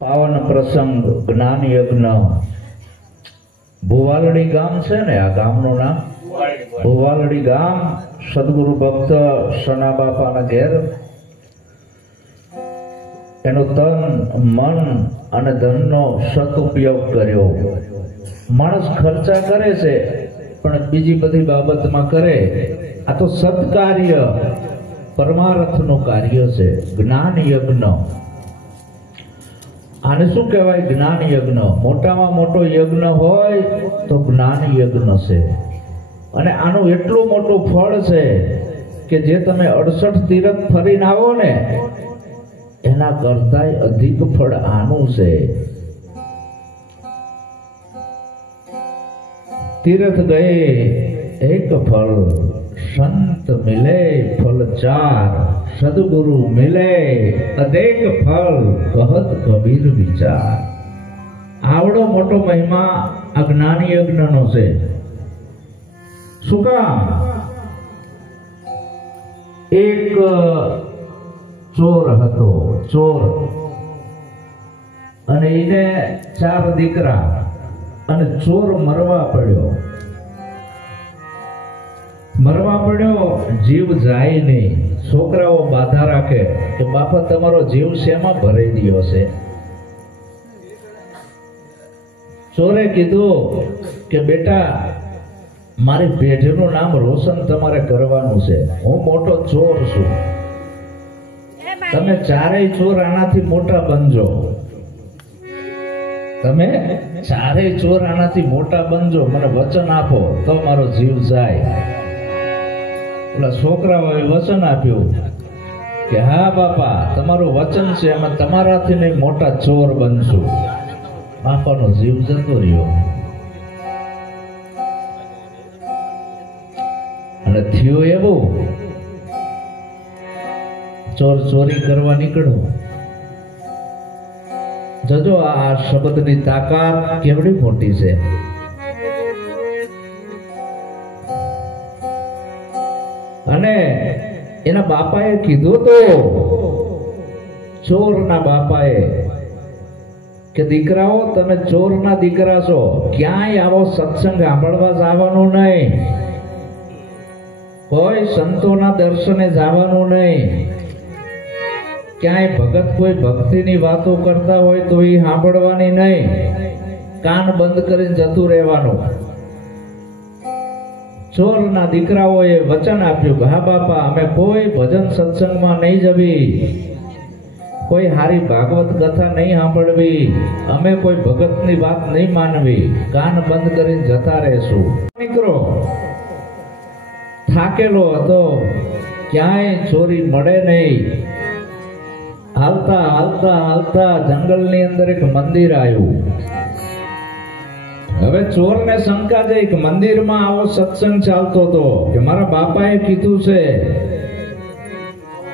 પાવન પ્રસંગ જ્ઞાન યજ્ઞ ભુવાલડી ગામ છે ને, આ ગામનું નામ ભુવાલડી ગામ. સદગુરુ ભક્ત સના બાપાના ઘેર એનું તન મન અને ધનનો સદુપયોગ કર્યો. માણસ ખર્ચા કરે છે પણ બીજી બધી બાબતમાં કરે. આ તો સત્કાર્ય પરમાર્થનું કાર્ય છે, જ્ઞાન યજ્ઞ. આને શું કહેવાય? જ્ઞાન યજ્ઞ. મોટામાં મોટો યજ્ઞ હોય તો જ્ઞાન યજ્ઞ છે. અને આનું એટલું મોટું ફળ છે કે જે તમે 68 તીરથ ફરીને આવો ને એના કરતાંય અધિક ફળ આનું છે. તીરથ ગયે એક ફળ, સંત મિલે ફલ ચાર, સદગુરુ મિલે અનેક ફળ, કહત કબીર વિચાર. આવડો મોટો મહિમા આ જ્ઞાન યજ્ઞનો છે. શું કામ? એક ચોર હતો, ચોર, અને એને 4 દીકરા, અને ચોર મરવા પડ્યો. જીવ જાય નહીં. છોકરાઓ બાધા રાખે કે બાપા તમારો જીવ શેમાં ભરાઈ ગયો છે? ચોરે કીધું કે બેટા મારી પેઢીનું નામ રોશન તમારે કરવાનું છે. હું મોટો ચોર છું, તમે ચારેય ચોર આનાથી મોટા બનજો. તમે ચારેય ચોર આનાથી મોટા બનજો, મને વચન આપો તો મારો જીવ જાય. ઓલા છોકરાઓએ વચન આપ્યું કે હા બાપા તમારું વચન છે, અમે તમારાથી નહીં મોટા ચોર બનશું. બાપાનો જીવ જતો રહ્યો. અને થયું એવું, ચોર ચોરી કરવા નીકળ્યો. જજો આ શબ્દની તાકાત કેવડી મોટી છે. અને એના બાપાએ કીધું તો, ચોરના બાપાએ, કે દીકરાઓ તમે ચોરના દીકરા છો, ક્યાંય આવો સત્સંગ સાંભળવા જવાનું નહીં, કોઈ સંતોના દર્શને જવાનું નહીં, ક્યાંય ભગત કોઈ ભક્તિની વાતો કરતા હોય તો એ સાંભળવાની નહીં, કાન બંધ કરીને જતું રહેવાનું. ચોરના દીકરાઓએ વચન આપ્યું કે હા બાપા અમે કોઈ ભજન સત્સંગમાં નહીં જવી, કોઈ હારી ભાગવત કથા નહીં સાંભળવી, અમે કોઈ ભગતની વાત નહીં માનવી, કાન બંધ કરીને જતા રહેશું. દીકરો થાકેલો હતો, ક્યાંય ચોરી મળે નહીં. હાલતા હાલતા હાલતા જંગલની અંદર એક મંદિર આવ્યું. હવે ચોરને શંકા જઈ કે મંદિરમાં આવો સત્સંગ ચાલતો હતો કે મારા બાપાએ કીધું છે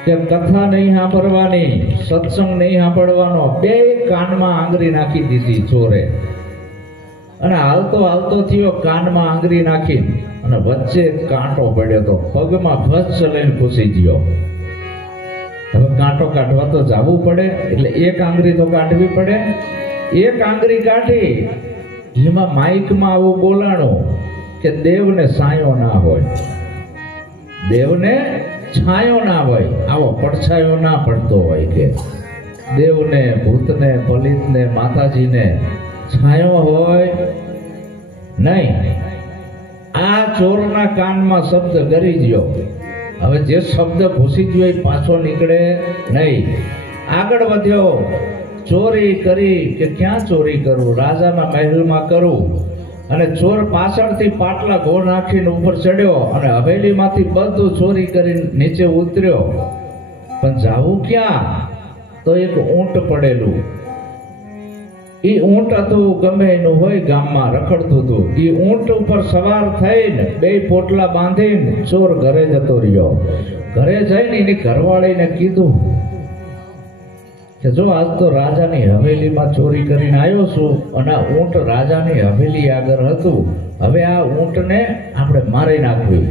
કે કથા નહીં સાંભળવાની, સત્સંગ નહીં સાંભળવાનો. 2 કાનમાં આંગળી નાખી દીધી ચોરે. અને હાલતો હાલતો થયો, કાનમાં આંગળી નાખી અને વચ્ચે કાંટો પડ્યો તો પગમાં ભસ લઈને ઘૂસી ગયો. હવે કાંટો કાઢવા તો જવું પડે, એટલે 1 આંગળી તો કાઢવી પડે. 1 આંગળી કાઢી એમાં માઇકમાં આવું બોલાણું કે દેવને છાંયો ના હોય, દેવને છાંયો ના હોય, આવો પડછાયો ના પડતો હોય, કે દેવને ભૂતને પલિતને માતાજીને છાંયો હોય નહીં. આ ચોરના કાનમાં શબ્દ ગરી ગયો. હવે જે શબ્દ ઘૂસી ગયો એ પાછો નીકળે નહીં. આગળ વધ્યો, ચોરી કરી કે ક્યાં ચોરી કરું, રાજાના મહેલમાં કરું. અને ચોર પાછળથી પાટલા ઘો નાખીને ઉપર ચડ્યો અને હવેલીમાંથી બધું ચોરી કરીને નીચે ઉતર્યો. પણ જાવું ક્યાં? તો એક ઊંટ પડેલું. એ ઊંટ હતું, ગમે એનું હોય, ગામમાં રખડતું હતું. એ ઊંટ ઉપર સવાર થઈને 2 પોટલા બાંધીને ચોર ઘરે જતો રહ્યો. ઘરે જઈને એની ઘરવાળીને કીધું કે જો આજ તો રાજાની હવેલીમાં ચોરી કરીને આવ્યો છું, અને આ ઊંટ રાજાની હવેલી આગળ હતું, હવે આ ઊંટને આપણે મારી નાખવી.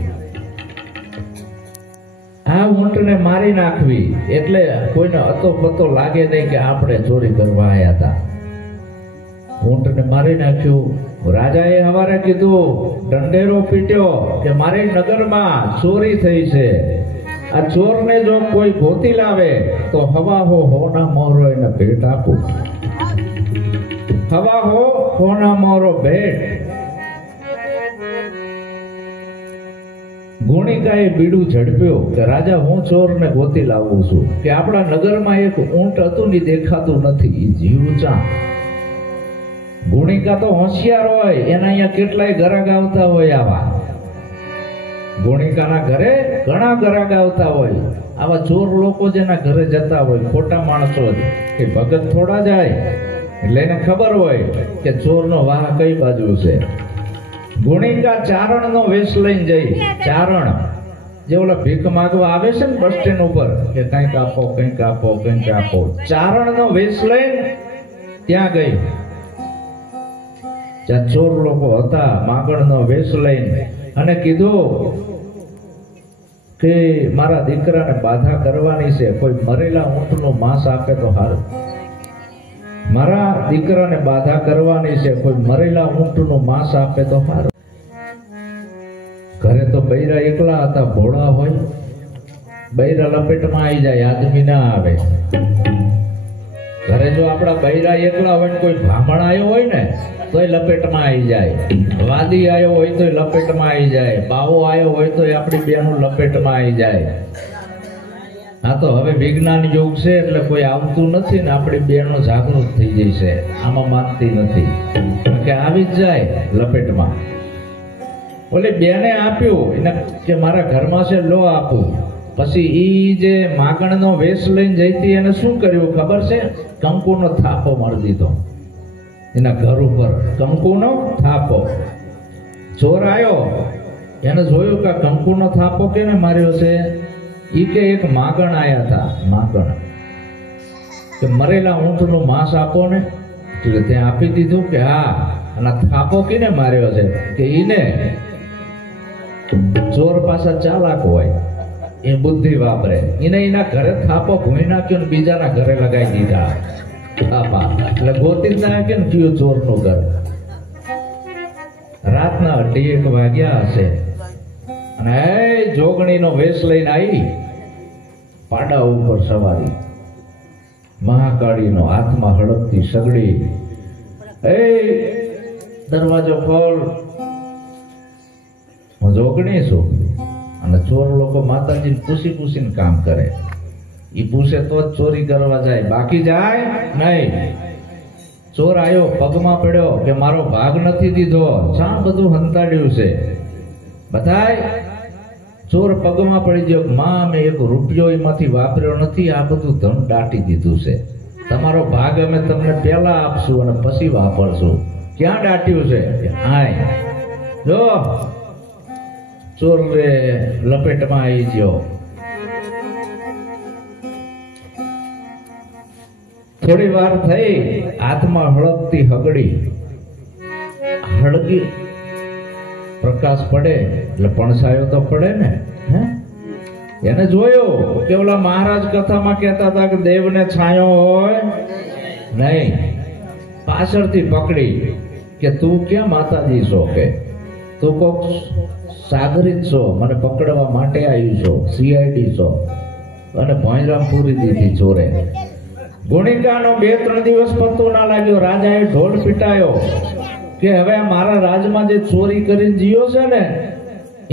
આ ઊંટને મારી નાખવી એટલે કોઈને અતો પતો લાગે નહીં કે આપણે ચોરી કરવા આવ્યા હતા. ઊંટને મારી નાખ્યું. રાજાએ હવારે કીધું, ઢંઢેરો પીટ્યો કે મારી નગરમાં ચોરી થઈ છે. આ ચોરને જો કોઈ ગોતી લાવે તો હવા હો હોના મોરો એને ભેટ આપું. હવા હો હોના મોરો ભેટ. ગુણિકાએ બીડું ઝડપ્યો કે રાજા, હું ચોરને ગોતી લાવું છું કે આપણા નગરમાં એક ઊંટ હતું ને દેખાતું નથી, જીવચા. ગુણિકા તો હોશિયાર હોય, એના અહીંયા કેટલાય ગરાગ આવતા હોય. આવા ગુણિકાના ઘરે ઘણા ગરાગ આવતા હોય. આવા ચોર લોકો જેના ઘરે જતા હોય, ખોટા માણસો જ કે ભગત થોડા જાય એટલે એને ખબર હોય કે ચોરનો વાહ કઈ બાજુ છે. ગુણિકા ચારણનો વેશ લઈને જઈ. ચારણ જે ઓલા ભીખ માંગવા આવે છે ને બસ સ્ટેન્ડ ઉપર કે કંઈક આપો કંઈક આપો કંઈક આપો, ચારણનો વેશ લઈને ત્યાં ગઈ. જ્યાં ચોર લોકો હતા માગણનો વેશ લઈને, અને કીધું કે મારા દીકરાને બાધા કરવાની છે, કોઈ મરેલા ઊંટનું માંસ આપે તો સારું. મારા દીકરાને બાધા કરવાની છે, કોઈ મરેલા ઊંટનું માંસ આપે તો સારું. ઘરે તો બૈરા એકલા હતા, ભોળા હોય, બૈરા લપેટમાં આવી જાય, આદમી ના આવે. ઘરે જો આપણા બૈરા એકલા હોય ને કોઈ બ્રાહ્મણ આવ્યો હોય ને તોય લપેટમાં આવી જાય, વાદી આવ્યો હોય તોય લપેટમાં આવી જાય, બાવો આવ્યો હોય તોય આપણી બેનું લપેટમાં આવી જાય. આ તો હવે વિજ્ઞાન યુગ છે એટલે કોઈ આવતું નથી ને આપણી બેનો જાગૃત થઈ જાય છે, આમાં માનતી નથી કે આવી જ જાય લપેટમાં. ઓલી બેને આપ્યું એને કે મારા ઘરમાં છે, લો આપું. પછી ઈ જે માગણનો વેશ લઈને જઈતી એને શું કર્યું ખબર છે? કંકુનો થાપો મારી દીધો એના ઘર ઉપર, કંકુનો થાપો. ચોર આવ્યો, એને જોયું કે કંકુનો થાપો કેને માર્યો છે? ઈ કે એક માગણ આયા હતા, માગણ કે મરેલા ઊંટનું માંસ આપો ને, એટલે ત્યાં આપી દીધું કે હા. અને થાપો કેને માર્યો છે? કે ઈને. ચોર પાછા ચાલાક હોય, એ બુદ્ધિ વાપરે. એને એના ઘરે થાપો ભૂઈ નાખ્યો ને બીજાના ઘરે લગાવી દીધા થાપા. એટલે ગોતી નાખે ને કયું ચોરનું ઘર. રાતના 1:30 વાગ્યા હશે અને જોગણીનો વેશ લઈને આવી, પાડા ઉપર સવારી, મહાકાળીનો હાથમાં હળકતી સગડી. એ દરવાજો ખોલ, હું જોગણી છું. અને ચોર લોકો માતાજીને પૂછી પૂછીને કામ કરે. ઈ પૂછે તો જ ચોરી કરવા જાય, બાકી જાય નહીં. ચોર આવ્યો, પગમાં પડ્યો કે મારો ભાગ નથી દીધો. શા બધું હંતાડ્યું છે? બધાય ચોર પગમાં પડી ગયો, માં અમે એક રૂપિયો એમાંથી વાપર્યો નથી, આ બધું ધન દાટી દીધું છે. તમારો ભાગ અમે તમને પહેલા આપશું અને પછી વાપરશું. ક્યાં દાટ્યું છે? હાય જો ચોર લપેટમાં આવી ગયો. થોડી વાર થઈ, હાથમાં હળકતી હગડી, હળગી પ્રકાશ પડે એટલે પણસાયો તો પડે ને. એને જોયો કે ઓલા મહારાજ કથામાં કહેતા હતા કે દેવને છાયો હોય નહીં. પાછળથી પકડી કે તું ક્યાં માતાજી છો? કે તું કોક સાગરીત છો, મને પકડવા માટે આવ્યું છો, સીઆઈડી છો. અને ભોંયરામ પૂરી દીધી ચોરે. ગુણિકાનો 2-3 દિવસ પત્તો ના લાગ્યો. રાજાએ ઢોલ પીટાયો કે હવે મારા રાજમાં જે ચોરી કરીને જીયો છે ને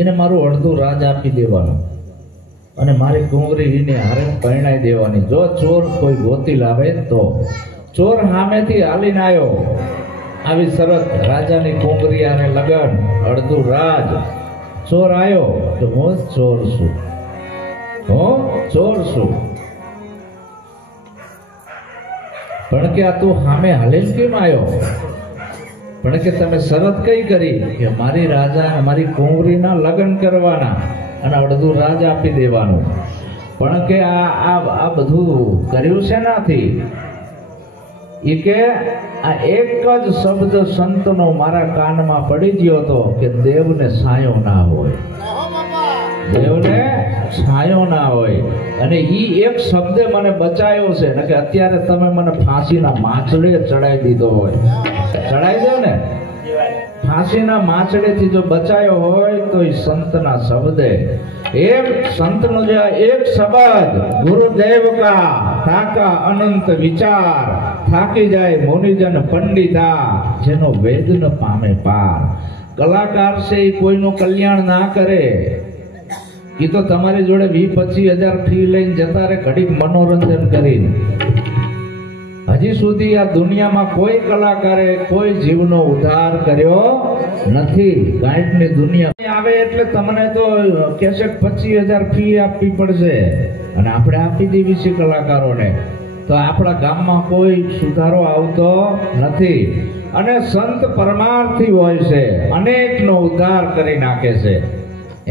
એને મારું અડધું રાજ આપી દેવાનું અને મારી કુંવરી એને હારે પરણાઈ દેવાની. જો ચોર કોઈ ગોતી લાવે તો. ચોર સામેથી હાલીને આવ્યો, આવી શરત, રાજાની કુંવરી આને લગન, અડધું રાજ. ચોર આવ્યો તો હું ચોર છું, હું ચોર છું. પણ કે આ તું સામે હાલે કેમ આવ્યો? પણ કે તમે શરત કઈ કરી કે મારી રાજા મારી કુંવરીના લગ્ન કરવાના અને અડધું રાજ આપી દેવાનું. પણ કે આ બધું કર્યું છે નાથી? એ કે આ એક જ શબ્દ સંતનો મારા કાનમાં પડી ગયો હતો કે દેવને સાયો ના હોય. દેવને છાયો ના હોય. અને ઈ એક શબ્દે મને બચાયો છે ને કે અત્યારે તમે મને ફાંસીના માછડે ચડાવી દીધો હોય, ચડાવી દો ને, ફાંસીના માછડેથી જો બચાયો હોય તો એ સંતના શબ્દે, એક સંતનો જે એક શબ્દ, ગુરુદેવ કા થાકા અનંત વિચાર, થાકી જાય મુનિજન પંડિતા, જેનો વેદ ન પામે પાર. કલાકાર છે એ કોઈનું કલ્યાણ ના કરે, એ તો તમારી જોડે 20-25,000 ફી લઈને જતા રહે ઘડીક મનોરંજન કરીને. હજી સુધી આ દુનિયામાં કોઈ કલાકારે કોઈ જીવનો ઉદ્ધાર કર્યો નથી. ગાયકની દુનિયા આવે એટલે તમને તો કહેશે 25,000 ફી આપવી પડશે, અને આપણે આપી દેવી છે કલાકારોને, તો આપણા ગામમાં કોઈ સુધારો આવતો નથી. અને સંત પરમાર્થી હોય છે, અનેકનો ઉદ્ધાર કરી નાખે છે.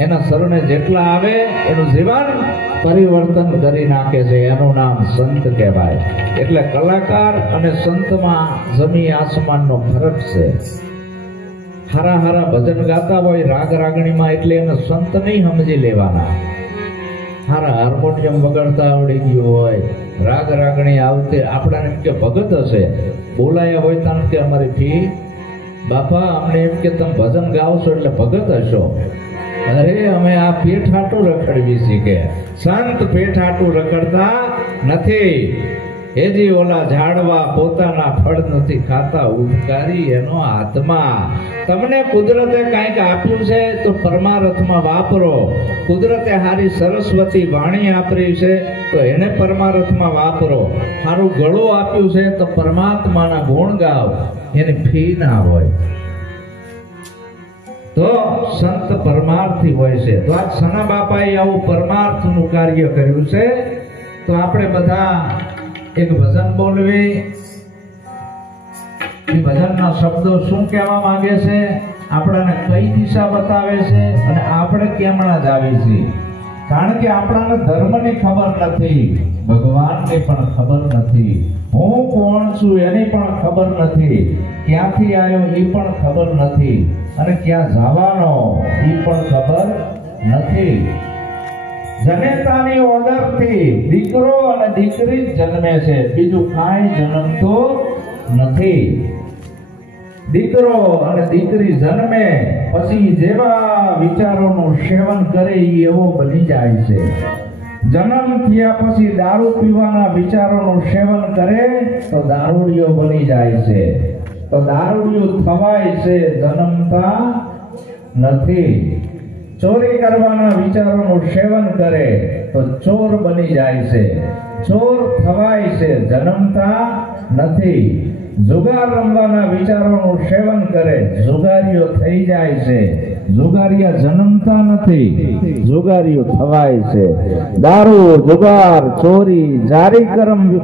એના શરણે જેટલા આવે એનું જીવન પરિવર્તન કરી નાખે છે, એનું નામ સંત કહેવાય. એટલે કલાકાર અને સંતમાં જમીન આસમાનનો ફરક છે. હારા હારા ભજન ગાતા હોય રાગ રાગણીમાં, એટલે એને સંત નહીં સમજી લેવાના. હારા હાર્મોનિયમ વગાડતા આવડી ગયું હોય, રાગ રાગણી આવતી, આપણાને એમ કે ભગત હશે, બોલાયા હોય તાન કે અમારી ફી બાપા, અમને એમ કે તમે ભજન ગાવશો એટલે ભગત હશો. અરે અમે આ પેટ હાટું રખડવી છીએ કે સંત પેટ હાટું રખડતા નથી. એજી ઓલા ઝાડવા પોતાના ફળ નથી ખાતા, ઉપકારી એનો આત્મા. તમને કુદરતે કાંઈક આપ્યું છે તો પરમાર્થમાં વાપરો. કુદરતે હારી સરસ્વતી વાણી આપી છે તો એને પરમાર્થમાં વાપરો. હારું ગળું આપ્યું છે તો પરમાત્માના ગુણ ગાવ, એની ફી ના હોય. તો સંત પરમાર્થી હોય છે. તો આજ સના બાપાએ આવું પરમાર્થનું કાર્ય કર્યું છે. તો આપણે બધા એક ભજન બોલવી. એ ભજનના શબ્દો શું કહેવા માંગે છે, આપણાને કઈ દિશા બતાવે છે, અને આપણે કેમણા જ આવી છીએ. કારણ કે આપણાને ધર્મની ખબર નથી, ભગવાનની પણ ખબર નથી, હું કોણ છું એની પણ ખબર નથી, ક્યાંથી આવ્યો એ પણ ખબર નથી, અને ક્યાં જવાનો એ પણ ખબર નથી. જનેતાની ઓર્ડરથી દીકરો અને દીકરી જન્મે છે, બીજું કાંઈ જન્મતો નથી. દીકરો અને દીકરી જન્મે પછી જેવા વિચારોનું સેવન કરે એવો બની જાય છે. જન્મ થયા પછી દારૂ પીવાના વિચારોનું સેવન કરે તો દારૂડિયો બની જાય છે. તો દારૂડિયો થવાય છે, જન્મતા નથી. ચોરી કરવાના વિચારોનું સેવન કરે તો ચોર બની જાય છે. ચોર થવાય છે, જન્મતા નથી. જુગાર રમવાના વિચારોનું સેવન કરે, જુગારીઓ થઈ જાય છે. જુગારીયા જન્મતા નથી, જુગારીઓ થવાય છે. દારૂ, જુગાર, ચોરી, જારી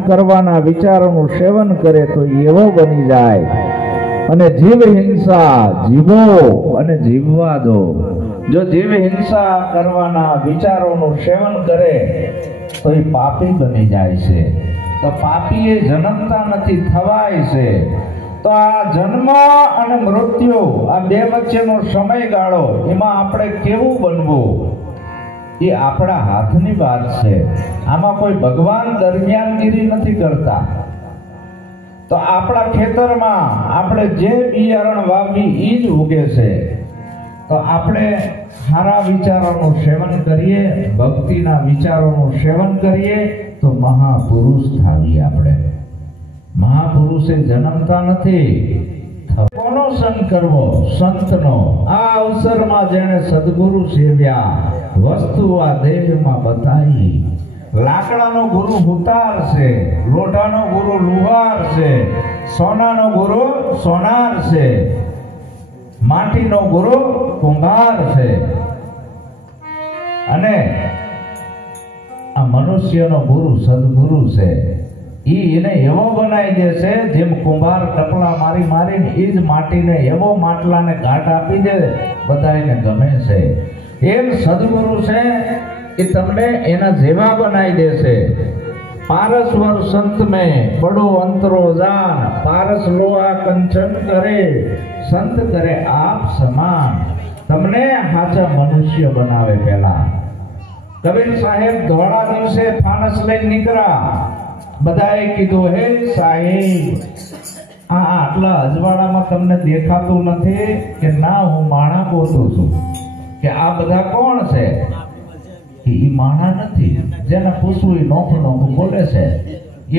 કરવાના વિચારોનું સેવન કરે તો એવો બની જાય. અને જીવ હિંસા જીવો અને જીવવા દો. જો જીવ હિંસા કરવાના વિચારોનું સેવન કરે તો એ પાપી બની જાય છે. તો પાપી એ જન્મતા નથી, થવાય છે. તો આ જન્મ અને મૃત્યુ, આ બે વચ્ચેનો સમયગાળો, એમાં આપણે કેવું બનવું એ આપણા હાથની વાત છે. આમાં કોઈ ભગવાન દરમિયાનગીરી નથી કરતા. તો આપણા ખેતરમાં આપણે જે બિયારણ વાવી એ જ ઉગે છે. તો આપણે સારા વિચારોનું સેવન કરીએ, ભક્તિના વિચારોનું સેવન કરીએ તો મહાપુરુષ થાવીએ. આપણે મહાપુરુષે જન્મતા નથી. કોનો સંગ કરવો? સંતનો. આ અવસરમાં જેણે સદગુરુ સેવ્યા, વસ્તુ આ દેહમાં બતાવી. લાકડાનો ગુરુ હુતાર છે, લોઢાનો ગુરુ લુહાર છે, સોનાનો ગુરુ સોનાર છે, માટીનો ગુરુ કુંભાર છે. અને આ મનુષ્યનો ગુરુ સદગુરુ છે. એને એવો બનાવી દે છે, જેમ કુંભાર ટપલા મારી મારીને એ જ માટીને એવો માટલાને ઘાટ આપી દે, બધાને ગમે છે. એમ સદગુરુ છે એ તમને એના જેવા બનાવી દે છે. પારસવર સંત में बड़ो अंतरो जान, पारस लोहा कंचन करे, संत करे आप समान. તમને સાચા મનુષ્ય બનાવે. પહેલા કબીર સાહેબ ધોળા દિવસે ફાનસ લઈને નીકળ્યા. બધાએ કીધું, હે સાહેબ આટલા અજવાળામાં તમને દેખાતું નથી કે? ના, હું માણા ગોતું છું. કે આ બધા કોણ છે? કે ઈ માણા નથી. જેને પૂછવું એ નોખું નોખું બોલે છે.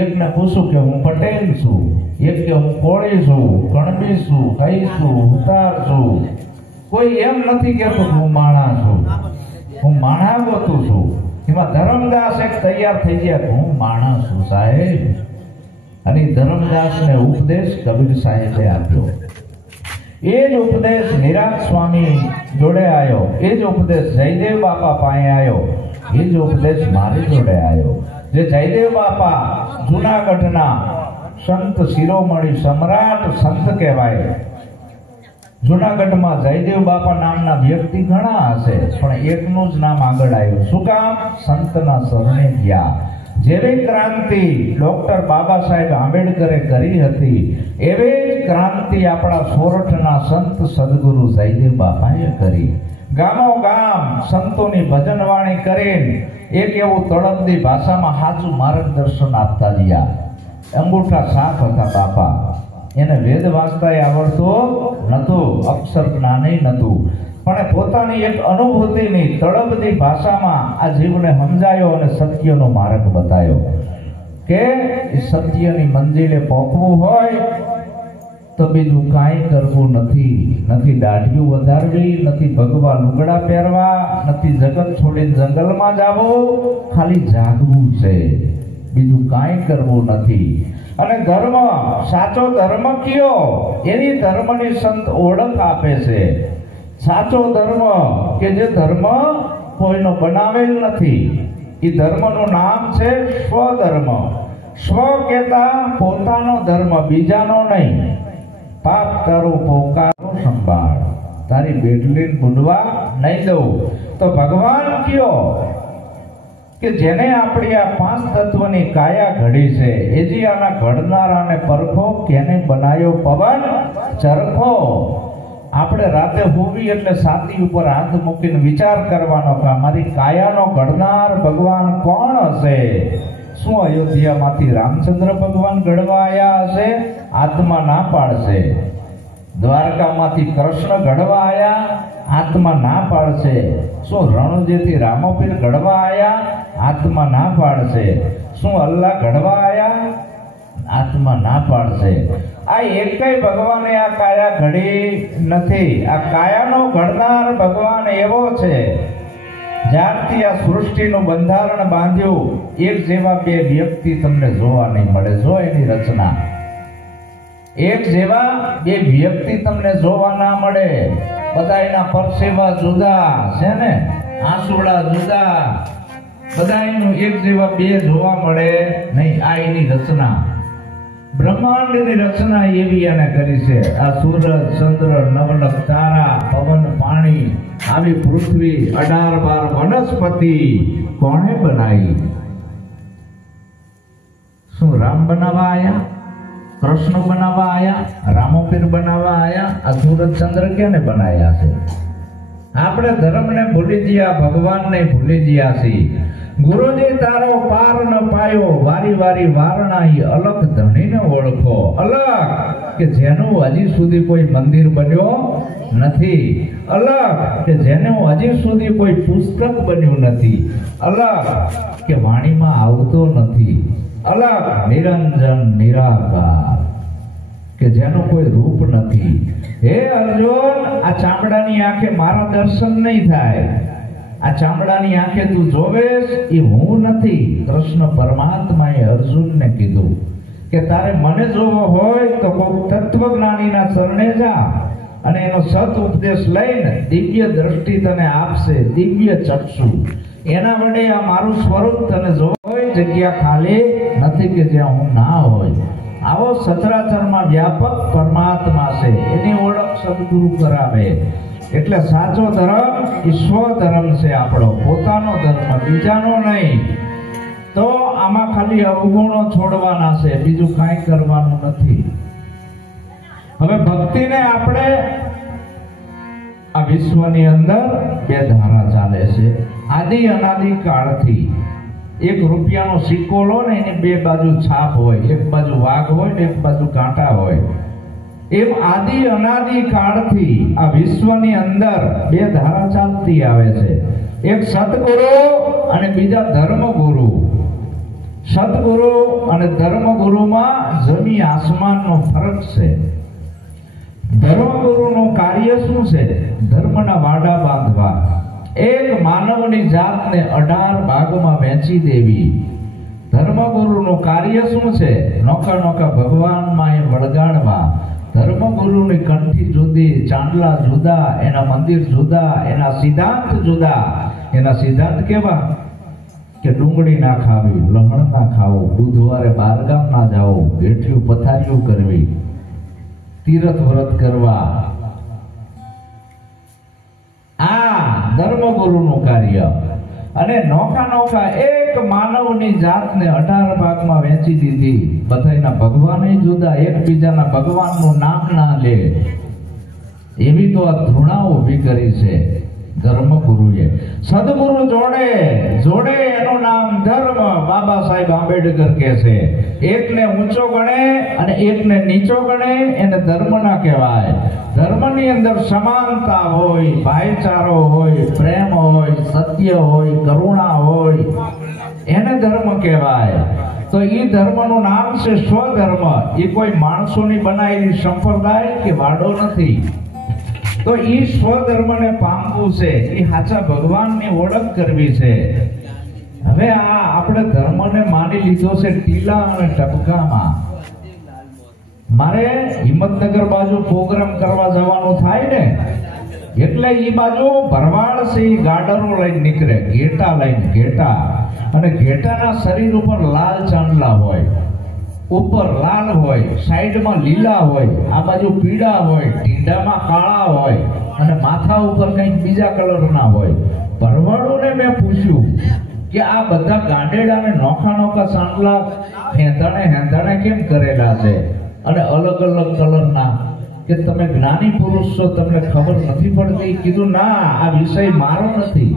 એકને પૂછું કે હું પટેલ છું, એક કે હું કોળી છું, કણબી છું, કઈ છું, ઉતાર છું. કોઈ એમ નથી કહેતું હું માણા છું, હું માણા ગોતું છું. એમાં ધર્મદાસ એક તૈયાર થઈ ગયા, હું માણા છું સાહેબ. અને ધર્મદાસને ઉપદેશ કબીર સાહેબે આપ્યો. એ જ ઉપદેશ નિરાંત સ્વામી જોડે આવ્યો, એ જ ઉપદેશ જયદેવ બાપા પાસે આવ્યો, એ જ ઉપદેશ મારી જોડે આવ્યો. જે જયદેવ બાપા જૂનાગઢના સંત શિરોમણી સમ્રાટ સંત કહેવાય. જૂનાગઢમાં જયદેવ બાપા નામના વ્યક્તિ ઘણા હશે, પણ એકનું જ નામ આગળ આવ્યું. શું કામ? સંતના શરણે ગયા. જેવી ક્રાંતિ ડોક્ટર બાબા સાહેબ આંબેડકરે કરી હતી, એવી જ ક્રાંતિ આપણા સોરઠના સંત સદગુરુ જયદેવ બાપાએ કરી. ગામો ગામ સંતોની ભજનવાણી કરીને એક એવું તળપદી ભાષામાં સાચું માર્ગદર્શન આપતા ગયા. અંગૂઠા સાફ હતા બાપા. એને વેદ વાંચતા આવડતો નહોતું, અક્ષર જ્ઞાન નહોતું, પણ પોતાની એક અનુભૂતિની તળપદી ભાષામાં આ જીવને સમજાયો અને સત્યનો માર્ગ બતાવ્યો. કે સત્યની મંજિલે પહોંચવું હોય તો બીજું કાંઈ કરવું નથી. નથી દાઢીઓ વધારવી, નથી ભગવા લુગડા પહેરવા, નથી જગત છોડીને જંગલમાં જવું, ખાલી જાગવું છે, બીજું કાંઈ કરવું નથી. અને ધર્મ, સાચો ધર્મ કયો? એની ધર્મની સંત ઓળખ આપે છે. સાચો ધર્મ કે જે ધર્મ કોઈનો બનાવેલ નથી, એ ધર્મનું નામ છે સ્વધર્મ. સ્વ કહેતા પોતાનો ધર્મ, બીજાનો નહીં. પાપ તારું પોકારો સંભાળ, તારી બેટલીન બુડવા નહીં દઉં. તો ભગવાન કયો કે જેને આપણી આ પાંચ તત્વની કાયા ઘડી છે, એજી આના ઘડનારાને પરખો, કેને બનાયો પવન ચરખો. આપણે રાતે હોવી એટલે છાતી ઉપર હાથ મૂકીને વિચાર કરવાનો કે અમારી કાયાનો ઘડનાર ભગવાન કોણ હશે? શું અયોધ્યામાંથી રામચંદ્ર ભગવાન ઘડવા આવ્યા હશે? આત્મા ના પાડશે. દ્વારકામાંથી કૃષ્ણ ઘડવા આવ્યા? આત્મા ના પાડશે. શું રણુજીથી રામપીર ઘડવા આવ્યા? આત્મા ના પાડશે. શું અલ્લાહ ઘડવા આવ્યા? આત્મા ના પાડશે. આ એકય ભગવાને આ કાયા ઘડી નથી. આ કાયાનો ઘડનાર ભગવાન એવો છે, જ્યારથી આ સૃષ્ટિનું બંધારણ બાંધ્યું, એક જેવા બે વ્યક્તિ તમને જોવા નહીં મળે. જો એની રચના, એક જેવા બે વ્યક્તિ તમને જોવા ના મળે. બધાયના પરસેવા જુદા છે ને, આંસુડા જુદા, બધાયનું એક જેવા બે જોવા મળે નહીં. આ એની રચના, બ્રહ્માંડની રચના એવી એને કરી છે. આ સૂરજ, ચંદ્ર, નવલખ તારા, પવન, પાણી, આવી પૃથ્વી, 18 વનસ્પતિ કોણે બનાવી? શું રામ બનાવવા આયા? કૃષ્ણ બનાવવા આયા? રામોપીર બનાવવા આયા? આ સૂરજ ચંદ્ર કેને બનાવ્યા છે? આપણે ધર્મને ભૂલી ગયા, ભગવાનને ભૂલી ગયા છીએ. ગુરુજી તારો પાર ન પાયો, વારી વારી વારણાઈ, અલખ ધણીને ઓળખો. અલખ કે જેનું હજી સુધી કોઈ મંદિર બન્યો નથી. અલખ કે જેનું હજી સુધી કોઈ પુસ્તક બન્યું નથી. અલખ કે વાણીમાં આવતો નથી. અલખ નિરંજન નિરાકાર કે જેનું કોઈ રૂપ નથી. હે અર્જુન, આ ચામડાની આંખે મારા દર્શન નહીં થાય. આ ચામડાની આંખે તું જોવેશ એ હું નથી. કૃષ્ણ પરમાત્માએ અર્જુનને કીધું કે તારે મને જોવો હોય તો કોઈ તત્વજ્ઞાનીના શરણે જા અને એનો સત ઉપદેશ લઈને દિવ્ય દ્રષ્ટિ તને આપશે, દિવ્ય ચક્ષુ. એના વડે આ મારું સ્વરૂપ તને જોવાય. જગ્યા ખાલી નથી કે જ્યાં હું ના હોય. આવો સચરાચરમાં વ્યાપક પરમાત્મા છે, એની ઓળખ સદગુરુ કરાવે. એટલે સાચો ધર્મ ઈશ્વર ધર્મ છે, આપણો પોતાનો ધર્મ, બીજાનો નહીં. તો આમાં ખાલી અવગુણો છોડવાના છે, બીજું કાંઈ કરવાનું નથી. હવે ભક્તિને આપણે આ વિશ્વની અંદર બે ધારા ચાલે છે. આદિ અનાદિ કાળથી એક રૂપિયાનો સિક્કો લો ને એની બે બાજુ છાપ હોય, એક બાજુ વાઘ હોય ને એક બાજુ કાંટા હોય. એમ આદિ અનાદિ કાળથી આ વિશ્વની અંદર બે ધારા ચાલતી આવે છે, એક સતગુરુ અને બીજા ધર્મગુરુ. સતગુરુ અને ધર્મગુરુમાં જમી આસમાનનો ફરક છે. ધર્મગુરુનું કાર્ય શું છે? ધર્મના વાડા બાંધવા, એક માનવની જાતને 18 ભાગમાં વહેંચી દેવી. ધર્મગુરુનું કાર્ય શું છે? નોખા નોખા ભગવાનમાં એ વળગાડવા. ધર્મગુરુની કંઠી જુદી, ચાંદલા જુદા, એના મંદિર જુદા, એના સિદ્ધાંત જુદા. એના સિદ્ધાંત કેવા? કે ડુંગળી ના ખાવી, લહણ ના ખાવું, બુધવારે બારગામ ના જાવું, ગેઠિયું પથારીઓ કરવી, તીરથ વ્રત કરવા. આ ધર્મગુરુનું કાર્ય. અને નોખા નોખા એક માનવની જાતને 18 ભાગમાં વહેંચી દીધી. બધાના ભગવાન જુદા, એકબીજાના ભગવાનનું નામ ના લે, એવી તો આ ધૃણા ઊભી કરી છે ધર્મગુરુએ. સદગુરુ જોડે જોડે એનું નામ ધર્મ. બાબા સાહેબ આંબેડકર કહે છે, એકને ઊંચો ગણે અને એકને નીચો ગણે એને ધર્મ ના કહેવાય. ધર્મની અંદર સમાનતા હોય, ભાઈચારો હોય, પ્રેમ હોય, સત્ય હોય, કરુણા હોય, એને ધર્મ કહેવાય. તો એ ધર્મનું નામ છે સ્વધર્મ. એ કોઈ માણસોની બનાવેલી સંપ્રદાય કે વાડો નથી. તો એ સ્વધર્મને પામવું છે, એ સાચા ભગવાનની ઓળખ કરવી છે. હવે આ આપણે ધર્મને માની લીધો છે ટીલા અને ટપકામાં. મારે હિંમતનગર બાજુ પ્રોગ્રામ કરવા જવાનું થાય ને, એટલે એ બાજુ ભરવાડ છે, ગાડરો લઈને નીકળે, ઘેટા લઈને. ઘેટા અને ઘેટાના શરીર ઉપર લાલ ચાંદલા હોય, ઉપર લાલ હોય, સાઈડમાં લીલા હોય, આ બાજુ પીળા હોય, ઢીંડામાં કાળા હોય અને માથા ઉપર કંઈક બીજા કલરના હોય. ભરવાડોને મેં પૂછ્યું કે આ બધા ગાંડેડાને નોખા નોખા ચાંદલા હેંધાણે કેમ કરેલા છે અને અલગ અલગ કલરના? કે તમે જ્ઞાની પુરુષ છો, તમને ખબર નથી પડતી? કીધું ના, આ વિષય મારો નથી.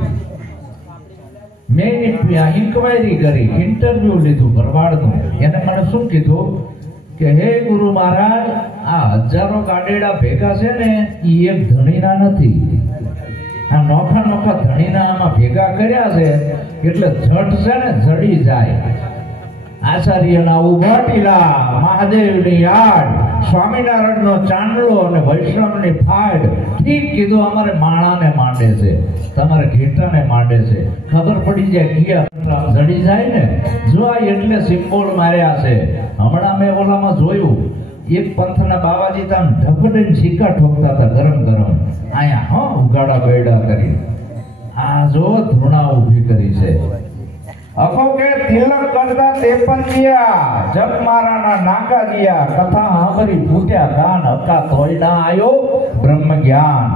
મેં ઇન્ક્વાયરી કરી, ઇન્ટરવ્યુ લીધું ભરવાડનું. એને મને શું કીધું કે હે ગુરુ મહારાજ, આ હજારો ગાંડેડા ભેગા છે ને, એ એક ધણીના નથી. આ નોખા નોખા ધણીના આમાં ભેગા કર્યા છે એટલે જટ છે ને જડી જાય. આચાર્યના ઉભા ટીલા, મહાદેવની યાદ, સ્વામિનારાયણનો ચાંદલો અને વૈષ્ણવની ફાડ. ઠીક કીધું, અમારે માણાને માંડે છે, તમારે ઘેટાને માંડે છે. ખબર પડી જાય ગયા જડી જાય ને. જો આ એટલે સિમ્બોલ માર્યા છે. હમણાં મેં ઓલામાં જોયું, એક પંથના બાવાજી તામ ઢપડીને સિક્કા ઠોકતા હતા ગરમ ગરમ. અહીંયા ઉગાડા બેડા કરી. આ જો ધૃણા ઊભી કરી છે. અખો કે તિલક કરતા 53 દિયા, જપ મારાના નાકા દિયા, કથા સાંભળી ફૂટ્યા કાન, હકા તોય ના આયો બ્રહ્મ જ્ઞાન.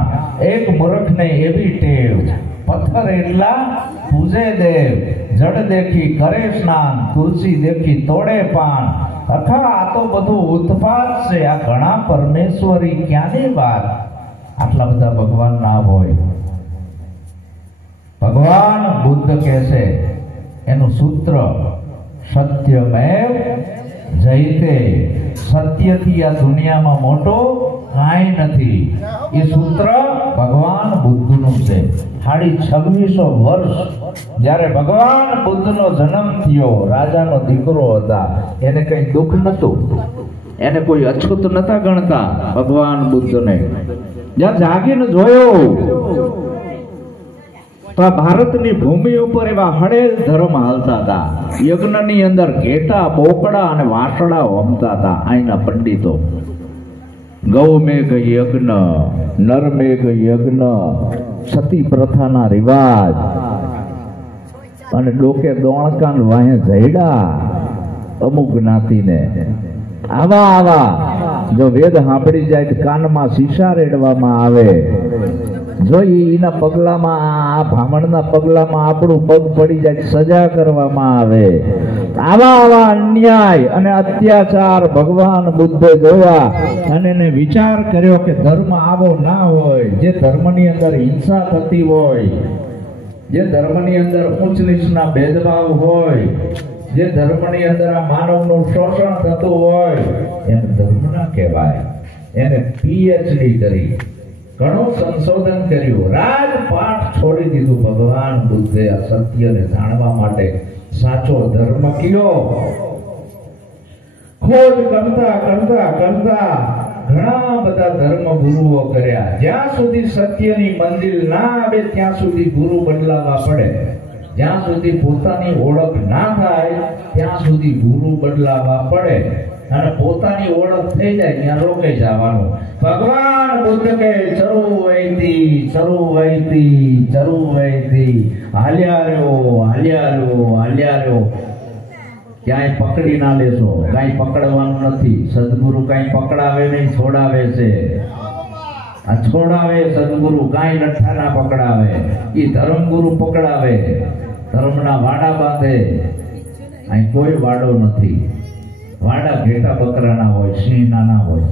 એક મૂર્ખને એવી ટેવ, પથ્થર એટલા પૂજે દેવ, જડ દેખી કરે સ્નાન, તુલસી દેખી તોડે પાન. અખા આ તો બધું ઉત્પાદ છે, આ ઘણા પરમેશ્વરી ક્યાંની વાત? આટલા બધા ભગવાન ના હોય. ભગવાન બુદ્ધ કહે છે, એનું સૂત્ર સત્યમેવ જયતે. સત્યથી આ દુનિયામાં મોટો કાંઈ નથી. એ સૂત્ર ભગવાન બુદ્ધનું છે. 2600 વર્ષ જ્યારે ભગવાન બુદ્ધનો જન્મ થયો, રાજાનો દીકરો હતા, એને કઈ દુઃખ નતું, એને કોઈ અછૂત નતા ગણતા ભગવાન બુદ્ધને. જ્યાં જાગીને જોયો તો આ ભારતની ભૂમિ ઉપર એવા હળેલ ધર્મ હાલતા હતા. યજ્ઞની અંદર ઘેટા, બોકડા અને વાસડા હોમતા હતા અહીંના પંડિતો. ગૌમેઘ યજ્ઞ, નરમેઘ યજ્ઞ, સતી પ્રથાના રિવાજ અને ડોકે દોણકાન વાહે જયડા અમુક જ્ઞાતિને. આવા જો વેદ સાંભળી જાય તો કાનમાં શીશા રેડવામાં આવે. જો એના પગલામાં, આ બ્રાહ્મણના પગલામાં આપણું પગ પડી જાય સજા કરવામાં આવે. આવા અન્યાય અને અત્યાચાર ભગવાન બુદ્ધે જોયા અને એને વિચાર કર્યો કે ધર્મ આવો ના હોય. જે ધર્મની અંદર હિંસા થતી હોય, જે ધર્મની અંદર ઊંચ નીચના ભેદભાવ હોય, જે ધર્મની અંદર આ માનવનું શોષણ થતું હોય, એને ધર્મ ના કહેવાય. એને પીએચડી કરી, ઘણું સંશોધન કર્યું, રાજપાઠ છોડી દીધું. ભગવાન બુદ્ધે આ સત્યને જાણવા માટે સાચો ધર્મ કયો ખોજ કરતા કરતા કરતા ઘણા બધા ધર્મ ગુરુઓ કર્યા. જ્યાં સુધી સત્યની મંદિર ના આવે ત્યાં સુધી ગુરુ બદલાવા પડે. જ્યાં સુધી પોતાની ઓળખ ના થાય ત્યાં સુધી ગુરુ બદલાવા પડે. અને પોતાની ઓળખ થઈ જાય ત્યાં રોકાઈ જવાનું. ભગવાન બુદ્ધ કે ચરુ વૈતી ચરુ વૈતી ચરુ વૈતી, હાલ્યા રહ્યો હાલ્યા રહ્યો હાલ્યા રહ્યો. ક્યાંય પકડી ના લેશો, કાંઈ પકડવાનું નથી. સદગુરુ કાંઈ પકડાવે નહીં, છોડાવે છે. આ છોડાવે સદગુરુ, કાંઈ લઠ્ઠા ના પકડાવે. એ ધર્મગુરુ પકડાવે, ધર્મના વાડા બાંધે. અહીં કોઈ વાડો નથી. વાડા ઘેટા બકરાના હોય, સિંહ નાના હોય.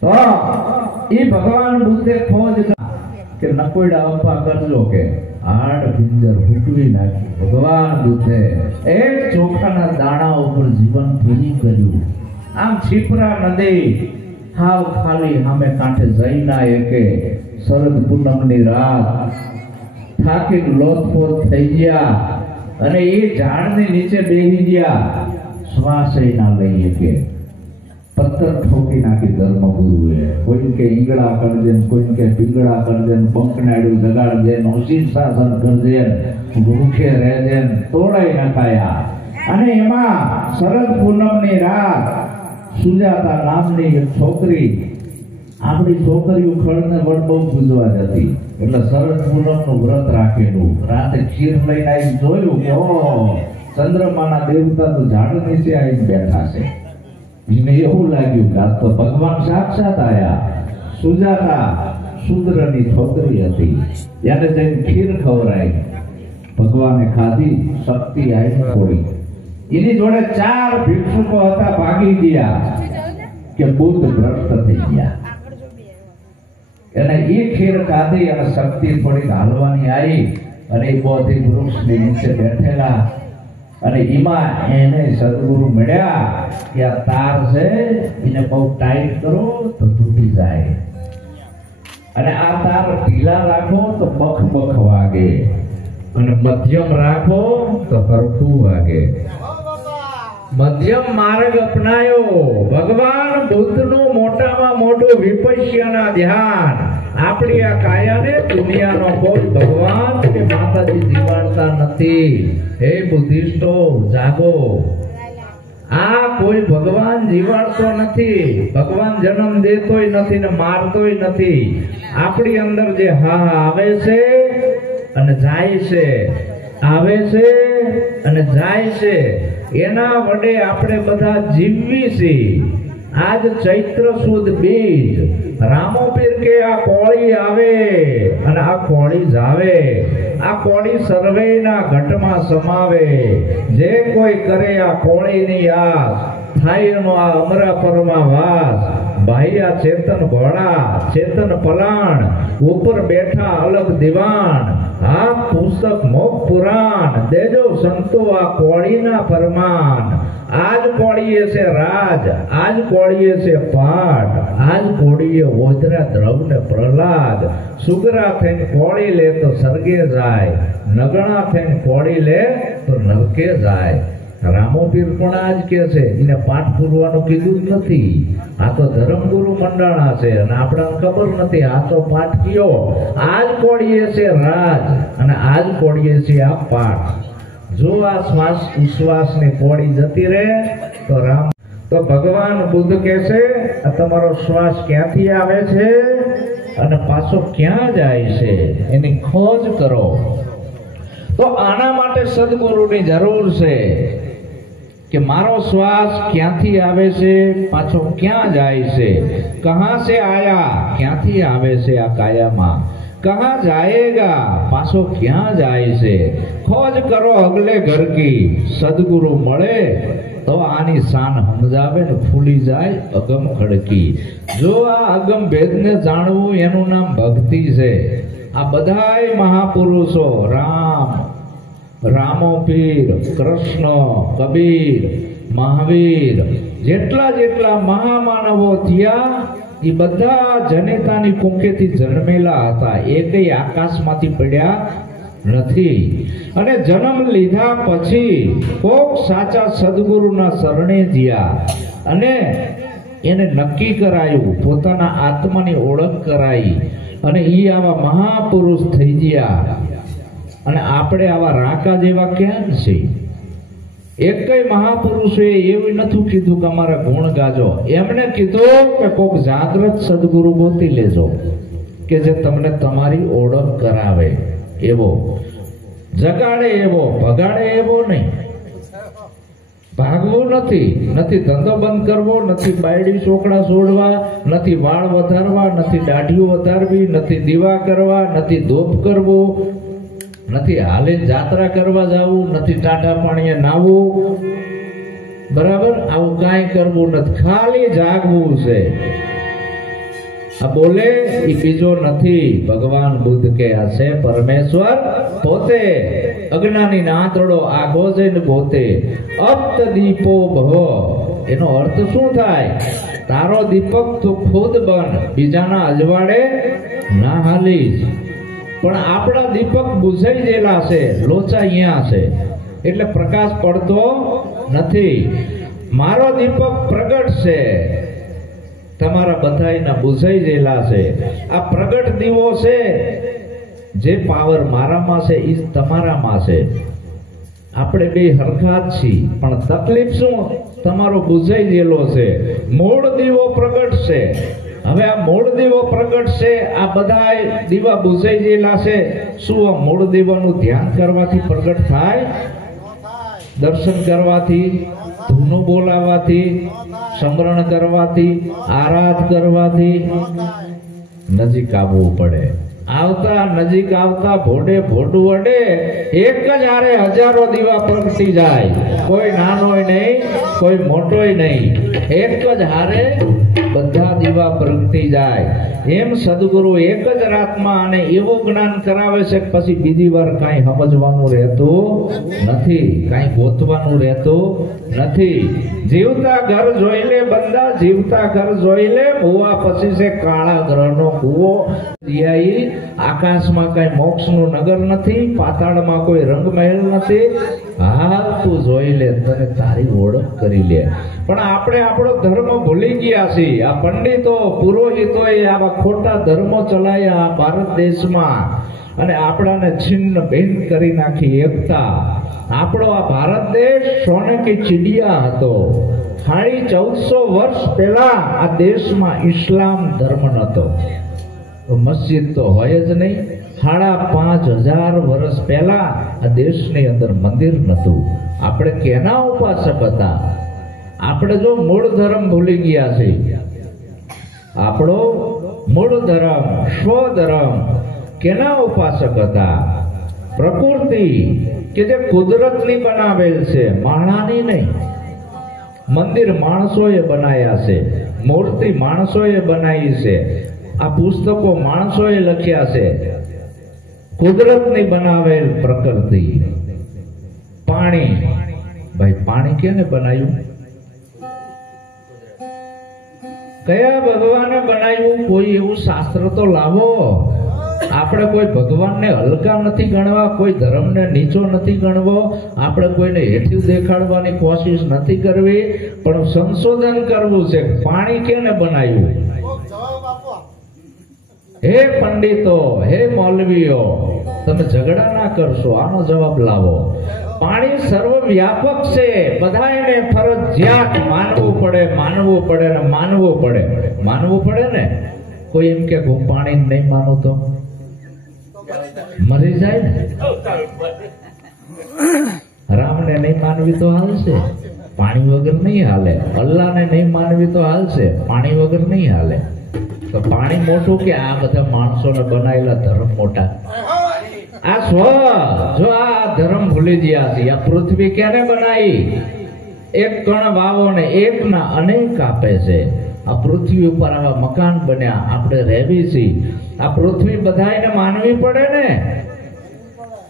તો એ ભગવાન બુદ્ધે ખોજ કે નકોડા અપા કરજો કે હાડ પિંજર ફૂટવી નાખી. ભગવાન બુદ્ધે એક ચોખાના દાણા ઉપર જીવન પૂરી કર્યું. આમ છીપરા નદી હાવ ખાલી સામે કાંઠે જઈ ના એકે. શરદ પૂનમની રાત થાકી લોથપોથ થઈ ગયા અને એ ઝાડની નીચે બેસી ગયા. શ્વાસ ના લઈ શકે. પથ્થર ઠોકી નાખી ધર્મગુરુએ. કોઈ કે ઈંગડા કરજે, કોઈ કે પીંગડા કરજે, બંકનાડું જગાડજે, શીર્ષાસન કરજે, ભૂખે રહેજે, તોડાઈ નખાયા. અને એમાં શરદ પૂનમની રાત સુજાતા નામની એક છોકરી, આપણી છોકરીઓ ખડને વડ બહુ પૂજવા જતી, એટલે શરદ પૂનમનું વ્રત રાખેલું. રાતે ખીર લઈને આવી જોયું કે ઓહ, ચંદ્રમાના દેવતા તો ઝાડ નીચે આવીને બેઠા છે. એને એવું લાગ્યું કે આ તો ભગવાન સાક્ષાત આયા. સુજાતા શૂદ્રની છોકરી હતી, એને જઈને ખીર ખવડાવી, ભગવાને ખાધી, શક્તિ આવી થોડી. એની જોડે 4 ભિક્ષુકો હતા, ભાગી ગયા કે બુદ્ધ ભ્રષ્ટ થઈ ગયા. એને એ ખીર ખાધી અને શક્તિ થોડીક હાલવાની આવી અને એ બોધી વૃક્ષની નીચે બેઠેલા. અને એમાં એને સદગુરુ મળ્યા કે આ તાર છે એને બહુ ટાઈટ કરો તો તૂટી જાય, અને આ તાર ઢીલા રાખો તો બખ બખ વાગે, અને મધ્યમ રાખો તો હરખું વાગે. મધ્યમ માર્ગ અપનાયો. ભગવાન બુદ્ધનું મોટામાં મોટું વિપશ્યના ધ્યાન. આપણી આ કાયાને દુનિયાનો કોઈ ભગવાન કે માતાજી જીવાડતા નથી. હે બુદ્ધિસ્ટો, જાગો. આ કોઈ ભગવાન જીવાડતો નથી. ભગવાન જન્મ દેતોય નથી ને મારતોય નથી. આપણી અંદર જે હા આવે છે અને જાય છે, આવે છે અને જાય છે, એના વડે આપણે બધા જીવવી છીએ. આજ ચૈત્ર સુદ બીજ, રામો પીર કે આ કોળી આવે અને આ કોળી જાવે. આ કોળી સર્વેના ઘટમાં સમાવે. જે કોઈ કરે આ કોળીની આસ, થાય એનો આ અમરાપરમાં વાસ. ભાઈ આ ચેતન ઘોડા, ચેતન પલાણ, ઉપર બેઠા અલગ દિવાણ. આ પુસ્તક મોક પુરાણ, દેજો સંતો આ કોળીના ફરમાન. આજ કોળીએ છે રાજ, આજ કોળીએ છે પાઠ, આજ કોળીએ ઓજરા દ્રવ ને પ્રહલાદ. સુગરા થઈને કોળી લે તો સ્વર્ગે જાય, નગણા થઈને કોળી લે તો નરકે જાય. રામો પીર પણ આજ કે છે, એને પાઠ પૂરવાનું કીધું જ નથી. આ તો ધર્મગુરુ મંડાણા છે અને આપણને ખબર નથી આ તો પાઠ કયો. આજ કોળીએ છે રાજ અને આજ કોળીએ છે આ પાઠ. જો આ શ્વાસ ઉશ્વાસની કોળી જતી રહે તો રામ તો ભગવાન બુદ્ધ કહે છે આ તમારો શ્વાસ ક્યાંથી આવે છે અને પાછો ક્યાં જાય છે એની ખોજ કરો. તો આના માટે સદગુરુની જરૂર છે કે મારો શ્વાસ ક્યાંથી આવે છે, પાછો ક્યાં જાય છે. કહા સે આયા, ક્યાંથી આવે છે આ કાયામાં, કહા જાયેગા, પાછો ક્યાં જાય છે. ખોજ કરો અગલે ઘર કી, સદગુરુ મળે તો આની શાન સમજાવે ને ફૂલી જાય અગમ ખડકી. જો આ અગમ ભેદને જાણવું એનું નામ ભક્તિ છે. આ બધાય મહાપુરુષો રામ, રામો પીર, કૃષ્ણ, કબીર, મહાવીર, જેટલા જેટલા મહામાનવો થયા એ બધા જનેતાની કુંખેથી જન્મેલા હતા, એકેય આકાશમાંથી પડ્યા નથી. અને જન્મ લીધા પછી કોક સાચા સદગુરુના શરણે ગયા અને એને નક્કી કરાયું, પોતાના આત્માની ઓળખ કરાઈ અને એ આવા મહાપુરુષ થઈ ગયા. અને આપણે આવા રાકા જેવા ક્યાં છે? એકેય મહાપુરુષોએ એવું નથી કીધું કે અમારા ગુણ ગાજો. એમને કીધું કે કોક જાગ્રત સદગુરુ ગોતી લેજો કે જે તમને તમારી ઓળખ કરાવે, એવો જગાડે, એવો ભગાડે એવો નહીં. ભાગવું નથી, નથી ધંધો બંધ કરવો, નથી બાયડી ચોકડા છોડવા, નથી વાળ વધારવા, નથી દાઢીઓ વધારવી, નથી દીવા કરવા, નથી ધોપ કરવો, નથી હાલે જાત્રા કરવા જવું, નથી ટાટા પાણીએ નાવું, બરાબર? આવું કાંઈ કરવું નથી, ખાલી જાગવું છે. આ બોલે એ બીજો નથી, ભગવાન બુદ્ધ કે છે પરમેશ્વર પોતે. અજ્ઞાની ના આંતરડો આખો છે ને પોતે. અપ્ત દીપો ભવ, એનો અર્થ શું થાય? તારો દીપક તું ખુદ બન, બીજાના અજવાડે ના હાલીશ. પણ આપણા દીપક બુઝાઈ ગયેલા છે, લોચા અહીંયા છે, એટલે પ્રકાશ પડતો નથી. મારો દીપક પ્રગટ છે, તમારા બધાયના બુઝાઈ ગયેલા છે. આ પ્રગટ દીવો છે, જે પાવર મારામાં છે એ તમારામાં છે. આપણે બે હરખા જ છીએ, પણ તકલીફ શું? તમારો બુઝાઈ ગયેલો છે. મૂળ દીવો પ્રગટ છે. હવે આ મૂળ દીવો પ્રગટ છે, આ બધા દીવા બુઝાઈ ગયેલા છે. શું આ મૂળ દીવાનું ધ્યાન કરવાથી પ્રગટ થાય? દર્શન કરવાથી, ધૂનો બોલાવાથી, સમરણ કરવાથી, આરાધ કરવાથી નજીક આવવું પડે. આવતા નજીક આવતા ભોડે ભોડું અડે, એક જ હારે હજારો દીવા પ્રગટી જાય. કોઈ નાનોય નહીં, કોઈ મોટોય નહીં, એક જ હારે બધા દીવા પ્રગટી જાય. એમ સદગુરુ એક જ રાતમાં અને એવું જ્ઞાન કરાવે છે કે પછી બીજી વાર કાંઈ સમજવાનું રહેતું નથી, કાંઈ ગોતવાનું રહેતું નથી. જીવતા ઘર જોઈ લે બંદા, જીવતા ઘર જોઈ લે ભૂવા, પછી છે કાળા ગ્રહનો કૂવો. આકાશમાં કઈ મોક્ષનું નગર નથી, પાતાળમાં કોઈ રંગ મહેલ નથી. હા, તું જોઈ લે, તને તારી ઓળખ કરી લે. પણ આપણે આપણો ધર્મ ભૂલી ગયા છીએ. આ પંડિતો, પુરોહિતોએ આવા ખોટા ધર્મો ચલાયા ભારત દેશમાં અને આપણાને છિન્ન ભિન્ન કરી નાખી એકતા. આપણો આ ભારત દેશ સોને કી ચિડિયા હતો. ખાલી 1400 વર્ષ પહેલા આ દેશમાં ઇસ્લામ ધર્મ નહોતો. મસ્જિદ તો હોય જ નહીં. 5500 વર્ષ પહેલા આ દેશની અંદર મંદિર નહોતું. આપણે કેના ઉપાસક હતા? આપણે જો મૂળ ધર્મ ભૂલી ગયા છે. આપણો મૂળ ધર્મ, સ્વધર્મ, કેના ઉપાસક હતા? પ્રકૃતિ કે જે કુદરતની બનાવેલ છે, માણાની નહીં. મંદિર માણસોએ બનાવ્યા છે, મૂર્તિ માણસોએ બનાવી છે, આ પુસ્તકો માણસોએ લખ્યા છે. કુદરતની બનાવેલ પ્રકૃતિ. પાણી, ભાઈ પાણી કેને બનાવ્યું? કયા ભગવાને બનાવ્યું? કોઈ એવું શાસ્ત્ર તો લાવો. આપણે કોઈ ભગવાનને હલકા નથી ગણવા, કોઈ ધર્મને નીચો નથી ગણવો, આપણે કોઈને હેઠું દેખાડવાની કોશિશ નથી કરવી, પણ સંશોધન કરવું છે. પાણી કેને બનાવ્યું? હે પંડિતો, હે મૌલવીઓ, તમે ઝઘડા ના કરશો, આનો જવાબ લાવો. પાણી સર્વવ્યાપક છે, બધાને ફરજિયાત માનવું પડે, માનવું પડે ને માનવું પડે. માનવું પડે ને. કોઈ એમ કે હું પાણી નહીં માનું તો મરી જાય ને. રામને નહીં માનવી તો હાલશે, પાણી વગર નહીં હાલે. અલ્લાહને નહીં માનવી તો હાલશે, પાણી વગર નહીં હાલે. તો પાણી મોટું કે આ બધા માણસોને બનાવેલા ધર્મ મોટા? આ સ્વ, જો આ ધર્મ ભૂલી ગયા છે. આ પૃથ્વી કેને બનાવી? એક કણ વાવો ને એક ના અનેક આપે છે. આ પૃથ્વી ઉપર આવા મકાન બન્યા, આપણે રહેવી છીએ. આ પૃથ્વી બધાને માનવી પડે ને.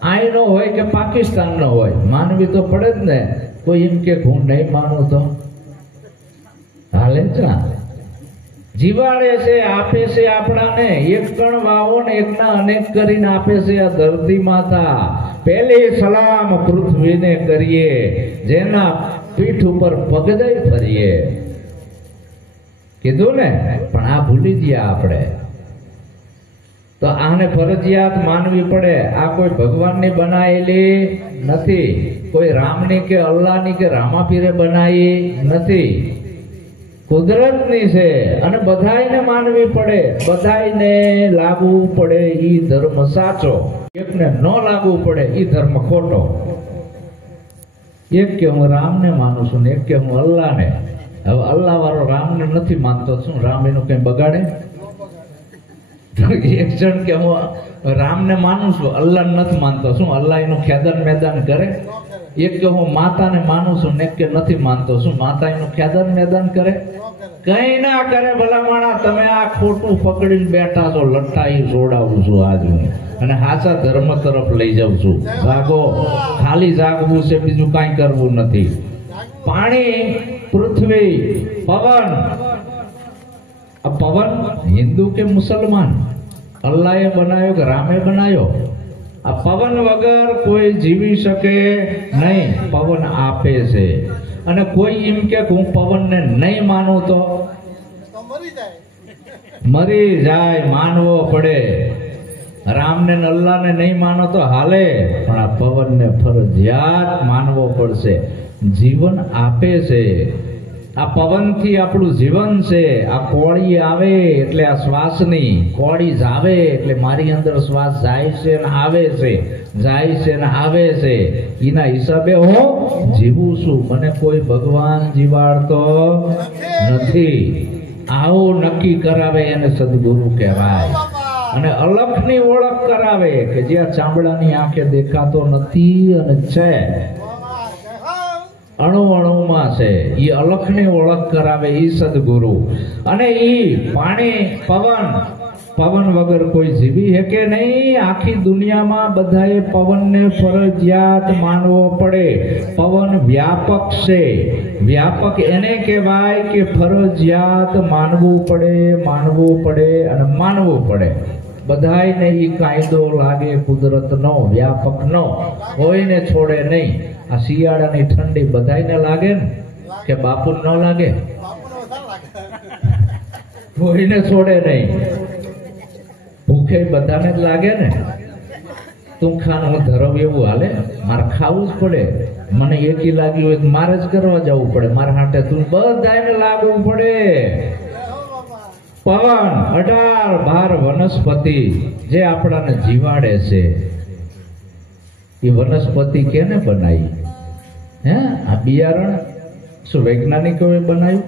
આઈ નો હોય કે પાકિસ્તાન નો હોય, માનવી તો પડે જ ને. કોઈ એમ કે હું નહીં માનું તો હાલે ચા? જીવાડે છે, આપે છે આપણાને. એક કણ વાવો ને એકના અનેક કરીને આપે છે આ ધરતી માતા. પહેલી સલામ પૃથ્વીને કરીએ, જેના પીઠ ઉપર પગ દઈ ફરીએ. કીધું ને, પણ આ ભૂલી ગયા આપણે. તો આને ફરજિયાત માનવી પડે. આ કોઈ ભગવાનની બનાવેલી નથી, કોઈ રામની કે અલ્લાહની કે રામાપીરે બનાવી નથી, કુદરતની છે. અને બધાયને માનવી પડે, બધાયને લાગુ પડે ઈ ધર્મ સાચો, એકને ન લાગુ પડે ઈ ધર્મ ખોટો. એક કે હું રામને માનું છું ને એક કે હું અલ્લાહને. હવે અલ્લાહ વાળો રામને નથી માનતો, શું રામ એનું કઈ બગાડે? એક જણ કે હું રામને માનું છું, અલ્લાહ નથી માનતો, શું અલ્લાહ એનું ખેદન મેદાન કરે? એક કે હું માતાને માનું છું ને એક કે નથી માનતો, શું માતા એનું ખેદન મેદાન કરે? કઈ ના કરે. ભલામણા તમે આ ખોટું પકડીને બેઠા છો, લટાઈ જોડાવું છું આજ હું, અને સાચા ધર્મ તરફ લઈ જાઉં છું. ભાગો, ખાલી જાગવું છે, બીજું કાંઈ કરવું નથી. પાણી, પૃથ્વી, પવન. આ પવન હિન્દુ કે મુસલમાન? અલ્લાહે બનાવ્યો કે રામે બનાવ્યો? આ પવન વગર કોઈ જીવી શકે નહીં. પવન આપે છે. અને કોઈ એમ કે હું પવનને નહીં માનું તો મરી જાય. માનવો પડે. રામને ને અલ્લાહને નહીં માનો તો હાલે, પણ આ પવનને ફરજિયાત માનવો પડશે. જીવન આપે છે. આ પવનથી આપણું જીવન છે. આ કોળી આવે એટલે આ શ્વાસની, કોળી જાવે એટલે મારી અંદર શ્વાસ જાય છે ને આવે છે, જાય છે ને આવે છે. એના હિસાબે હું જીવું છું. મને કોઈ ભગવાન જીવાડતો નથી. આવું નક્કી કરાવે એને સદગુરુ કહેવાય. અને અલખની ઓળખ કરાવે કે જ્યાં ચામડાની આંખે દેખાતો નથી અને છે, અણુ અણુમાં છે, એ અલખની ઓળખ કરાવે ઈ સદગુરુ. અને ઈ પાણી, પવન, પવન વગર કોઈ જીવી શકે નહીં. આખી દુનિયામાં બધાએ પવનને ફરજિયાત માનવો પડે. પવન વ્યાપક છે. વ્યાપક એને કહેવાય કે ફરજિયાત માનવું પડે, માનવું પડે અને માનવું પડે. બધાયને ઈ કાયદો લાગે કુદરતનો, વ્યાપકનો, કોઈને છોડે નહીં. આ શિયાળાની ઠંડી બધાયને લાગે ને કે બાપુ ન લાગે? કોઈને છોડે નહીં. ભૂખે બધાને જ લાગે ને. તું ખાન હું ધરવ એવું હાલે? મારે ખાવું જ પડે. મને એકી લાગ્યું હોય તો મારે જ કરવા જવું પડે. મારા હાટે તું બધાને લાગવું પડે. પવન, 18 વનસ્પતિ જે આપણાને જીવાડે છે, એ વનસ્પતિ કેને બનાવી? હે? આ બિયારણ શું વૈજ્ઞાનિકોએ બનાવ્યું?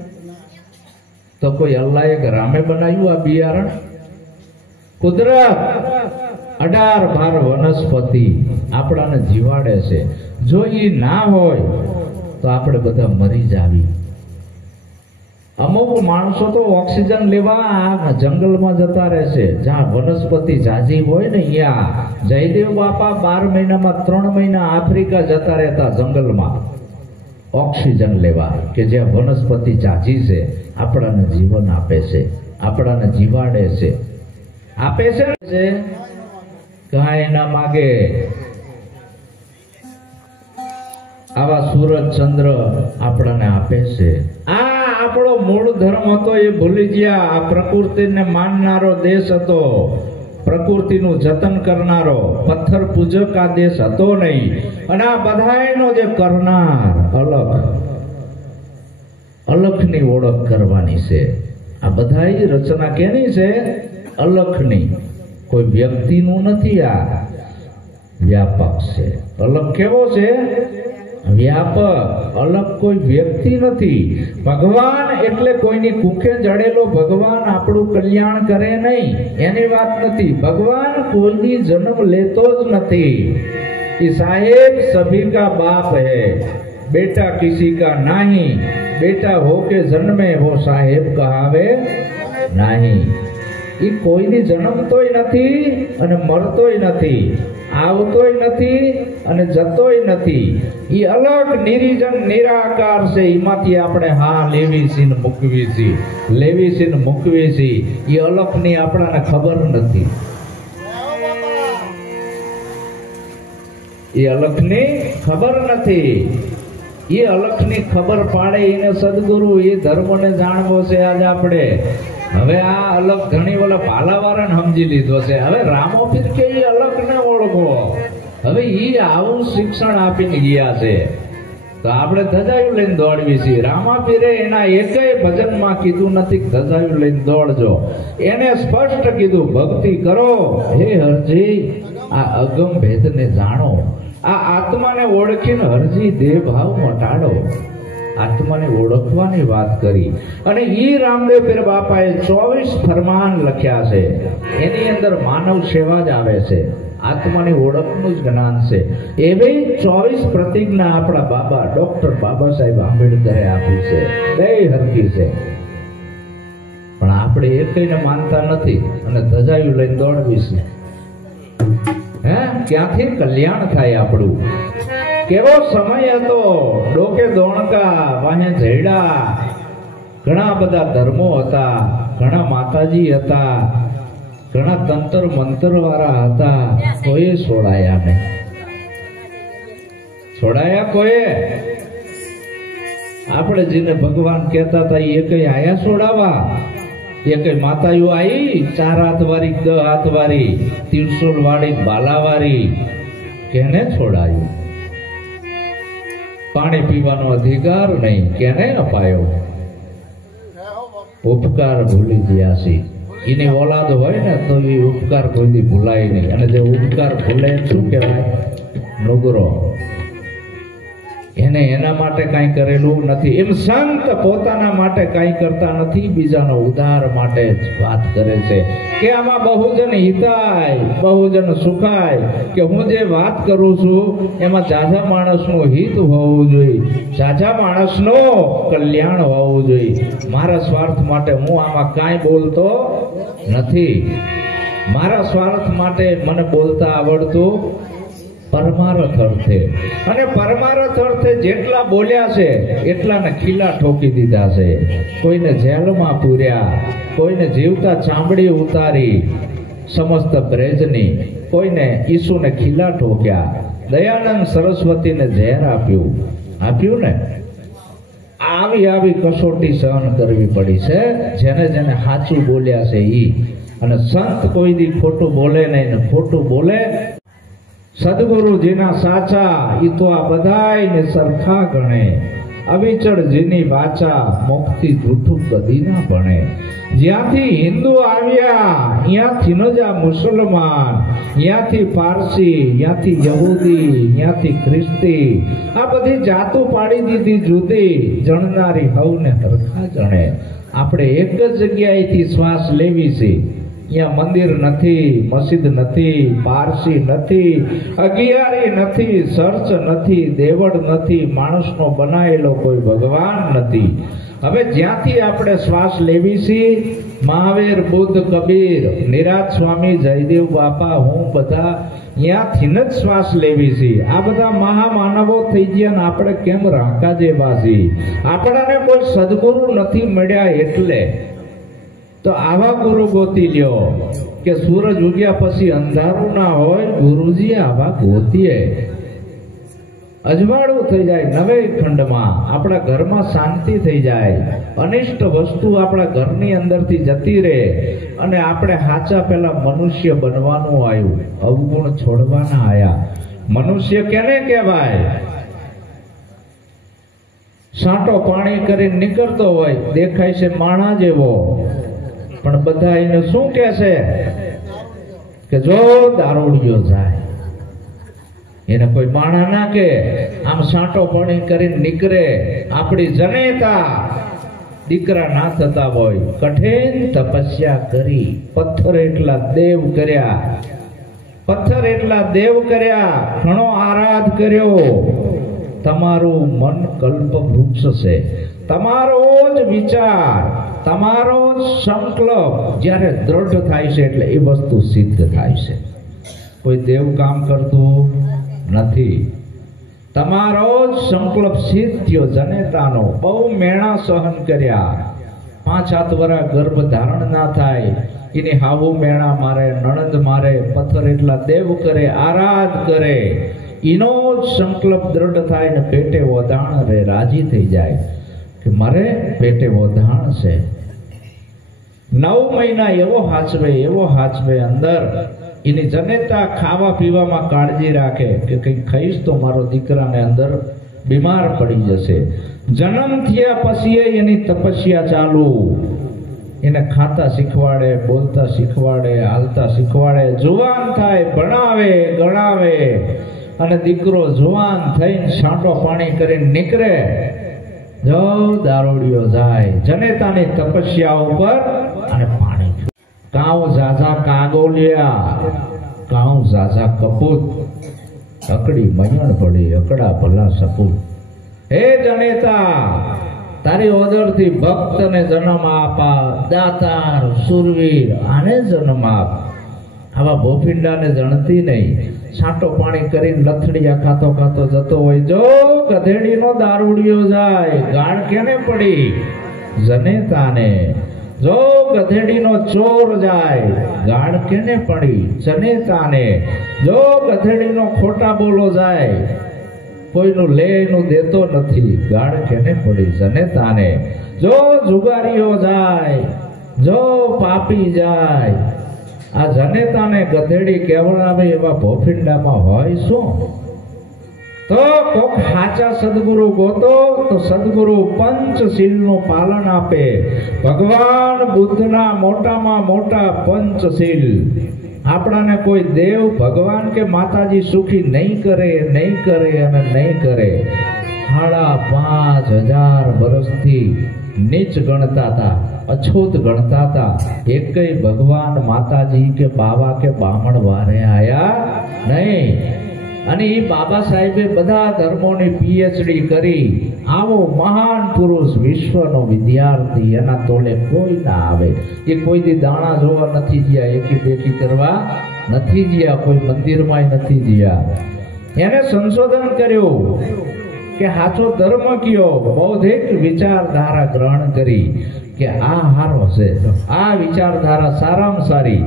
તો કોઈ અલ્લાહે કે રામે બનાવ્યું આ બિયારણ? કુદરત 18 વનસ્પતિ આપણાને જીવાડે છે. જો એ ના હોય તો આપણે બધા મરી જાવી. અમુક માણસો તો ઓક્સિજન લેવા આ જંગલમાં જતા રહેશે. જ્યાં વનસ્પતિ ઝાઝી હોય ને, ત્યાં જયદેવ બાપા 12 મહિનામાં 3 મહિના આફ્રિકા જતા રહેતા જંગલમાં ઓક્સિજન લેવા, કે જ્યાં વનસ્પતિ ઝાઝી છે. આપણાને જીવન આપે છે, આપણાને જીવાડે છે, આપે છે. કાંઈ ના માગે. આવા સૂરજ ચંદ્ર આપણને આપે છે. આ આપણો મૂળ ધર્મ હતો એ ભૂલી ગયા. આ પ્રકૃતિને માનનારો દેશ હતો, પ્રકૃતિનું જતન કરનારો, પથ્થર પૂજક આ દેશ હતો નહીં. અને આ બધાયનો જે કરનાર અલખની ઓળખ કરવાની છે. આ બધાય રચના કેની છે? અલખની. કોઈ વ્યક્તિનું નથી. આ વ્યાપક છે. અલખ કેવો છે? વ્યાપક. અલગ કોઈ વ્યક્તિ નથી. ભગવાન એટલે કોઈની કુખે જડેલો ભગવાન આપણું કલ્યાણ કરે નહીં એની વાત નથી. ભગવાન કોઈની જન્મ લેતો જ નથી. એ સાહેબ સભી કા બાપ હૈ. बेटा किसी का नहीं, बेटा हो के जन्मे वो साहेब कहावे नहीं। એ કોઈની જન્મતોય નથી અને મરતોય નથી, આવતોય નથી અને જતોય નથી। એ અલગ નિરીજન નિરાકાર છે। એમાંથી આપણે હા લેવી છે ને મૂકવી છે, લેવી છે ને મૂકવી છે। એ અલગની આપણાને ખબર નથી। એ અલગની ખબર નથી। એ અલગની ખબર પાડે એને સદગુરુ, એ ધર્મને જાણવો છે આજ આપણે। હવે આ અલગ ઘણી ઓલા ભાલાવાળાને સમજી લીધો છે। હવે રામોપીર કે એ અલગ ને ઓળખો, હવે એ આવું શિક્ષણ આપીને ગયા છે તો આપણે ધજાયું લઈને દોડવી છીએ। રામાપીરે એના એકેય ભજનમાં કીધું નથી ધજાયું લઈને દોડજો। એને સ્પષ્ટ કીધું ભક્તિ કરો હે હરજી, આ અગમ ભેદને જાણો, આ આત્માને ઓળખીને હરજી દેહ ભાવ મટાડો। આત્માને ઓળખવાની વાત કરી અને ઈ રામદેવ પીર બાપાએ 24 ફરમાન લખ્યા છે। એની અંદર માનવ સેવા જ આવે છે, આત્માની ઓળખનું જ જ્ઞાન છે। એવી 24 પ્રતિજ્ઞા આપણા બાબા ડોક્ટર બાબા સાહેબ આંબેડકરે આપી છે, બે હરકી છે, પણ આપણે એકઈને માનતા નથી અને ધજાયું લઈને દોડવી છે। હે ક્યાંથી કલ્યાણ થાય આપણું? કેવો સમય હતો, ડોકે દોણકા વાહે જઈડા, ઘણા બધા ધર્મો હતા, ઘણા માતાજી હતા, ઘણા તંત્ર મંત્ર વાળા હતા, કોઈ છોડાયા નહીં। છોડાયા કોઈ? આપણે જેને ભગવાન કહેતા હતા એ કઈ આયા છોડાવા? એ કઈ માતાઓ આવી 4 હાથ વાળી, 10 હાથ વાળી, 300 વાળી, બાલા વાળી? કેને છોડાયું? પાણી પીવાનો અધિકાર નહીં, કેને અપાયો? ઉપકાર ભૂલી ગયા છે। એની ઓલાદ હોય ને તો એ ઉપકાર કોઈથી ભૂલાય નહીં, અને જે ઉપકાર ભૂલે શું કહેવાય? નુગરો। એને એના માટે કાંઈ કરેલું નથી। એમ સંત પોતાના માટે કાંઈ કરતા નથી, બીજાનો ઉદ્ધાર માટે જ વાત કરે છે કે આમાં બહુજન હિતાય, બહુજન સુખાય, કે હું જે વાત કરું છું એમાં જાજા માણસનું હિત હોવું જોઈએ, જાજા માણસનો કલ્યાણ હોવું જોઈએ। મારા સ્વાર્થ માટે હું આમાં કાંઈ બોલતો નથી। મારા સ્વાર્થ માટે મને બોલતા આવડતું પરમાર્થ અર્થે, અને પરમાર્થ અર્થે જેટલા બોલ્યા છે એટલાને ખીલા ઠોકી દીધા છે। કોઈને જેલમાં પૂર્યા, કોઈને જીવતા ચામડી ઉતારી સમસ્ત બ્રેજની, કોઈને ઈસુને ખીલા ઠોક્યા, દયાનંદ સરસ્વતીને ઝેર આપ્યું ને। આવી કસોટી સહન કરવી પડી છે જેને જેને સાચું બોલ્યા છે ઈ। અને સંત કોઈ દી ખોટું બોલે નહીં ને ખોટું બોલે સદગુરુ જેના સાચા ઈ તો આ બધાયને સરખા ગણે। અવિચળ જેની વાચા મોક્ષથી જૂઠું કદી ના બને। જ્યાંથી હિન્દુ આવ્યા ત્યાંથી ન જ આ મુસલમાન, ત્યાંથી પારસી, ત્યાંથી યહૂદી, ત્યાંથી ખ્રિસ્તી, આ બધી જાતો પાડી દીધી જુદી, જણનારી હવને હરખા જણે। આપણે એક જ જગ્યાએથી શ્વાસ લેવી છે। અહીંયા મંદિર નથી, મસ્જિદ નથી, પારસી નથી, અગિયારી નથી, ચર્ચ નથી, દેવળ નથી, માણસનો બનાયેલો કોઈ ભગવાન નથી। હવે જ્યાંથી આપણે શ્વાસ લેવી છે, મહાવીર, બુદ્ધ, કબીર, નિરાજ સ્વામી, જયદેવ બાપા, હું બધા ત્યાંથી જ શ્વાસ લેવી છે। આ બધા મહામાનવો થઈ ગયા ને આપણે કેમ રાંકા જેવા છીએ? આપણાને કોઈ સદગુરુ નથી મળ્યા એટલે તો આવા ગુરુ ગોતી લ્યો કે સૂરજ ઉગ્યા પછી અંધારું ના હોય। ગુરુજી આવા ગોતીએ, અજવાળું થઈ જાય નવે ખંડમાં, આપણા ઘરમાં શાંતિ થઈ જાય, અનિષ્ટ વસ્તુ આપણા ઘરની અંદરથી જતી રહે, અને આપણે સાચા પેલા મનુષ્ય બનવાનું આવ્યું, અવગુણ છોડવાના આયા। મનુષ્ય કેને કહેવાય? સાંટો પાણી કરીને નીકળતો હોય, દેખાય છે માણા જેવો, પણ બધા એને શું કહે છે કે જો દારૂડિયો જાય, એને કોઈ માણા ના કે, આમ સાંટો પાણી કરીને નીકળે। આપણી જનેતા દીકરા ના થતા હોય, કઠિન તપસ્યા કરી, પથ્થર એટલા દેવ કર્યા, ઘણો આરાધ કર્યો, તમારું મન કલ્પ વૃક્ષ છે. તમારો જ વિચાર, તમારો જ સંકલ્પ જ્યારે દ્રઢ થાય છે એટલે એ વસ્તુ સિદ્ધ થાય છે. કોઈ દેવ કામ કરતું નથી. તમારો જ સંકલ્પ સિદ્ધ થયો. જનેતાનો બહુ મેણા સહન કર્યા. 5-7 વર્ષ ગર્ભ ધારણ ના થાય, એની હાહુ મેણા મારે, નણંદ મારે, પથ્થર એટલા દેવ કરે, આરાધ કરે. એનો જ સંકલ્પ દ્રઢ થાય ને પેટે ઓધાણ રે, રાજી થઈ જાય કે મારે પેટે ઓધાણ છે. 9 મહિના એવો હાચવે અંદર એની જનેતા ખાવા પીવામાં કાળજી રાખે કે કંઈક ખાઈશ તો મારો દીકરાને અંદર બીમાર પડી જશે. જન્મ થયા પછી એની તપસ્યા ચાલુ. એને ખાતા શીખવાડે, બોલતા શીખવાડે, હાલતા શીખવાડે. જુવાન થાય, ભણાવે, ગણાવે અને દીકરો જુવાન થઈને છાંટો પાણી કરીને નીકળે. જો દારૂડિયો જાય જનેતાની તપસ્યા ઉપર અને પાણી. કાઉ ઝાઝા કાગોલિયા, કાઉ ઝાઝા કપૂત, અકડી મયણ પડી, અકડા ભલા સપૂત. હે જનેતા, તારી ઓદરથી ભક્તને જન્મ આપા, દાતાર સુરવીર આને જન્મ આપ. આવા ભોપિંડાને જણતી નહીં. છાંટો પાણી કરીને લથડિયા ખાતો ખાતો જતો હોય. જો ગધેડીનો દારૂડિયો જાય, ગાળ કેને પડી? જનેતાને. જો ગધેડીનો ચોર જાય, ગાળ કેને પડી? જનેતાને. જો ગધેડીનો ખોટા બોલો જાય, કોઈનું લેનું દેતો નથી, ગાળ કેને પડી? જનેતાને. જો જુગારીઓ જાય, જો પાપી જાય, આ જનેતાને ગધેડી કહેવડાવે એવા ભોફિંડામાં હોય શું? તો કોક સાચા સદગુરુ ગોતો તો સદગુરુ પંચશીલનું પાલન આપે. ભગવાન બુદ્ધના મોટામાં મોટા પંચશીલ. આપણાને કોઈ દેવ, ભગવાન કે માતાજી સુખી નહીં કરે અને નહીં કરે. 5,500 વર્ષથી નીચ ગણતા હતા, અછૂત ગણતા હતા. એકેય ભગવાન, માતાજી કે બાવા કે બામણ વારે આયા નહીં. અને એ બાબા સાહેબે બધા ધર્મોની PhD કરી. આવો મહાન પુરુષ, વિશ્વનો વિદ્યાર્થી, એના તોલે કોઈ ના આવે. એ કોઈથી દાણા જોવા નથી ગયા, એકી બેકી કરવા નથી ગયા, કોઈ મંદિરમાં નથી ગયા. એને સંશોધન કર્યું કે સાચો ધર્મ કયો. બૌદ્ધિક વિચારધારા ગ્રહણ કરી કે આ હારો છે, આ વિચારધારા સારામાં સારી,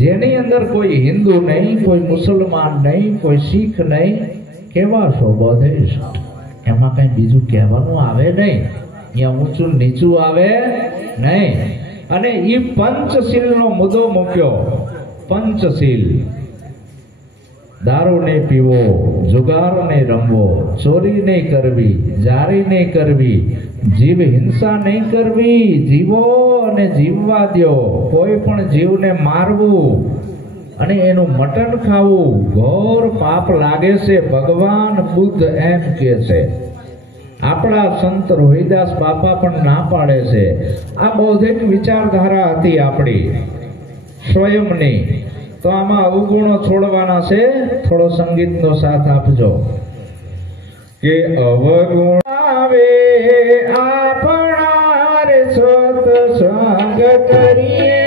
જેની અંદર કોઈ હિન્દુ નહીં, કોઈ મુસલમાન નહીં, કોઈ શીખ નહીં. કેવા છો બૌદ્ધિક? એમાં કઈ બીજું કહેવાનું આવે નહીં, અહીંયા ઊંચું નીચું આવે નહીં. અને એ પંચશીલનો મુદ્દો મૂક્યો. પંચશીલ: દારૂ નહીં પીવો, જુગાર નહીં રમવો, ચોરી નહીં કરવી, જારી નહીં કરવી, જીવ હિંસા નહીં કરવી, જીવો અને જીવવા દો. કોઈ પણ જીવને મારવું અને એનું મટન ખાવું ઘોર પાપ લાગે છે. ભગવાન બુદ્ધ એમ કહે છે. આપણા સંત રોહિદાસ બાપા પણ ના પાડે છે. આ બૌદ્ધિક વિચારધારા હતી આપણી સ્વયંની. તો આમાં અવગુણો છોડવાના છે. થોડો સંગીતનો સાથ આપજો કે અવગુણ આવે આપણા રે સત્સંગ કરીએ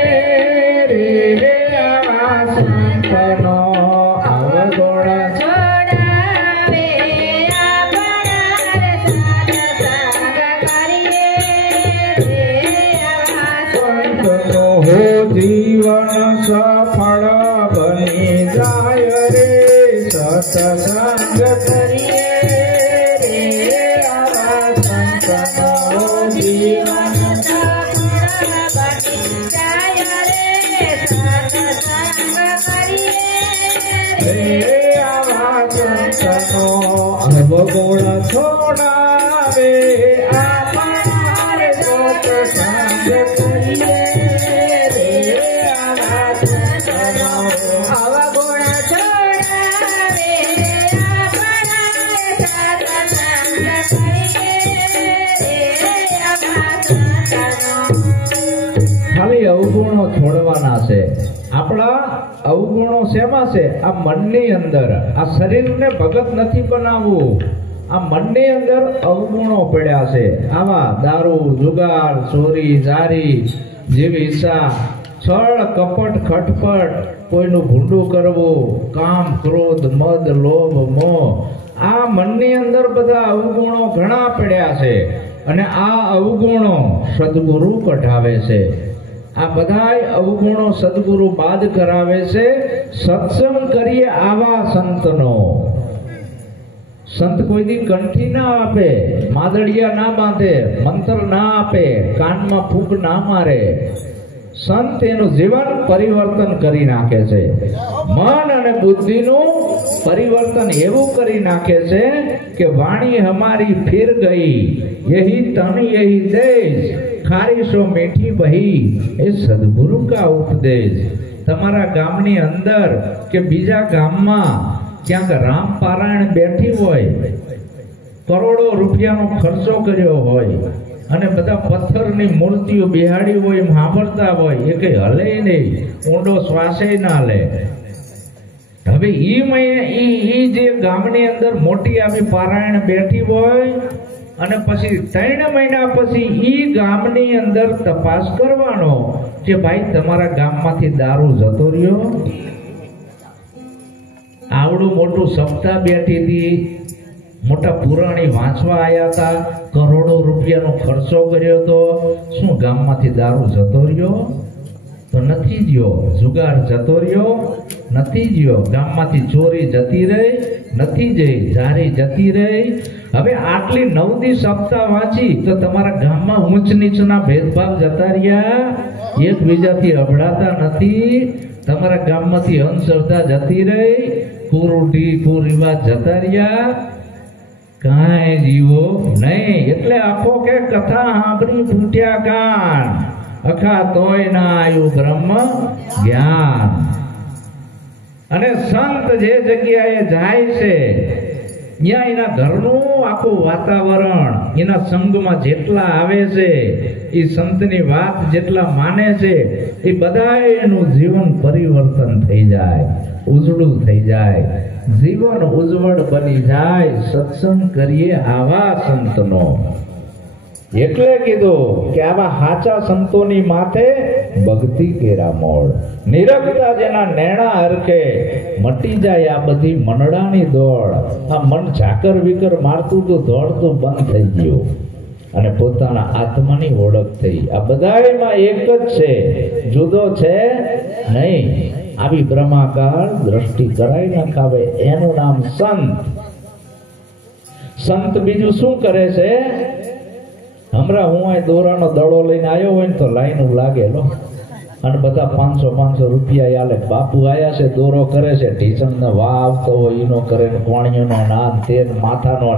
રે આ સંતનો. અવગુણ છોડાવે આપણા રે સત્સંગ કરીએ રે આ સંતનો હો જીવન સફળ બની જાય રે. સત્સંગ કરીએ રે આવા સંતનો જીવન સફળ બની જાય રે. સત્સંગ કરીએ રે આવા સંતનો. અવગુણ છોડાવે આપણા રે સત્સંગ કરીએ રે આવા સંતનો. અવગુણ છોડાવે આપણા સત્સંગ કરીએ રે આવા સંતનો. ખાલી અવગુણો છોડવાના છે. આપણા અવગુણો શેમાં છે? આ મનની અંદર. આ શરીરને ભગત નથી બનાવવું. આ મનની અંદર અવગુણો પડ્યા છે. આવા દારૂ, જુગાર, ચોરી, જારી જેવી ઈચ્છા, છળ, કપટ, ખટપટ, કોઈનું ભૂંડું કરવું, કામ, ક્રોધ, મદ, લોભ, મોહ, આ મનની અંદર બધા અવગુણો ઘણા પડ્યા છે. અને આ અવગુણો સદગુરુ કઢાવે છે. આ બધાય અવગુણો સદગુરુ બાદ કરાવે છે. સત્સંગ કરીએ આવા સંતનો. સંત કોઈ દી કંઠી ના આપે, માદળિયા ના બાંધે, મંત્ર ના આપે, કાનમાં ફૂંક ના મારે. સંત એનું જીવન પરિવર્તન કરી નાખે છે. મન અને બુદ્ધિનું પરિવર્તન એવું કરી નાખે છે કે વાણી હમારી ફિર ગઈ, યહી તન યહી દેશ, ખારીશો મીઠી બહી, એ સદગુરુ કા ઉપદેશ. તમારા ગામની અંદર કે બીજા ગામમાં ક્યાંક રામ પારાયણ બેઠી હોય, કરોડો રૂપિયાનો ખર્ચો કર્યો હોય અને બધા પથ્થરની મૂર્તિઓ બિહાડી હોય, સાંભળતા હોય, એ કઈ હલે નહીં, ઊંડો શ્વાસે ના લે. હવે ઈ જે ગામની અંદર મોટી આવી પારાયણ બેઠી હોય અને પછી 3 મહિના પછી ઈ ગામની અંદર તપાસ કરવાનો કે ભાઈ તમારા ગામમાંથી દારૂ જતો રહ્યો. આવડું મોટું સપ્તાહ બેઠી હતી, મોટા પુરાણી વાંચવા આવ્યા હતા, કરોડો રૂપિયાનો ખર્ચો કર્યો હતો, શું ગામમાંથી દારૂ જતો રહ્યો? તો નથી ગયો. જુગાર જતો રહ્યો? નથી ગયો. ગામમાંથી ચોરી જતી રહી? નથી જઈ. જારી જતી રહી? હવે આટલી 9 દી સપ્તાહ વાંચી તો તમારા ગામમાં ઊંચ નીચના ભેદભાવ જતા રહ્યા? એકબીજાથી અભડાતા નથી? તમારા ગામમાંથી અંધશ્રદ્ધા જતી રહી? કુરૂઢી કુરિવાજ જતા રહ્યા? કાંઈ જીવો નહીં. એટલે આખો કે કથા સાંભળી ફૂટ્યા કાન, અખા તોય ના આવ્યું બ્રહ્મ જ્ઞાન. અને સંત જે જગ્યાએ જાય છે ત્યાં એના ઘરનું આખું વાતાવરણ, એના સંગમાં જેટલા આવે છે, એ સંતની વાત જેટલા માને છે, એ બધાયનું જીવન પરિવર્તન થઈ જાય, ઉજળું થઈ જાય, જીવન ઉજ્જવળ બની જાય. સત્સંગ કરીએ આવા સંતનો. એટલે કીધું કે આવા સાચા સંતોની માથે ભક્તિ કેરા મોળ, નિરખતા જેના નેણા હરખે, મટી જાય આ બધી મનડાની દોડ. આ મન ઝાકર વિકર મારતું તો દોડતું બંધ થઈ ગયું અને પોતાના આત્માની ઓળખ થઈ. આ બધાયમાં એક જ છે, જુદો છે નહીં. આવી બ્રહ્માકાર દ્રષ્ટિ કરાઈ નખાવે એનું નામ સંત. સંત બીજું શું કરે છે? હમણાં હું અહીં દોરાનો દડો લઈને આવ્યો હોય ને તો લાઈન લાગેલો અને બધા 500 રૂપિયા આલે. બાપુ આયા છે, દોરો કરે છે, ઢીસણ ને વાહ આવતો હોય એનો કરે, કોણીઓનો નાન તેલ માથાનો.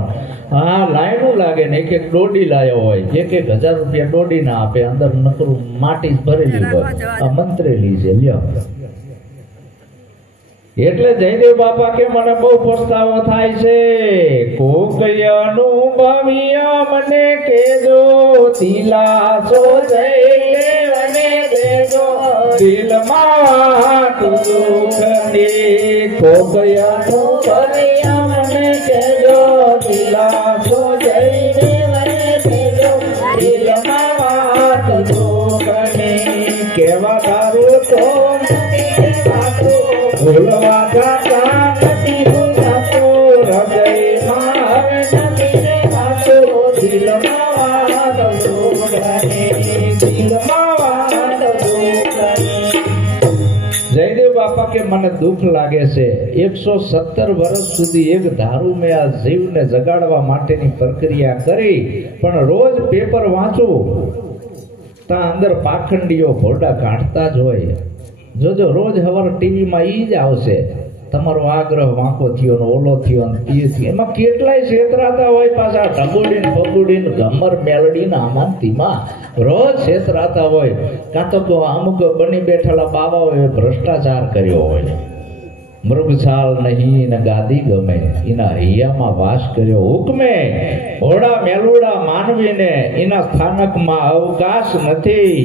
હા, લાઈનું લાગે ને એક દોડી લાયો હોય, 1000 રૂપિયા દોડી ના આપે, અંદર નકરું માટી ભરેલી હોય, આ મંત્રેલી છે લ્યો. એટલે જયદેવ બાપા કે મને બહુ પસ્તાવો થાય છે. કોકૈયાનું ભાવિયા મને કેજો, દિલાસો જયદેવને દેજો, દિલમાં દુઃખની. કોકૈયાનું ભાવિયા મને કેજો, દિલાસો જયદેવને દેજો, દિલમાં દુઃખની. કેવા દારૂ તો ભૂલવા જાતા નથી ભૂલાતો, હૃદયમાં હવે નથી રહેવાતો, દિલમાં વાત દુઃખની, દિલમાં વાત દુઃખની. જયદેવ બાપા કે મને દુઃખ લાગે છે. 117 વર્ષ સુધી એક ધારું મેં આ જીવને જગાડવા માટેની પ્રક્રિયા કરી, પણ રોજ પેપર વાંચું ત્યાં અંદર પાખંડીઓ ઘોડા કાઢતા જ હોય. જોજો રોજ હવાર ટીવીમાં ઈ જ આવશે, તમારો આગ્રહ વાંકો થયો ને ઓલો થયો ને તે થયો. એમાં કેટલાય છેતરાતા હોય, પાછા ઢબુડીને પગુડીને ગમર મેલડીને આમાં તીમાં રોજ છેતરાતા હોય. કાં તો અમુક બની બેઠેલા બાવાઓએ ભ્રષ્ટાચાર કર્યો હોય, મૃગછાલ નહીં ને ગાદી ગમે, એના હૈયામાં વાસ કર્યો હુકમે. હોડા મેલુડા માનવીને એના સ્થાનકમાં અવકાશ નથી,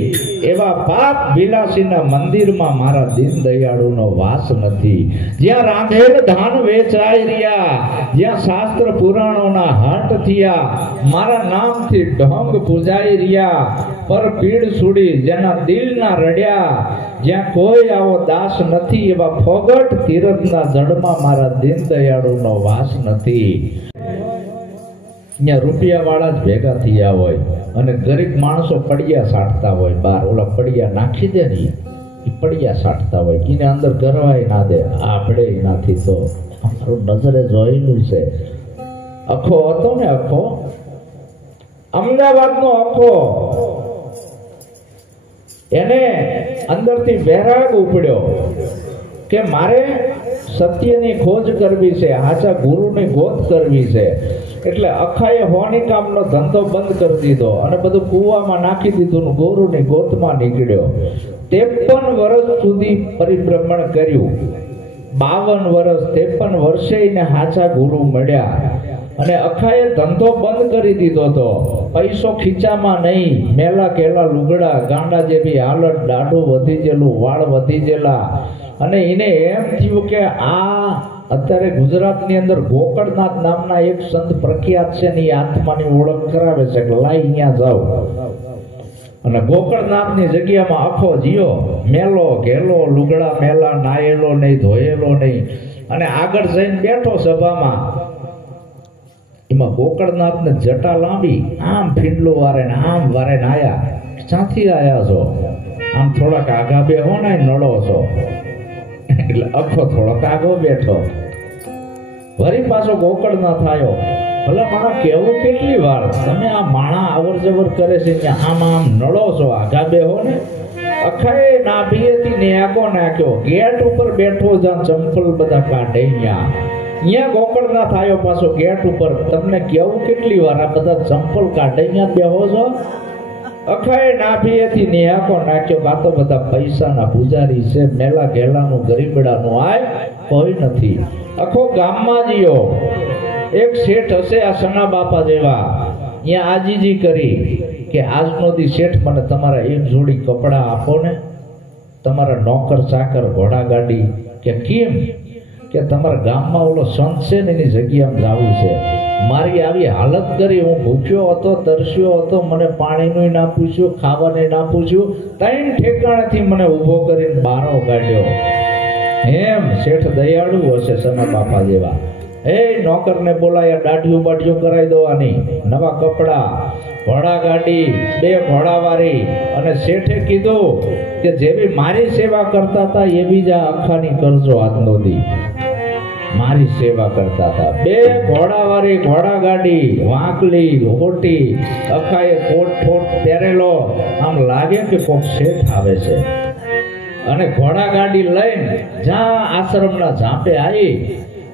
એવા પાપ વિલાસીના મંદિરમાં મારા દીન દયાળુનો વાસ નથી. જ્યાં રાંધેલ ધાન વેચાઈ રહ્યા, જ્યાં શાસ્ત્ર પુરાણોના હાટ થયા, મારા નામથી ઢોંગ પૂજાઈ રહ્યા, પર પીડ સુડી જેના દિલના રડ્યા, જ્યાં કોઈ આવો દાસ નથી, એવા ફોગટ તીરથના જડમાં મારા દીન દયાળુનો વાસ નથી. અહીંયા રૂપિયા વાળા જ ભેગા થયા હોય અને ગરીબ માણસો પડિયા સાટતા હોય, બાર ઓલા પડિયા નાખી દે ને એ પડિયા સાટતા હોય, એને અંદર ગરવાય ના દે. આપણે એનાથી તો અમારું નજરે જોયેલું છે. અખો હતો ને, અખો અમદાવાદનો અખો, એને અંદરથી વૈરાગ ઉપડ્યો કે મારે સત્યની ખોજ કરવી છે, હાચા ગુરુની ગોત કરવી છે. એટલે અખાએ હોની કામનો ધંધો બંધ કરી દીધો અને બધું કૂવામાં નાખી દીધું, ગુરુની ગોતમાં નીકળ્યો. 53 વર્ષ સુધી પરિભ્રમણ કર્યું. 52 વર્ષ 53 વર્ષે એને હાચા ગુરુ મળ્યા અને અખાએ ધંધો બંધ કરી દીધો હતો. પૈસો ખીચામાં નહીં, મેલા કેલા લુગડા, ગાંડા જેવી હાલત, દાઢું વધી ગયેલું, વાળ વધી ગયેલા. અને એને એમ થયું કે આ અત્યારે ગુજરાતની અંદર ગોકળનાથ નામના એક સંત પ્રખ્યાત છે ને, એ આત્માની ઓળખ કરાવે છે કે લાઈ અહીંયા જાઓ. અને ગોકળનાથની જગ્યામાં આખો જીયો મેલો ઘેલો, લુગડા મેલા, નાયેલો નહીં, ધોયેલો નહીં, અને આગળ જઈને બેઠો સભામાં. એમાં ગોકળનાથને જટા લાંબી, આમ ફીંડલું વારે ને આમ વારે ને આયા. ક્યાંથી આયા છો? આમ થોડાક આગા બે હો ને નડો છો. એટલે અખો થોડોક આગો બેઠો. વળી પાછો ગોકળનાથ આવ્યો. ભલે માણા કેવું કેટલી વાર તમે આ માણા આવર જવર કરે છે, આમ આમ નડો છો, આગા બે હો ને. અખાએ નાભીએથી નેકો નાખ્યો, ગેટ ઉપર બેઠો, જ્યાં ચંપલ બધા કાઢે. અહીંયા ગોકળનાથ આવ્યો પાછો ગેટ ઉપર. તમને કેવું કેટલી વાર આ બધા ચંપલ કાઢે, અહીંયા બેહો છો. અખાએ નાભીએથી નેકો નાખ્યો, કાં તો બધા પૈસાના પૂજારી છે, મેલા ઘેલાનું ગરીબડાનું આય કોઈ નથી. આખો ગામમાં જીયો એક શેઠ હશે આ સના બાપા જેવા, અહીંયા આજીજી કરી કે આજનો દી શેઠ મને તમારા એક જોડી કપડા આપો ને, તમારા નોકર ચાકર ઘોડા ગાડી. કે કેમ? કે તમારા ગામમાં ઓલો સંત છે ને એની જગ્યામાં જવું છે. મારી આવી હાલત કરી, હું ભૂખ્યો હતો, તરસ્યો હતો, મને પાણીનું ના પૂછ્યું, ખાવાનું ના પૂછ્યું, 3 ઠેકાણેથી મને ઊભો કરીને બારો કાઢ્યો. એમ શેઠ દયાળુ હશે સના બાપા જેવા. એ નોકરને બોલાયા, દાઢીઓ બાઢીઓ કરાવી દેવાની, નવા કપડા, ઘોડા ગાડી, 2 ઘોડાવાળી. અને શેઠે કીધું કે જેવી મારી સેવા કરતા હતા એવી જ આ અખાની કરજો. આજનો દી મારી સેવા કરતા હતા. 2 ઘોડાવાળી ઘોડા ગાડી, વાંકલી હોટી, અખાએ કોટ ઠોટ પહેરેલો, આમ લાગે કે કોક શેઠ આવે છે. અને ઘોડા ગાડી લઈને જ્યાં આશ્રમના ઝાંપે આવી,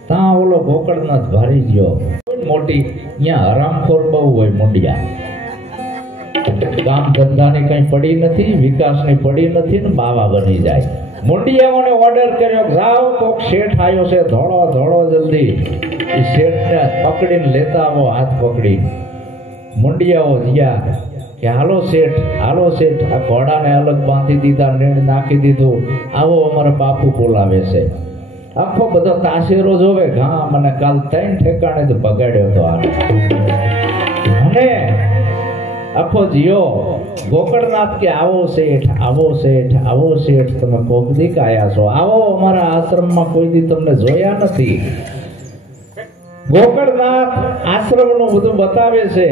ત્યાં ઓલો ગોકળનાથ ભારી ગયો. મોટી અહીંયા હરામખોર બહુ હોય મોડિયા. કામ ધંધાની કઈ પડી નથી, વિકાસની પડી નથી ને બાવા બની જાય. મોડિયાઓને ઓર્ડર કર્યો, જાઓ કોક શેઠ આવ્યો છે, ધોળો ધોળો જલ્દી. એ શેઠને પકડીને લેતા આવો, હાથ પકડી. મોડિયાઓ ગયા કે હાલો શેઠ, હાલો શેઠ. આ ઘોડાને અલગ બાંધી દીધા, નેણ નાખી દીધું. આવો અમારા બાપુ બોલાવે છે. આખો બધો તાશેરો જોવે, ઘા મને કાલ 3 ઠેકાણે તો બગાડ્યો હતો આ. અને આખો જીયો ગોકળનાથ કે આવો શેઠ, આવો શેઠ, આવો શેઠ, તમે કોક દી આયા છો, આવો અમારા આશ્રમમાં કોઈ દી તમને જોયા નથી. ગોકળનાથ આશ્રમનું બધું બતાવે છે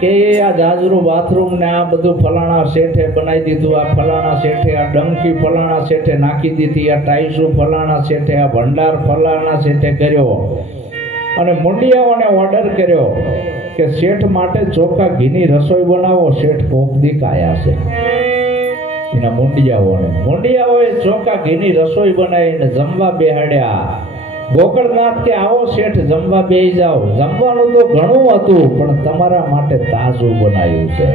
કે આ જાજરું બાથરૂમ ને આ બધું ફલાણા શેઠે બનાવી દીધું, આ ફલાણા શેઠે આ ડંકી ફલાણા શેઠે નાખી દીધી, આ ટાઈસુ ફલાણા શેઠે, આ ભંડાર ફલાણા શેઠે કર્યો. અને મુંડિયાઓને ઓર્ડર કર્યો કે શેઠ માટે ચોખા ઘીની રસોઈ બનાવો, શેઠ કોક દી કાયા છે. એના મુંડિયાઓએ ચોખા ઘીની રસોઈ બનાવીને જમવા બેહાડ્યા. ગોકળનાથ કે આવો શેઠ જમવા બેસી જાઓ. જમવાનું તો ઘણું હતું પણ તમારા માટે તાજું બનાવ્યું છે.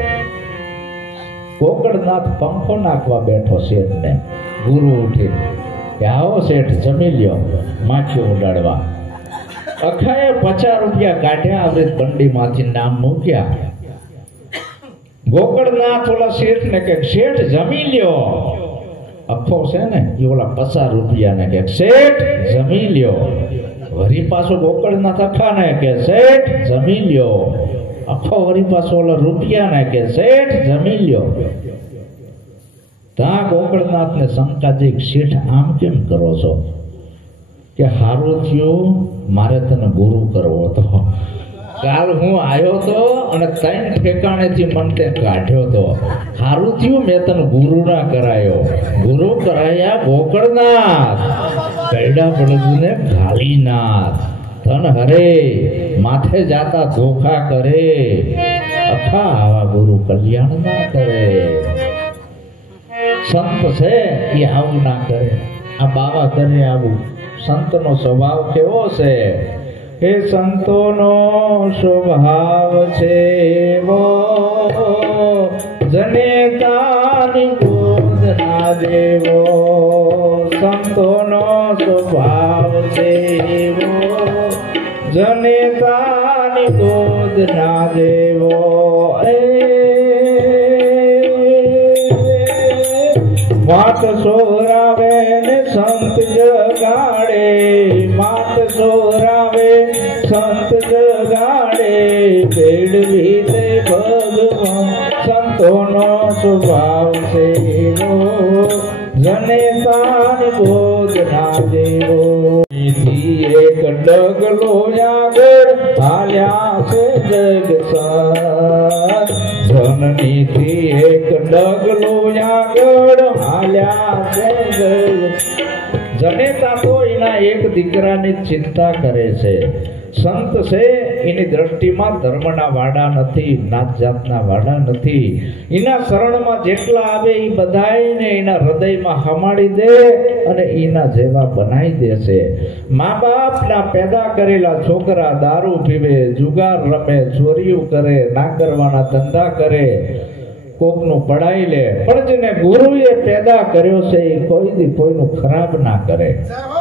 ગોકળનાથ પંખો નાખવા બેઠો શેઠને. ગુરુ ઉઠી કે આવો શેઠ જમી લ્યો, માખીઓ ઉડાડવા. અખાએ 50 રૂપિયા કાઢ્યા, અમૃત બંડીમાંથી નામ મૂક્યા. ગોકળનાથ ઓલા શેઠ ને કે શેઠ જમી લ્યો. અખો છે ને એ ઓલા 50 રૂપિયા ને કે શેઠ જમી લ્યો. વરી પાછો ગોકળનાથ અખા ને કે શેઠ જમી લ્યો. અખો વરી પાછો ઓલા રૂપિયા ને કે શેઠ જમી લ્યો. ત્યાં ગોકળનાથ ને શંકાજી શેઠ આમ કેમ કરો છો? કે હારું થયું મારે તને ગુરુ કરવો હતો. કાલ હું આવ્યો તો અને 3 ઠેકાણેથી મન તે કાઢ્યો તો. હારું થયું મેં તને ગુરુ ના કરાયો. ગુરુ કરાયા ગોકળનાથ, કૈડા બળદને ઘાલીનાથ. ધન હરે માથે જાતા ધોખા કરે, અખા આવા ગુરુ કલ્યાણ ના કરે. સંત છે એ આવું ના કરે, આ બાવા કરે આવું. સંતનો સ્વભાવ કેવો છે? હે સંતોનો સ્વભાવ છે એવો, જનેતાની ગોદ ના દેવો. સંતોનો સ્વભાવ છે એવો, જનેતાની ગોદ ના દેવો. માત સોરાવે ને સંત જગાડે, માત સોરાવે સંત જગાડે. ભેળવી દે ભગવાન સંતોનો સ્વભાવ છે એવો, જનેતાની ગોદ ના દેવો. એક ડગલો આગળ હાલ્યા છે જગસાર, જનનીથી એક ડગલો આગળ હાલ્યા છે જગ. જનેતા તો એના એક દીકરાની ચિંતા કરે છે. સંત છે એની દ્રષ્ટિમાં ધર્મના વાડા નથી, નાત જાતના વાડા નથી. એના શરણમાં જેટલા આવે એ બધાને એના હૃદયમાં હમાડી દે અને એના જેવા બનાવી દે છે. મા બાપના પેદા કરેલા છોકરા દારૂ પીવે, જુગાર રમે, ચોરીઓ કરે, ના કરવાના ધંધા કરે, કોકનું પડાઈ લે. પણ જેને ગુરુએ પેદા કર્યો છે એ કોઈ દી કોઈનું ખરાબ ના કરે,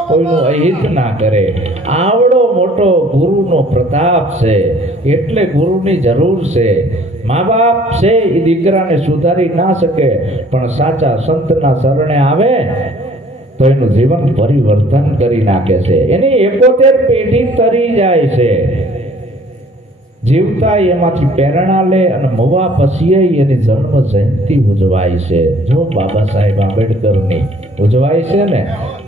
કોઈનું અહિત ના કરે. આવડો મોટો ગુરુનો પ્રતાપ છે, એટલે ગુરુની જરૂર છે. મા બાપ છે એ દીકરાને સુધારી ના શકે, પણ સાચા સંતના શરણે આવે તો એનું જીવન પરિવર્તન કરી નાખે છે. એની 71 પેઢી તરી જાય છે. જીવતા એમાંથી પ્રેરણા લે અને મવા પછી એની જન્મ જયંતિ ઉજવાય છે. જો બાબા સાહેબ આંબેડકરની ઉજવાય છે ને,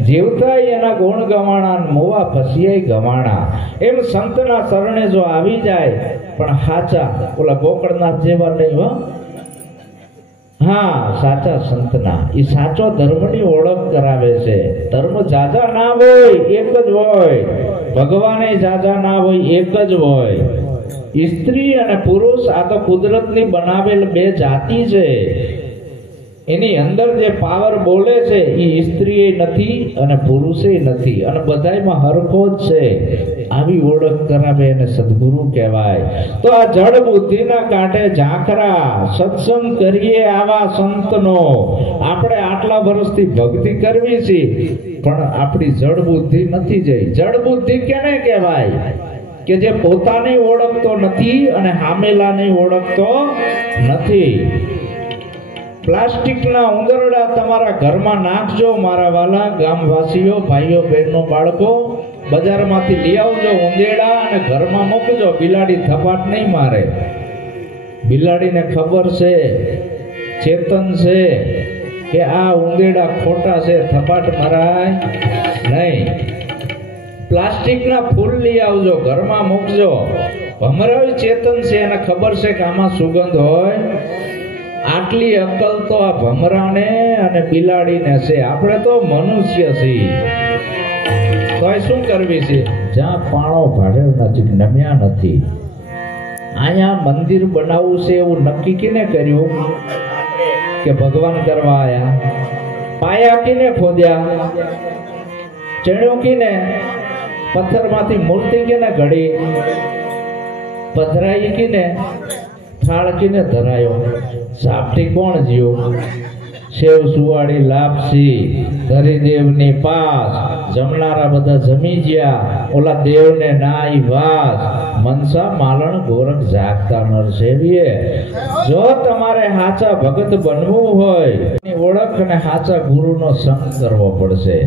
જીવતા એના ગુણ ગવાણા, મવા પછી ગવાણા. એમ સંતના શરણે જો આવી જાય, પણ સાચા ઓલા ગોકળનાથ જેવા નહીં હો. હા, સાચા સંતના એ સાચો ધર્મની ઓળખ કરાવે છે. ધર્મ જાજા ના હોય એક જ હોય, ભગવાને જાજા ના હોય એક જ હોય. સ્ત્રી અને પુરુષ આ તો કુદરતની બનાવેલ બે જાતિ છે. એની અંદર જે પાવર બોલે છે એ સ્ત્રી નથી અને પુરુષે નથી, અને બધાયમાં હરખો જ છે. આવી ઓળખ કરાવે એને સદગુરુ કહેવાય. તો આ જડ બુદ્ધિના કાંઠે ઝાંખરા સત્સંગ કરીએ આવા સંતનો. આપણે આટલા વર્ષથી ભક્તિ કરવી છે, પણ આપણી જડ બુદ્ધિ નથી જઈ. જડ બુદ્ધિ કેને કહેવાય? કે જે પોતાને ઓળખતો નથી અને હામેલાને ઓળખતો નથી. પ્લાસ્ટિકના ઉંદરડા તમારા ઘરમાં નાખજો મારા વાલા ગામવાસીઓ, ભાઈઓ બહેનો, બાળકો. બજારમાંથી લઈ આવજો ઉંદેડા અને ઘરમાં મૂકજો. બિલાડી થપાટ નહીં મારે. બિલાડીને ખબર છે, ચેતન છે કે આ ઉંદેડા ખોટા છે, થપાટ મરાય નહીં. પ્લાસ્ટિકના ફૂલ લઈ આવજો, ઘરમાં મૂકજો. ભમરાવી ચેતન છે, એને ખબર છે કે આમાં સુગંધ હોય. આટલી અકલ તો આ ભમરાને અને બિલાડીને છે. આપણે તો મનુષ્ય છીએ. તો શું કરવી છે? જ્યાં પાણો ભાડેલ નથી, નમ્યા નથી, અહીંયા મંદિર બનાવવું છે એવું નક્કી કેને કર્યું? કે ભગવાન કરવા આયા. પાયા કેને ખોદ્યા? ચણ્યો કીને? પથ્થરમાંથી મૂર્તિ કેને ઘડી? પધરાઈ કીને? થાળ કીને ધરાયો? સાપટી કોણ જીવ? શેવ સુવાડી લાપસી ધરીદેવની પાસ જમનારા બધા જમી ગયા, ઓલા દેવને નાઈ વાસ, મનસા માલણ ગોરખ જાગતા નર સેવીએ. જો તમારે હાચા ભગત બનવું હોય એની ઓળખ અને હાચા ગુરુનો સંગ કરવો પડશે.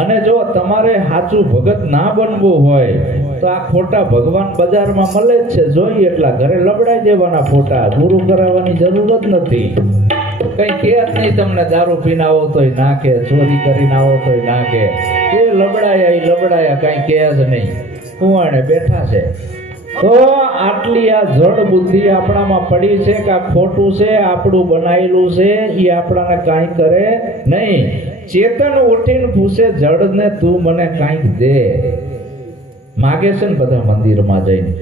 અને જો તમારે સાચું ભગત ના બનવું હોય તો આ ખોટા ભગવાન બજારમાં મળે જ છે, જોઈએ એટલા ઘરે લબડાઈ દેવાના ફોટા, ગુરુ કરાવવાની જરૂર જ નથી. કઈ કે જ નહીં તમને, દારૂ પીને આવો તોય નાખે, ચોરી કરીને આવો તોય નાખે, એ લબડાયા કઈ કે જ નહીં, કુવાણે બેઠા છે. તો આટલી આ જડ બુદ્ધિ આપણામાં પડી છે કે આ ખોટું છે, આપણું બનાવેલું છે, એ આપણાને કાંઈ કરે નહીં. ચેતન ઉઠીને પૂછે જડને, તું મને કાંઈક દે, માગે છે ને બધા મંદિરમાં જઈને.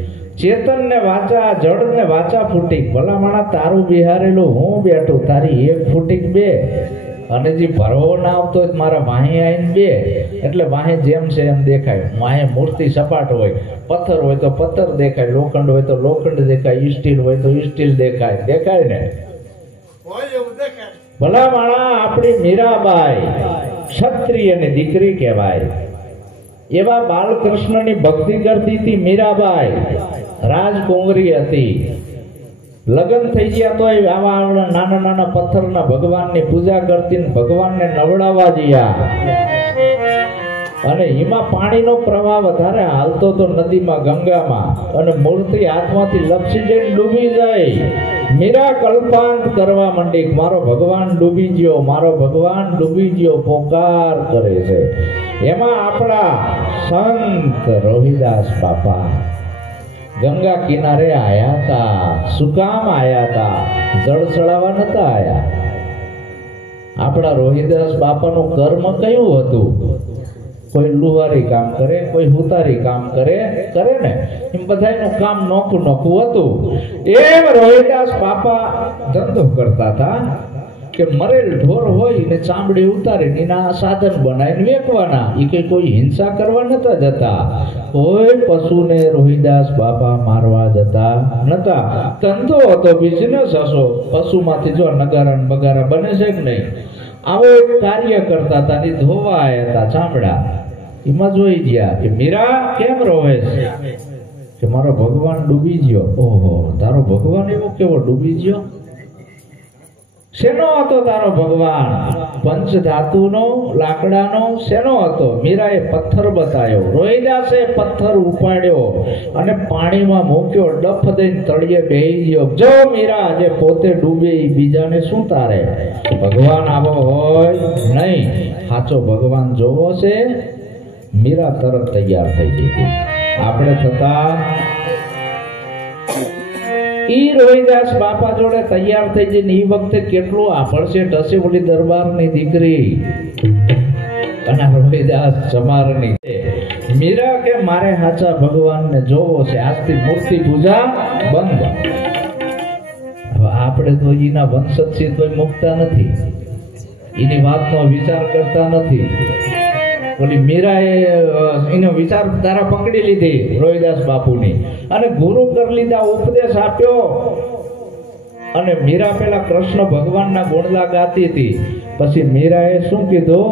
ચેતન ને વાચા, જડ ને વાચા ફૂટીક, ભલા માણા તારું બિહારેલું હું બેઠું, તારી એક ફૂટીક બે. અને જે ભરવો ના આવતો હોય મારા વાહે આવીને બે, એટલે વાહે જેમ છે એમ દેખાય. વાહે મૂર્તિ સપાટ હોય, પથ્થર હોય તો પથ્થર દેખાય, લોખંડ હોય તો લોખંડ દેખાય, સ્ટીલ હોય તો સ્ટીલ દેખાય. દેખાય ને ભલા માણા. આપણી મીરાબાઈ ક્ષત્રિયની દીકરી કહેવાય. એવા બાલકૃષ્ણની ભક્તિ કરતી હતી મીરાબાઈ, રાજકુંવરી હતી. લગ્ન થઈ ગયા તો આવા નાના નાના પથ્થરના ભગવાનની પૂજા કરતી, ભગવાનને નવડાવવા ગયા. અને એમાં પાણીનો પ્રવાહ વધારે હાલતો તો નદીમાં, ગંગામાં, અને મૂર્તિ હાથમાંથી લપસી જઈને ડૂબી જાય. મીરા કલ્પાંત કરવા માંડી, મારો ભગવાન ડૂબી ગયો, મારો ભગવાન ડૂબી ગયો, પોકાર કરે છે. એમાં આપણા સંત રોહિદાસ બાપા ગંગા કિનારે આયા હતા. શું કામ આયા હતા? જળ ચડાવવા નતા આયા. આપણા રોહિદાસ બાપાનું કર્મ કયું હતું? કોઈ લુહારી કામ કરે, કોઈ હુતારી કામ કરે ને, એમ બધાનું કામ નોખું હતું. એમ રોહિદાસ બાપા ધંધો કરતા હતા કે મરેલ ઢોર હોય ને ચામડી ઉતારીને એના સાધન બનાવીને વેચવાના. એ કઈ કોઈ હિંસા કરવા નતા જતા, કોઈ પશુને રોહિદાસ બાપા મારવા જતા નતા. ધંધો હતો, બિઝનેસ હશો. પશુમાંથી જો નગારા બગારા બને છે કે નહીં, આવો એક કાર્ય કરતા હતા. ને ધોવા આવ્યા હતા ચામડા. એમાં જોઈ ગયા કે મીરા કેમ રોવે છે? કે મારો ભગવાન ડૂબી ગયો. ઓહો, તારો ભગવાન એવો કેવો ડૂબી ગયો? શેનો હતો તારો ભગવાન? પંચ ધાતુનો, લાકડાનો શેનો હતો? મીરાએ પથ્થર બતાવ્યો. રોહિદાસે પથ્થર ઉપાડ્યો અને પાણીમાં મૂક્યો, ડફ દઈને તળિયે બેહી ગયો. જો મીરા આજે પોતે ડૂબે, બીજાને શું તારે? ભગવાન આવો હોય નહીં, સાચો ભગવાન જોવો છે. મીરા તરત તૈયાર થઈ ગઈ. આપણે થતા ઈ રોહિદાસ બાપા જોડે તૈયાર થઈ જઈને ઈ વખતે કેટલું આફળસેટ હશે ઓલી દરબારની દીકરી. અને રોહિદાસ ચમારની. મીરા કે મારે સાચા ભગવાનને જોવો છે, આજથી મૂર્તિ પૂજા બંધ. હવે આપણે તો એના વંશજ છીએ તોય મુકતા નથી, એની વાતનો વિચાર કરતા નથી. ઓલી મીરાએ એનો વિચાર ધારા પકડી લીધી રોહિદાસ બાપુની, અને ગુરુ કરી લીધા, ઉપદેશ આપ્યો. અને મીરા પેલા કૃષ્ણ ભગવાનના ગુણલા ગાતી હતી. પછી મીરાએ શું કીધું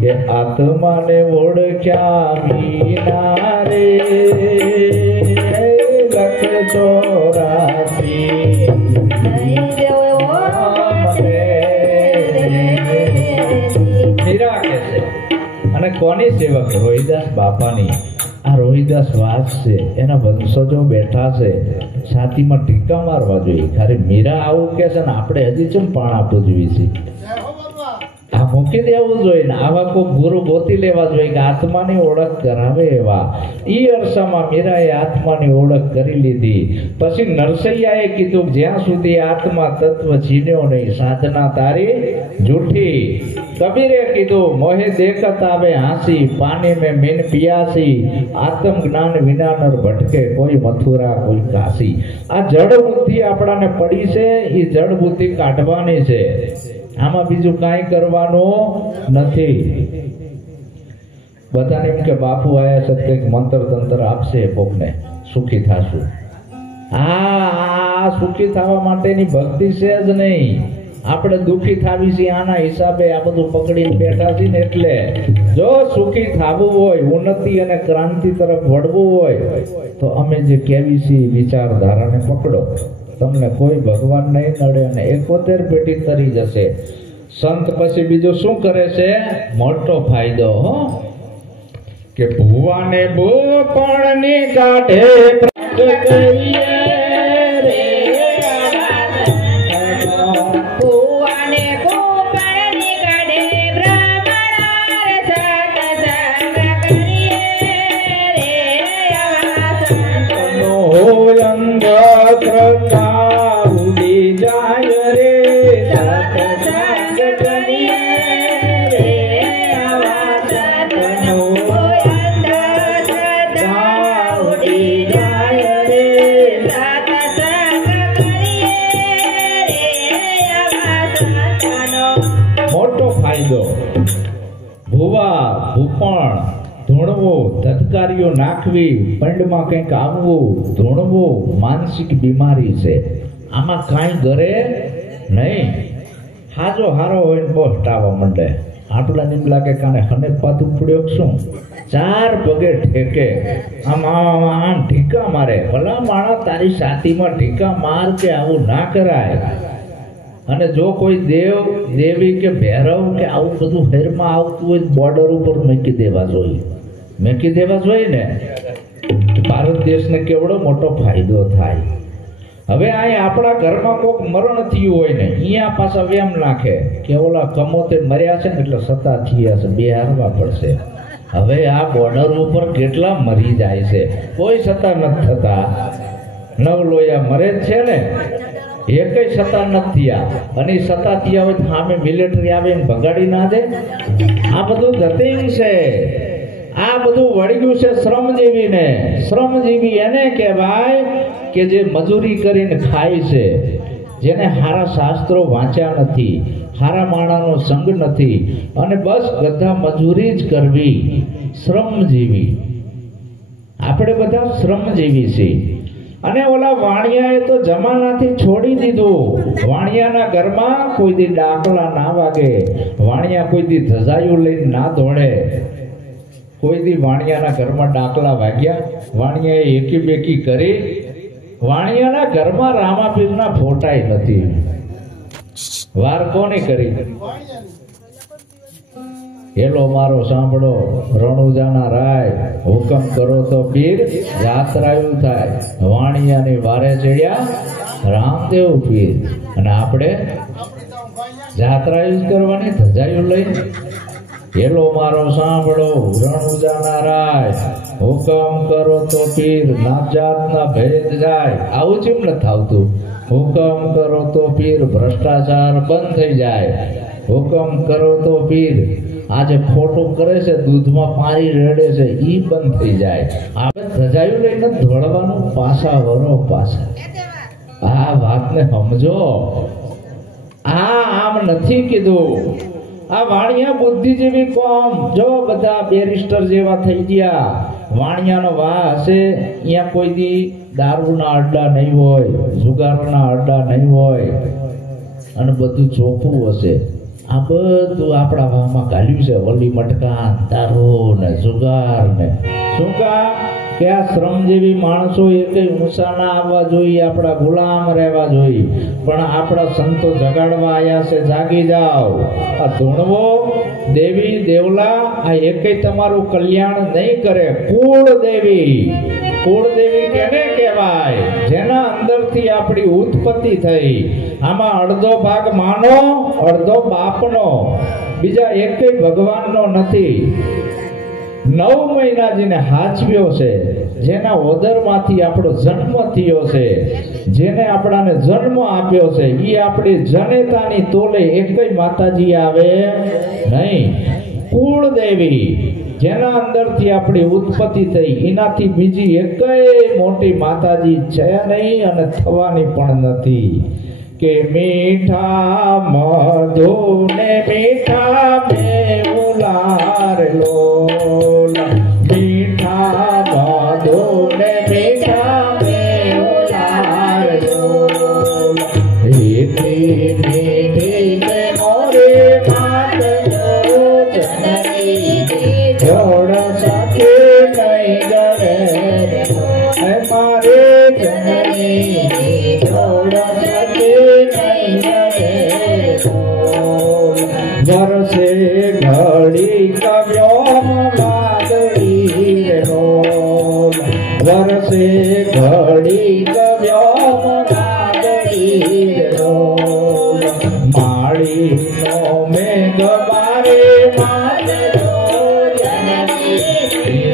કે આત્માને ઓળખ્યા મીના રે લખ ચોરાસી. મીરા કે છે, અને કોની સેવક? રોહિદાસ બાપાની. આ રોહિદાસ વાસ છે, એના વંશજો બેઠા છે, છાતીમાં ટીકા મારવા જોઈએ. ખાલી મીરા આવું કે છે ને આપણે હજી ચમ પાણા પૂજવી છે. આ મૂકી દેવું જોઈએ ને. આવા કોઈ ગુરુ ગોતી લેવા જોઈએ કે આત્માની ઓળખ કરાવે એવા. ઈ અરસામાં મીરાએ આત્માની ઓળખ કરી લીધી. પછી નરસૈયાએ કીધું જ્યાં સુધી આત્મા તત્વ ચીન્યો નહીં, સાધના તારી જૂઠી. કબીરે કીધું મોહે દેખત આવે હાંસી, પાણી મેં મીન પિયાસી, આત્મ જ્ઞાન વિના નર ભટકે, કોઈ મથુરા કોઈ કાશી. આ જડ બુદ્ધિ આપણાને પડી છે, એ જડ બુદ્ધિ કાઢવાની છે. આમાં બીજું કાંઈ કરવાનું નથી. બધાને એમ કે બાપુ આયા છે, કંઈક મંત્ર તંત્ર આપશે, કોકને સુખી થાશું. આ સુખી થવા માટેની ભક્તિ છે જ નહીં. આપણે દુઃખી થાવી છીએ આના હિસાબે આ બધું પકડીને બેઠા છીએ ને. એટલે જો સુખી થવું હોય, ઉન્નતિ અને ક્રાંતિ તરફ વળવું હોય તો અમે જે કહેવી છીએ વિચારધારાને પકડો. તમને કોઈ ભગવાન નહીં નડે અને 71 પેટી તરી જશે. સંત પછી બીજું શું કરે છે? મોટો ફાયદો કે ભુવાને બોપણની કાઢે કરીએ રે ભુવાને ગોપળની કાઢે બ્રાહ્મણ સત્સંગ કરીએ રે આવા સંતનો અંગ શ્રદ્ધા ઉડી જાય રે સત્સંગ કરીએ રે આવા સંતનો અંધશ્રદ્ધા ઉડી જાય રે સત્સંગ કરીએ રે આવા સંતનો. મોટો ફાયદો. ભુવા ભૂપણ ધૂણવું, ધધકારીઓ નાખવી, પંડમાં કંઈક આવવું, ધૂણવું માનસિક બીમારી છે. આમાં કાંઈ ઘરે નહીં. હાજો હારો હોય ને બહુ હટાવવા માંડે. આપણા નીમ લાગે કાને હને પાતું પડ્યો શું? 4 પગે ઠેકે, આમ ઢીકા મારે. ભલા માણસ તારી છાતીમાં ઢીકા માર કે આવું ના કરાય. અને જો કોઈ દેવ દેવી કે ભૈરવ કે આવું બધું હેરમાં આવતું હોય બોર્ડર ઉપર મૂકી દેવા જોઈએ. મૂકી દેવા જોઈએ ને. ભારત દેશને કેવડો મોટો ફાયદો થાય. હવે અહીં આપણા ઘરમાં કોઈક મરણ થયું હોય ને, અહીંયા પાછા વેમ નાખે કે ઓલા કમોતે મર્યા છે ને એટલે સતા થયા છે, 2 હારવા પડશે. હવે આ બોર્ડર ઉપર કેટલા મરી જાય છે, કોઈ સતા નથી થતા. નવલોયા મરે જ છે ને, એકય સતા નથી થયા. અને સતા થયા હોય સામે મિલિટરી આવે ને ભગાડી ના દે. આ બધું ધતિંગ છે. આ બધું વળગ્યું છે શ્રમજીવીને. શ્રમજીવી એને કહેવાય કે જે મજૂરી કરીને ખાય છે, જેને હારા શાસ્ત્રો વાંચ્યા નથી, હારા માણાનો સંગ નથી, અને બસ બધા મજૂરી જ કરવી. શ્રમજીવી. આપણે બધા શ્રમજીવી છીએ. અને ઓલા વાણિયાએ તો જમાનાથી છોડી દીધું. વાણિયાના ઘરમાં કોઈ દી ડાકલા ના વાગે, વાણિયા કોઈ દી ધજાયું લઈને ના દોડે. કોઈ દી વાણિયાના ઘરમાં ડાકલા વાગ્યા? વાણિયાએ એકી બેકી કરી? વાણિયાના ઘરમાં રામાપીરના ફોટાય નથી. વાર કોને કરી? હેલો મારો સાંભળો, રણુજાના રાય, હુકમ કરો તો પીર જાત્રાયું થાય. વાણિયાની વારે ચડ્યા રામદેવ પીર. અને આપણે જાત્રાયું જ કરવાની, ધજાયું લઈ. હેલો મારો સાંભળો, રણુજાના રાય, હુકમ કરો તો પીર નાત જાતના ભેદ જાય. આવું ચેમ નથી આવતું? હુકમ કરો તો પીર ભ્રષ્ટાચાર બંધ થઈ જાય. હુકમ કરો તો પીર આજે ખોટું કરે છે, દૂધમાં પાણી રેડે છે, ઈ બંધ થઈ જાય. આપણે ધજાયું લઈને ધોળવાનું, પાછા વરો પાછા. આ વાતને સમજો. આમ નથી કીધું. આ વાણિયા બુદ્ધિજીવી કોમ જો બધા બેરિસ્ટર જેવા થઈ ગયા. વાણિયાનો વાહ હશે, અહીંયા કોઈ દી દારૂના અડ્ડા નહીં હોય, જુગારના અડ્ડા નહીં હોય, અને બધું ચોખ્ખું હશે. આ બધું આપણા વાહમાં ગાલ્યું છે. વલી મટકા, દારૂ ને જુગાર ને. શું કામ? કે આ શ્રમજીવી માણસો એકેય ઊંચા ના આવવા જોઈએ, આપણા ગુલામ રહેવા જોઈએ. પણ આપણા સંતો જગાડવા આવ્યા છે. જાગી જાઓ. આ ધૂણવો દેવી દેવલા આ એકેય તમારું કલ્યાણ નહીં કરે. કુળદેવી. કુળદેવી કેને કહેવાય? જેના અંદરથી આપણી ઉત્પત્તિ થઈ. આમાં અડધો ભાગ માનો, અડધો બાપનો, બીજા એકેય ભગવાનનો નથી. 9 મહિના જેને હાચવ્યો છે, જેના ઉદરમાંથી આપણો જન્મ થયો છે, જેને આપણાને જન્મ આપ્યો છે, એ આપણી જનેતાની તોલે એકેય માતાજી આવે નહીં. કુળદેવી જેના અંદરથી આપણી ઉત્પત્તિ થઈ, એનાથી બીજી એકેય મોટી માતાજી છે નહીં અને થવાની પણ નથી. કે મીઠા મધુ ને મીઠા મેઉલાર લોલા, મીઠા મધુ ને મીઠા મેઉલાર લોલા, મીઠી મીઠી વરસે ઘડી કવ્યોમ વાદળી રોલ વરસે ઘડી કવ્યોમ વાદળી રોલ માળી નો મેઘ મારે માદરો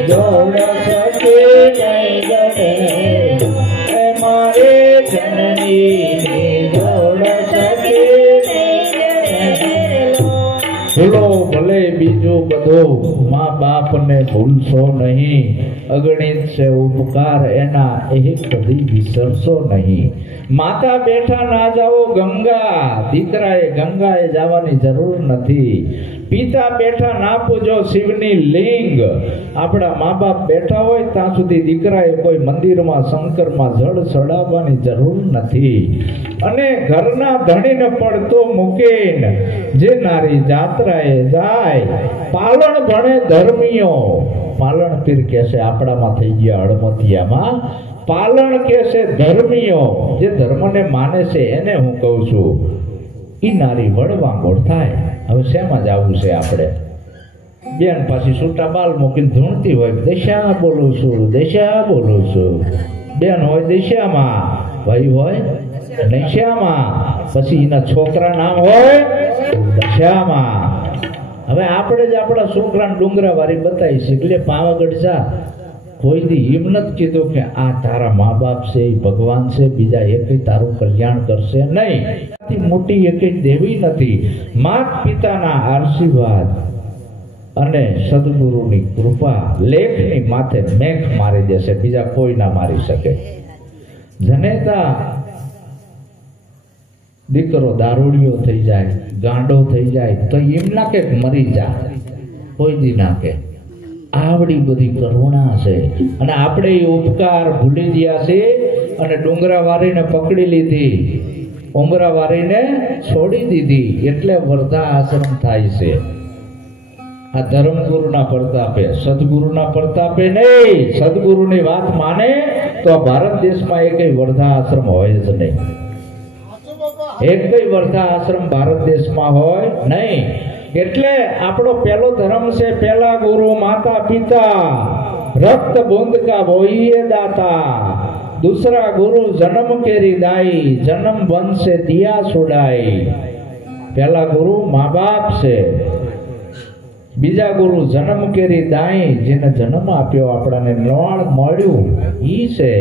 જોડ શકે નહીં ગણે મારે જનની જોડ શકે ભૂલો ભલે બીજું બધું મા બાપ ને ભૂલશો નહીં અગણિત છે ઉપકાર એના એક કદી વિસરશો નહીં માતા બેઠા ના જાઓ ગંગા દીકરાએ ગંગાએ જવાની જરૂર નથી પિતા બેઠા ના પૂજો શિવની લિંગ આપણા મા બાપ બેઠા હોય ત્યાં સુધી દીકરાએ કોઈ મંદિરમાં શંકરમાં જળ ચડાવવાની જરૂર નથી અને ઘરના ધણીને પડતો મૂકીને જે નારી જાત્રાએ જાય પાલણ ભણે ધર્મીઓ પાલણ પીર કહેશે આપણામાં થઈ ગયા અડમતિયામાં પાલણ કહેશે ધર્મીઓ જે ધર્મને માને છે એને હું કહું છું ઈ નારી વડવાંગોળ થાય હવે શેમાં જવું છે આપણે બેન પાછી છૂટા બાલ મૂકીને ધૂણતી હોય દશા બોલું છું બેન હોય દશામાં ભાઈ હોય નશામાં પછી એના છોકરા નામ હોય દશામાં હવે આપણે જ આપણા છોકરાને ડુંગરા વાળી બતાવી એટલે પાવાગઢ જા કોઈ દી એમ નથી કીધું કે આ તારા મા બાપ છે એ ભગવાન છે બીજા એકે તારું કલ્યાણ કરશે નહીં મોટી એકે દેવી નથી માત પિતાના આશીર્વાદ અને સદગુરુની કૃપા લેખની માથે મેઘ મારી દેશે બીજા કોઈ ના મારી શકે જનેતા દીકરો દારૂડિયો થઈ જાય ગાંડો થઈ જાય તો એમ ના કે મરી જા કોઈ દી ના કે આવડી બધી કરુણા છે અને આપણે એ ઉપકાર ભૂલી ગયા છે અને ડુંગરા વારીને પકડી લીધી ઉમરા વારીને છોડી દીધી એટલે વર્ધા આશ્રમ થાય છે આ ધર્મગુરુના પ્રતાપે સદગુરુના પ્રતાપે નહીં સદગુરુની વાત માને તો આ ભારત દેશમાં એક વર્ધા આશ્રમ હોય જ નહીં એક વર્ધા આશ્રમ ભારત દેશમાં હોય નહીં એટલે આપણો પહેલો ધર્મ છે પહેલા ગુરુ માતા પિતા રક્ત બूंद का वही दाता दूसरा गुरु जन्म केरी दाई जन्म वन से दिया छुड़ाई पहला गुरु माँ बाप से बीजा गुरु जन्म केरी दाई जेने जन्म आप्यो आपणाने नवाण मळ्યું ઈ છે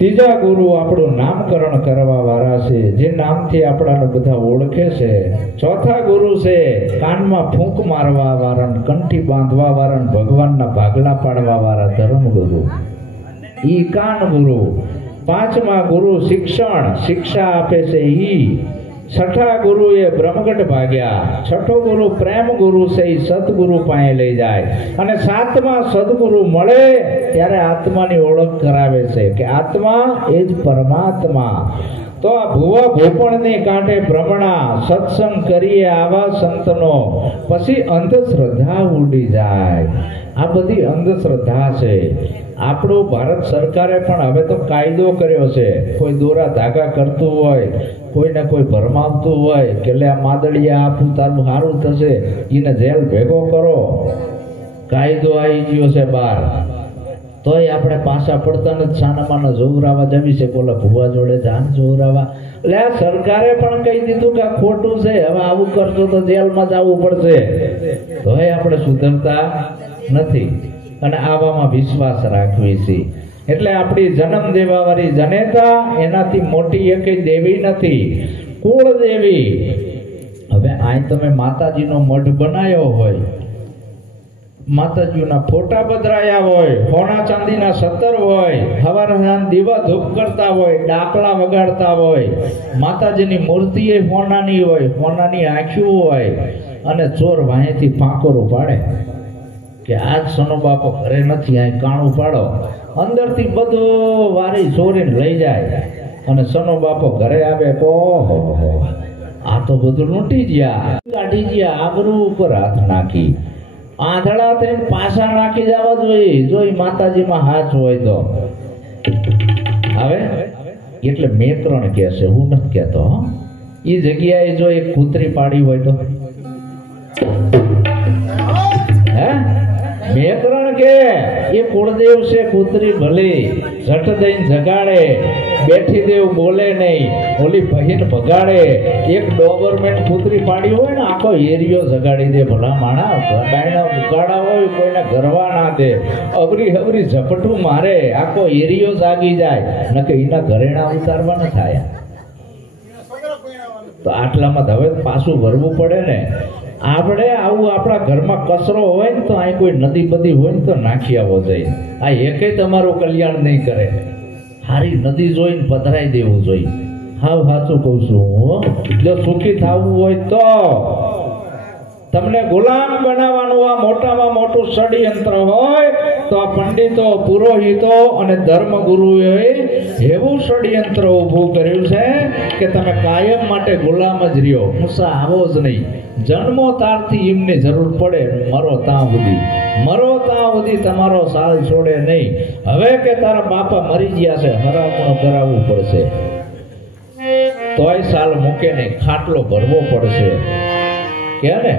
तीजा गुरु આપણું નામકરણ કરવા વાળા છે જે નામથી આપણાને બધા ઓળખે છે ચોથા ગુરુ છે કાનમાં ફૂંક મારવા વાળા કંઠી બાંધવા વાળા ભગવાનના ભાગલા પાડવા વાળા ધર્મ ગુરુ ઈ કાન ગુરુ પાંચમા ગુરુ શિક્ષણ શિક્ષા આપે છે ઈ छठा गुरु ये ब्रह्मगढ़ भाग्या छठो गुरु प्रेम गुरु से सदगुरु पाए लई जाए અને સાતમા સદગુરુ મળે ત્યારે આત્માની ઓળખ કરાવે છે કે આત્મા એ જ પરમાત્મા તો આ ભુવા ભોપણની કાંઠે ભ્રમણા સત્સંગ કરીએ આવા સંતનો પછી અંધશ્રદ્ધા ઉડી જાય આ બધી અંધશ્રદ્ધા છે આપણો ભારત સરકારે પણ હવે તો કાયદો કર્યો છે કોઈ દોરા ધાગા કરતું હોય કોઈને કોઈ ભરમાવતું હોય કે લે આ માદળિયા આપું તારું સારું થશે એને જેલ ભેગો કરો કાયદો આવી ગયો છે બહાર તોય આપણે પાછા પડતા નથી સાનામાના જોવરાવા જવી છે બોલા ભુવા જોડે જાન જોવરાવા એટલે સરકારે પણ કહી દીધું કે ખોટું છે હવે આવું કરશો તો જેલમાં જવું પડશે તોય આપણે સુધરતા નથી અને આવામાં વિશ્વાસ રાખવી છે એટલે આપણી જન્મ દેવા વાળી જનેતા એનાથી મોટી એકે દેવી નથી કુળ દેવી હવે આ તમે માતાજીનો મઢ બનાવ્યો હોય માતાજીના ફોટા પધરાયા હોય સોના ચાંદીના સતર હોય હવાર સાંજ દીવા ધૂપ કરતા હોય ડાકલા વગાડતા હોય માતાજીની મૂર્તિ એ સોનાની હોય સોનાની આંખીઓ હોય અને ચોર વાંહેથી ફાંકોરો પાડે કે આજ સનો બાપો ઘરે નથી આ કાણું પાડો અંદરથી બધું વારી ચોરીને લઈ જાય અને સનો બાપો ઘરે આવે ઓહો આ તો બધું લૂંટી ગયા કાઢી ગયા આબરૂ ઉપર હાથ નાખી આંધળા થઈને પાછા નાખી જવા જોઈએ જો માતાજીમાં હાથ હોય તો હવે એટલે મેત્રણ કહે છે હું નથી કહેતો એ જગ્યાએ જો એક કૂતરી પાડી હોય તો હે મેકરણ કે એ કુળદેવ છે કૂતરી ભલે ઝટ દઈને જગાડે બેઠી દેવ બોલે નહીં ઓલી બહેન ભગાડે એક ડોબરમેન્ટ કૂતરી પાડી હોય ને આખો એરિયો જગાડી દે ભલા માણા બાયણા ઉગાડા હોય કોઈને ગરવા ના દે અબરી હબરી ઝપટું મારે આખો એરિયો જાગી જાય નકે એના ઘરેણા ઉતારવા ન થાય તો આટલામાં હવે પાછું ભરવું પડે ને આપણે આવું આપણા ઘરમાં કચરો હોય ને તો અહીં કોઈ નદી બધી હોય ને તો નાખી આવો જઈ આ એકે તમારું કલ્યાણ નહીં કરે સારી નદી જોઈને પધરાઈ દેવું જોઈએ હાવ સાચું કહું છું જો સુખી થવું હોય તો તમને ગુલામ બનાવવાનું આ મોટામાં મોટું ષડયંત્ર હોય તો આ પંડિતો પુરોહિતો અને ધર્મગુરુએ એવું ષડયંત્ર ઊભું કર્યું છે કે તમે કાયમ માટે ગુલામ જ રહ્યો મુસા આવો જ નહીં જન્મો તારથી એમની જરૂર પડે મરો ત્યાં સુધી તમારો સાલ છોડે નહીં હવે કે તારા બાપા મરી ગયા છે હરામણું કરાવવું પડશે તોય સાલ મૂકે નહીં ખાટલો ભરવો પડશે કે ને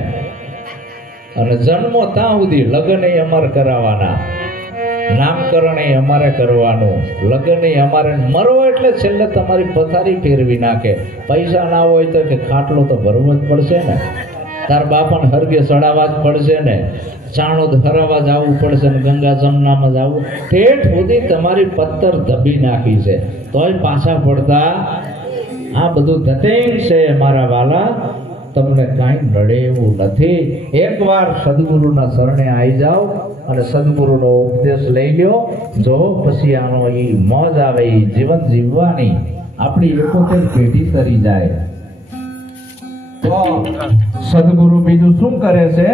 અને જન્મો ત્યાં સુધી લગ્ન અમારે કરાવવાના નામકરણ અમારે કરવાનું લગ્ન અમારે મરો એટલે છેલ્લે તમારી પથારી ફેરવી નાખે પૈસા ના હોય તો કે ખાટલો તો ભરવો જ પડશે ને તાર બાપાને હરગે ચડાવવા જ પડશે ને ચાણોદ હરાવવા જવું પડશે ને ગંગા જમનામાં જવું ઠેઠ સુધી તમારી પથ્થર દબી નાખી છે તોય પાછા પડતા આ બધું ધતેંગ છે મારા વાલા તમને કાંઈ નડે એવું નથી એકવાર સદગુરુના શરણે આવી જાઓ અને સદગુરુનો ઉપદેશ લઈ લ્યો જો પછી આનો એ મોજ આવે એ જીવન જીવવાની આપણી 71 પેઢી કરી જાય તો સદગુરુ બીજું શું કરે છે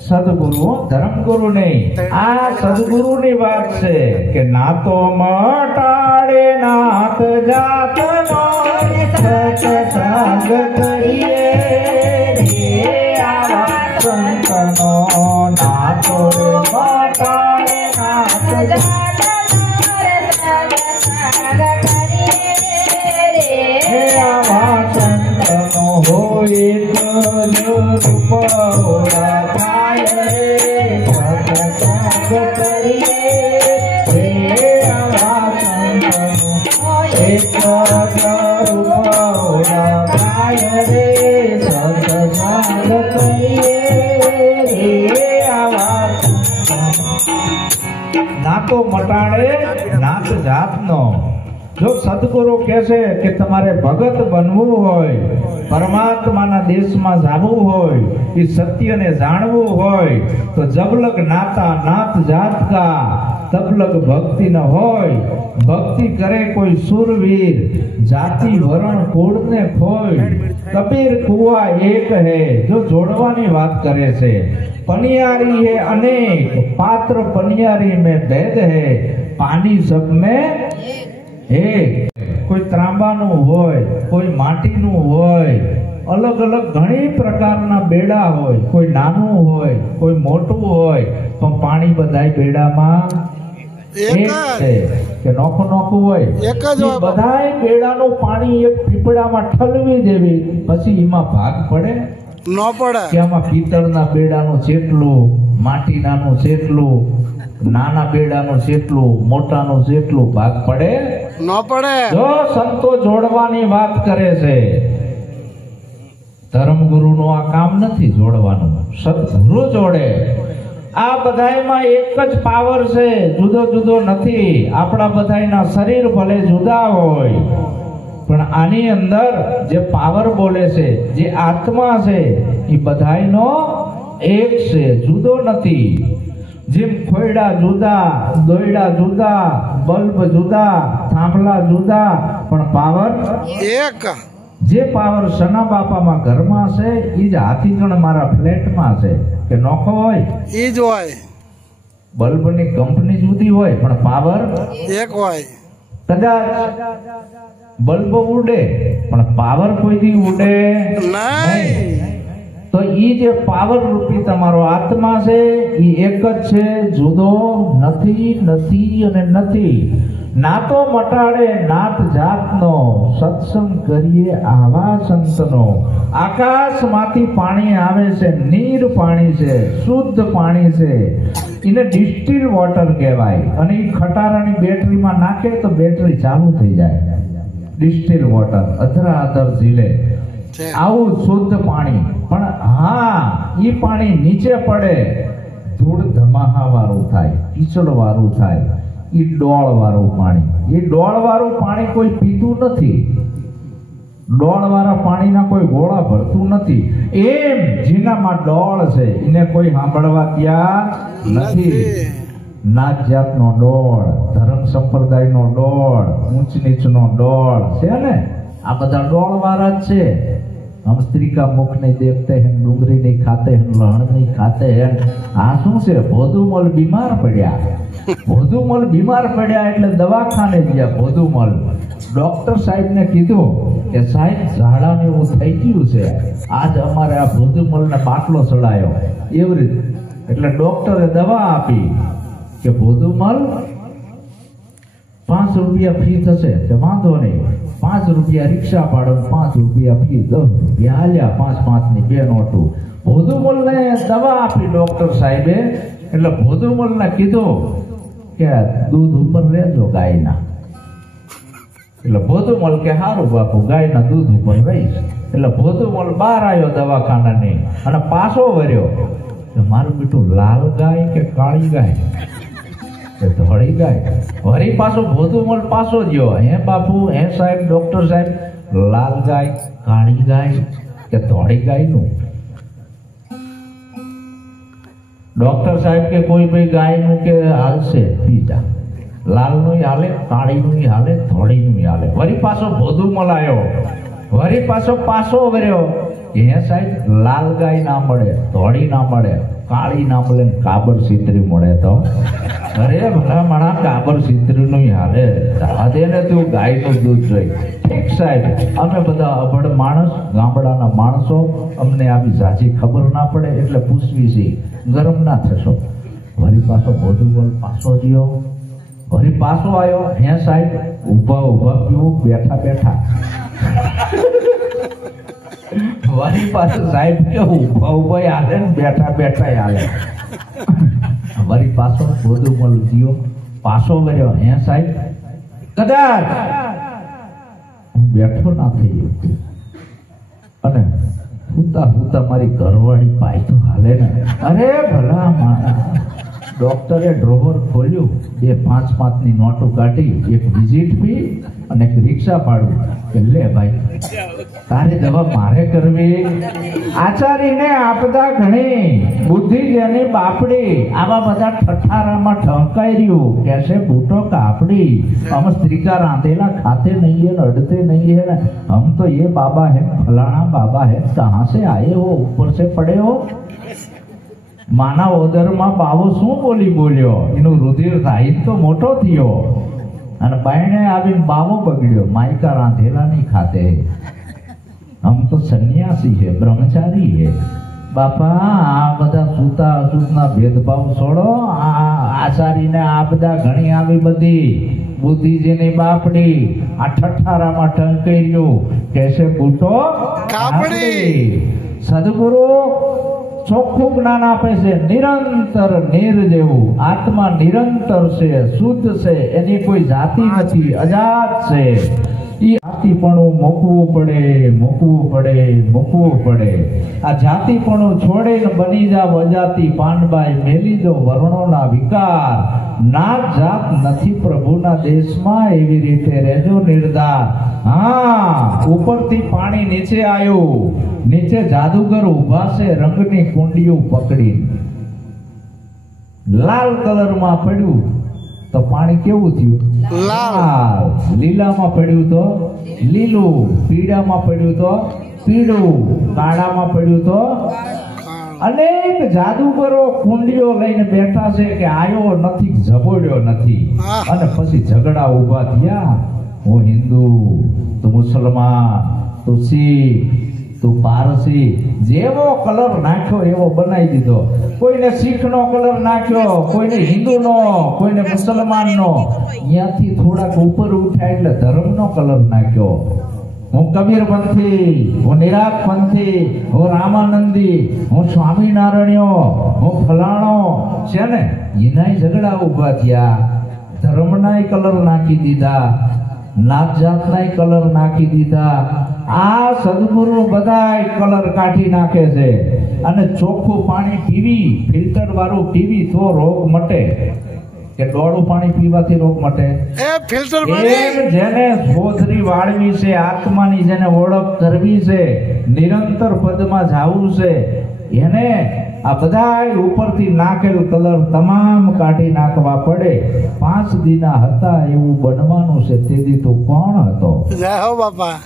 સદગુરુ ધર્મગુરુ નહીં આ સદગુરુની વાત છે કે ના તો મટાડે નાથ જાતનો સત્સંગ કરીએ સંતનો ના તો મટાડે નાથ સંતનો હોય રૂપ નાતો મટાડે નાત જાતનો જો સદગુરુ કહે છે કે તમારે ભગત બનવું હોય પરમાત્માના દેશમાં જવું હોય એ સત્યને જાણવું હોય તો જબલગ નાતા નાત જાત કા તબલગ ભક્તિ ન હોય ભક્તિ કરે કોઈ સુરવીર જાતિ વરણ કુળ ને ખોય કબીર કુવા એક હે જો જોડવાની વાત કરે છે पनियारी है अनेक पात्र पनियारी में भेद है पानी सब में एक कोई ત્રાંબાનું હોય કોઈ માટીનું હોય અલગ અલગ ઘણી પ્રકારના બેડા હોય કોઈ નાનું હોય કોઈ મોટું હોય પણ પાણી બધાય બેડામાં એક છે કે નોખું નોખું હોય એક જ હોય બધાય બેડાનું પાણી એક પીપળામાં ઠલવી દેવી પછી એમાં ભાગ પડે ન પડે કે આમાં પિત્તળના બેડાનું જેટલું માટીનાનું જેટલું નાના બેડાનું જેટલું મોટાનું જેટલું ભાગ પડે ન પડે જો સંતો જોડવાની વાત કરે છે ધર્મગુરુનું આ કામ નથી જોડવાનું સદગુરુ જોડે આ બધાયમાં એક જ પાવર છે જુદો જુદો નથી આપણા બધાયના શરીર ભલે જુદા હોય પણ આની અંદર જે પાવર બોલે છે જે આત્મા છે એ બધાયનો એક છે જુદો નથી જેમ ખોયડા જુદા દોયડા જુદા બલ્બ જુદા થાંભલા જુદા પણ પાવર એક જે પાવર સના બાપામાં ઘરમાં છે એ જ હાથીગણ મારા ફ્લેટમાં છે કે નોખો હોય એ જ હોય બલ્બની કંપની જુદી હોય પણ પાવર એક હોય કદાચ બલ્બ ઉડે પણ પાવર કોઈ દી ઉડે નહીં તો ઈ જે પાવર રૂપી તમારો આત્મા છે ઈ એક જ છે જુદો નથી નથી અને નથી નાતો મટાડે નાત જાતનો, સત્સંગ કરીએ આવા સંતનો. આકાશમાંથી પાણી આવે છે, નીર પાણી છે, શુદ્ધ પાણી છે, એને ડિસ્ટિલ વોટર કહેવાય. અને એ ખટારાની બેટરીમાં નાખે તો બેટરી ચાલુ થઈ જાય. ડિસ્ટિલ વોટર અધરાધર ઝીલે, આવું શુદ્ધ પાણી. પણ હા, એ પાણી નીચે પડે ધૂળ ધમાહા વાળું થાય, કીચડ વાળું થાય. એ ડોળ વાળું પાણી, એ ડોળ વાળું પાણી કોઈ પીતું નથી. ડોળ વાળા પાણીના કોઈ ગોળા ભરતું નથી. એમ જેનામાં ડોળ છે એને કોઈ સાંભળવા ત્યાં નથી. નાત જાતનો ડોળ, ધર્મ સંપ્રદાયનો ડોળ, ઊંચ નીચનો ડોળ છે ને, આ બધા ડોળ વાળા જ છે. हम स्त्री का मुख नहीं देखते हैं, डूंगरी नहीं खाते हैं, लहण नहीं खाते हैं. आ શું છે? ભોદુમલ બીમાર પડ્યા. ભોદુમલ બીમાર પડ્યા એટલે દવાખાને ગયા. ભોદુમલ ડોક્ટર સાહેબને કીધું કે સાહેબ ઝાડાને એવું થઈ ગયું છે, આજ અમારે આ ભોદુમલને બાટલો ચડાયો. એવી રીતે એટલે ડોક્ટરે દવા આપી કે ભોદુમલ 5 રૂપિયા ફી થશે. કે વાંધો નહીં, 5 રૂપિયા રિક્ષા ભાડો, 5 રૂપિયા ફી, 10 રૂપિયા હાલ્યા. 5 ની 2 નોટો. ભોદુમલને દવા આપી ડોક્ટર સાહેબે. એટલે ભોદુમલને કીધું કે દૂધ ઉપર રહેજો ગાયના. એટલે ભોદુમલ કે સારું બાપુ, ગાયના દૂધ ઉપર રહીશ. એટલે ભોદુમલ બહાર આવ્યો દવાખાનાની અને પાછો વર્યો. મારું બેટું લાલ ગાય કે કાળી ગાય કે ધોળી ગાય? વળી પાછો ભોદુમલ પાછો ગયો. હે બાપુ, હે સાહેબ, ડોક્ટર સાહેબ, લાલ ગાય, કાળી ગાય કે ધોળી ગાયનું? ડોક્ટર સાહેબ કે કોઈ ભાઈ ગાયનું કે હાલશે, પીતા લાલનું હાલે, કાળીનું હાલે, ધોળીનું હાલે. વળી પાછો ભોદુમલ આવ્યો. વળી પાછો વર્યો. હે સાહેબ, લાલ ગાય ના મળે, ધોળી ના મળે, કાળી ના મળે, કાબર સિત્રી મળે તો? અરે ભલા મારા, કાબર સિત્રી નું હાલે, દે ને તું ગાયનું દૂધ જોઈ. ઠીક સાહેબ, અમે બધા અભણ માણસ, ગામડાના માણસો, અમને આવી ઝાઝી ખબર ના પડે એટલે પૂછવી છે, ગરમ ના થશો. વળી પાછો ભોદુમલ પાછો ગયો. વળી પાછો આવ્યો. હે સાહેબ, ઊભા પીવું, બેઠા. વળી પાછો સાહેબ કે ઊભા હાલે ને બેઠા હાલે. વળી પાછો ભોદુમલ થયો, પાછો વર્યો. હે સાહેબ, કદાચ હું બેઠો ના થઈ અને હુતા મારી ઘરવાળી પાય તો હાલે ને. અરે ભલા મારા, ડોક્ટરે ડ્રોવર ખોલ્યું, 2 5 ની નોટો કાઢી, એક વિઝિટ ફી અને એક રિક્ષા ભાડું. કે લે ભાઈ, તારી દવા મારે કરવી? આચારીને આપદા ઘણી, બુદ્ધિ જેની બાપડી. આવા બધા ઠઠારામાં ઠંકાઈ રહ્યું કે છે બૂટો કાપડી. हम स्त्री का रांधेला खाते नहीं है, अड़ते नहीं है. हम तो ये बाबा है, फलाना बाबा है. कहाँ से आए हो? ऊपर से पड़े हो? માના ઓદરમાં બાવો શું બોલ્યો? એનું રુધિર થાય તો મોટો થયો અને બાયણે આવીને બાવો બગડ્યો. માયકા રાંધેલા નહીં ખાતે. હમ તો સન્યાસી હે, બ્રહ્મચારી હે. બાપા, આ બધા સૂતા અસૂતના ભેદભાવ છોડો. આચારીને આ બધા ઘણી આવી બધી બુદ્ધિ જેની બાપડી, આ ઠઠારામાં ઠંકાઈ રહ્યું કે છે બૂટો કાપડી. સદગુરુ ચોખ્ખું જ્ઞાન આપે છે, નિરંતર નીર જેવું. આત્મા નિરંતર છે, શુદ્ધ છે, એની કોઈ જાતિ નથી, અજાત છે. એ જાતિપણું મૂકવું પડે. આ જાતિપણું છોડીને બની જાવ અજાતિ. પાનબાઈ મેલી દો વર્ણોના વિકાર. નાત જાત નથી પ્રભુના દેશમાં, એવી રીતે રહેજો નિર્ધાર. હા, ઉપરથી પાણી નીચે આવ્યું. નીચે જાદુગર ઉભા છે, રંગની કુંડીઓ પકડી. લાલ કલરમાં પડ્યું તો પાણી કેવું થયું? લાલ. લીલામાં પડ્યું તો લીલું, પીળામાં પડ્યું તો પીળું, કાળામાં પડ્યું તો. અનેક જાદુગરો કુંડીઓ લઈને બેઠા છે કે આયો નથી, ઝબોડ્યો નથી. અને પછી ઝઘડા ઉભા થયા. હું હિન્દુ, તું મુસલમાન, તું શીખ, તું પારસી જેવો કલર નાખ્યો એવો બનાવી દીધો. કોઈને શીખનો કલર નાખ્યો, કોઈને હિન્દુનો, કોઈને મુસલમાનનો. ત્યાંથી થોડાક ઉપર ઉઠ્યા એટલે ધર્મનો કલર નાખ્યો. હું કબીર પંથી, હું નિરાગ પંથી, હું રામાનંદી, હું સ્વામિનારાયણ્યો, હું ફલાણો છે ને. એનાય ઝઘડા ઉભા થયા. ધર્મનાય કલર નાખી દીધા, નાત જાતનાય કલર નાખી દીધા. આ સદગુરુ બધાય કલર કાઢી નાખે છે. અને ચોખ્ખું પાણી પીવી, ફિલ્ટર વાળું પીવી તો રોગ મટે કે ડોળું પાણી પીવાથી રોગ મટે? જેને શોધરી વાળવી છે, આત્માની જેને ઓળખ કરવી છે, નિરંતર પદમાં જાવું છે, એને આ બધા ઉપરથી નાખેલ કલર તમામ કાઢી નાખવા પડે. 5 દીના હતા એવું બનવાનું છે. તેથી તો કોણ હતો? જય હો બાપા.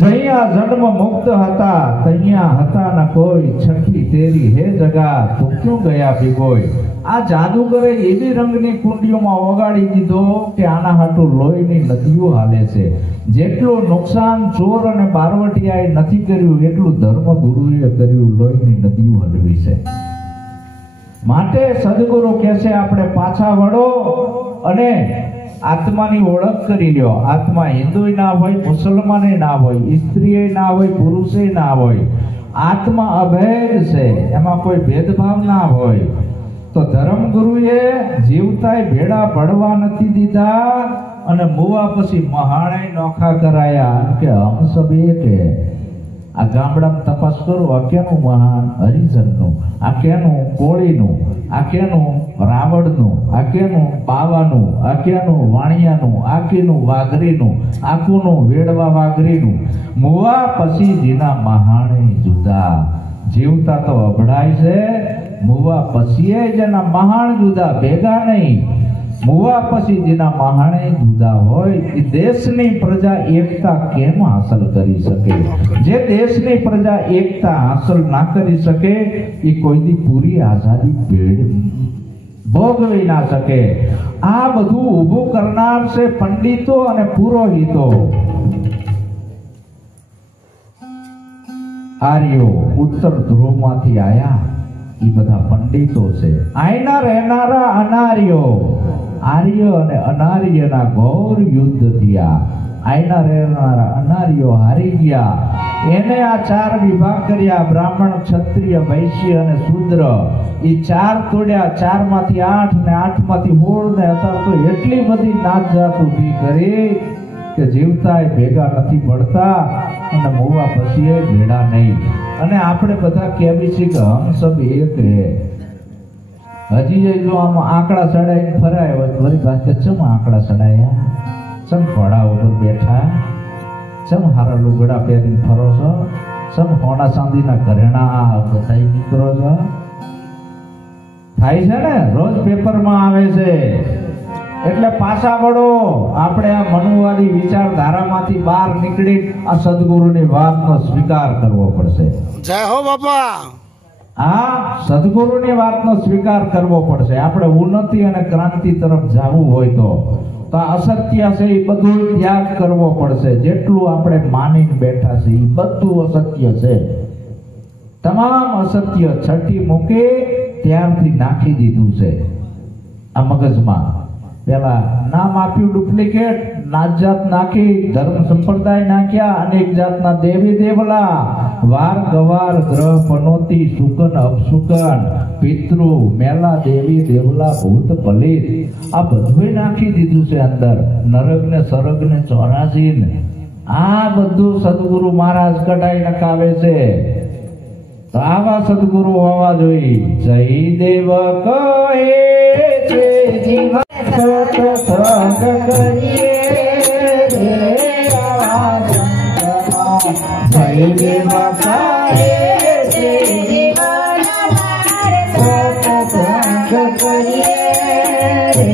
જયા જન્મ મુક્ત હતા તૈયા હતા ન કોઈ. છઠ્ઠી તેરી હે જગા તું ક્યું ગયા ભીગોય. આ જાદુગરે એવી રંગની કુંડીઓમાં ઓગાળી દીધો કે આના હાટું લોહીની નદીઓ હાલે છે. જેટલું નુકસાન ચોર અને બારવટિયાએ નથી કર્યું એટલું ધર્મગુરુએ કર્યું. લોહીની નદીઓ હલવી છે. માટે સદગુરુ કહે છે આપણે પાછા વળો અને આત્માની ઓળખ કરી લ્યો. આત્મા હિન્દુય ના હોય, મુસલમાને ના હોય, સ્ત્રીએ ના હોય, પુરુષે ના હોય. આત્મા અભેદ છે, એમાં કોઈ ભેદભાવ ના હોય. તો ધર્મગુરુએ જીવતાય ભેડા પડવા નથી દીધા અને મુવા પછી મહાણે નોખા કરાયા કે હમ સબ એક હે. આ ગામડામાં તપાસ કરો, આ કેનું મહાન? હરિજનનું. આ કેનું? કોળીનું. આ કેનું? રાવણનું. આ કેનું? બાવાનું. આ કેનું? વાણિયાનું. આ કેનું? વાઘરીનું. આકુનું? વેડવા વાઘરીનું. મુવા પછી જીના મહાણે જુદા. જીવતા તો અભડાય છે, મુવા પછી જેના મહાન જુદા, ભેગા નહીં. મુવા પછી જેના મહાણે જુદા હોય એ દેશની પ્રજા એકતા કેમ હાંસલ કરી શકે? જે દેશની પ્રજા એકતા હાંસલ ના કરી શકે એ કોઈની પૂરી આઝાદી ભોગવી ના શકે. આ બધું ઊભું કરનાર છે પંડિતો અને પુરોહિતો. આર્યો ઉત્તર ધ્રુવમાંથી આયા, એ બધા પંડિતો છે. આયના રહેનારા અનાર્યો. આર્ય અને અનાર્યના ઘોર યુદ્ધ થયા. આયના રહેનારા અનાર્યો હારી ગયા. એને આ 4 વિભાગ કર્યા: બ્રાહ્મણ, ક્ષત્રિય, વૈશ્ય અને શૂદ્ર. એ 4 તોડ્યા. 4 માંથી 8 ને 8 માંથી 16 ને અત્યારે તો એટલી બધી નાત જાત ઊભી કરી કે જીવતાય ભેગા નથી પડતા અને મોવા પછી ભેડા નહીં. અને આપણે બધા કહેવી છે કે હમ સબ એક હે. હજી જો આમ આંકડા ચડાઈને ફરાય હોય વળી પાસે ચમ આંકડા ચડાયા, ચમ ઘોડા ઉપર બેઠા, ચમ હારા લુગડા પહેરીને ફરો છો, ચમ હોના ચાંદીના ઘરેણા બધાઈ નીકળો છો. થાય છે ને, રોજ પેપરમાં આવે છે. એટલે પાછા વળો. આપણે આ મનુવાદી વિચારધારામાંથી બહાર નીકળી આ સદગુરુની વાતનો સ્વીકાર કરવો પડશે. જય હો બાપા. આ સદગુરુની વાતનો સ્વીકાર કરવો પડશે. આપણે ઉન્નતિ અને ક્રાંતિ તરફ જવું હોય તો આ અસત્ય છે એ બધું ત્યાગ કરવો પડશે. જેટલું આપણે માનીને બેઠા છે એ બધું અસત્ય છે. તમામ અસત્ય છઠ્ઠી મૂકે ત્યારથી નાખી દીધું છે આ મગજમાં. પેલા નામ આપ્યું ડુપ્લિકેટ, નાત જાત નાખી, ધર્મ સંપ્રદાય નાખ્યા, અનેક જાતના દેવી દેવલા, વાર ગવાર, ગ્રહ પનોતી, સુકન અપસુકન, પિતૃ, મેલા, દેવી દેવલા, ભૂત પલિત, આ બધું નાખી દીધું છે અંદર. નરક ને સરગ ને 84 ને આ બધું સદગુરુ મહારાજ કઢાઈ નખાવે છે. તો આવા સદગુરુ હોવા જોઈએ. જય દેવ કહે છે જીવન સત્સંગ કરીએ રે જય દેવ કહે છે જીવન સત્સંગ કરીએ રે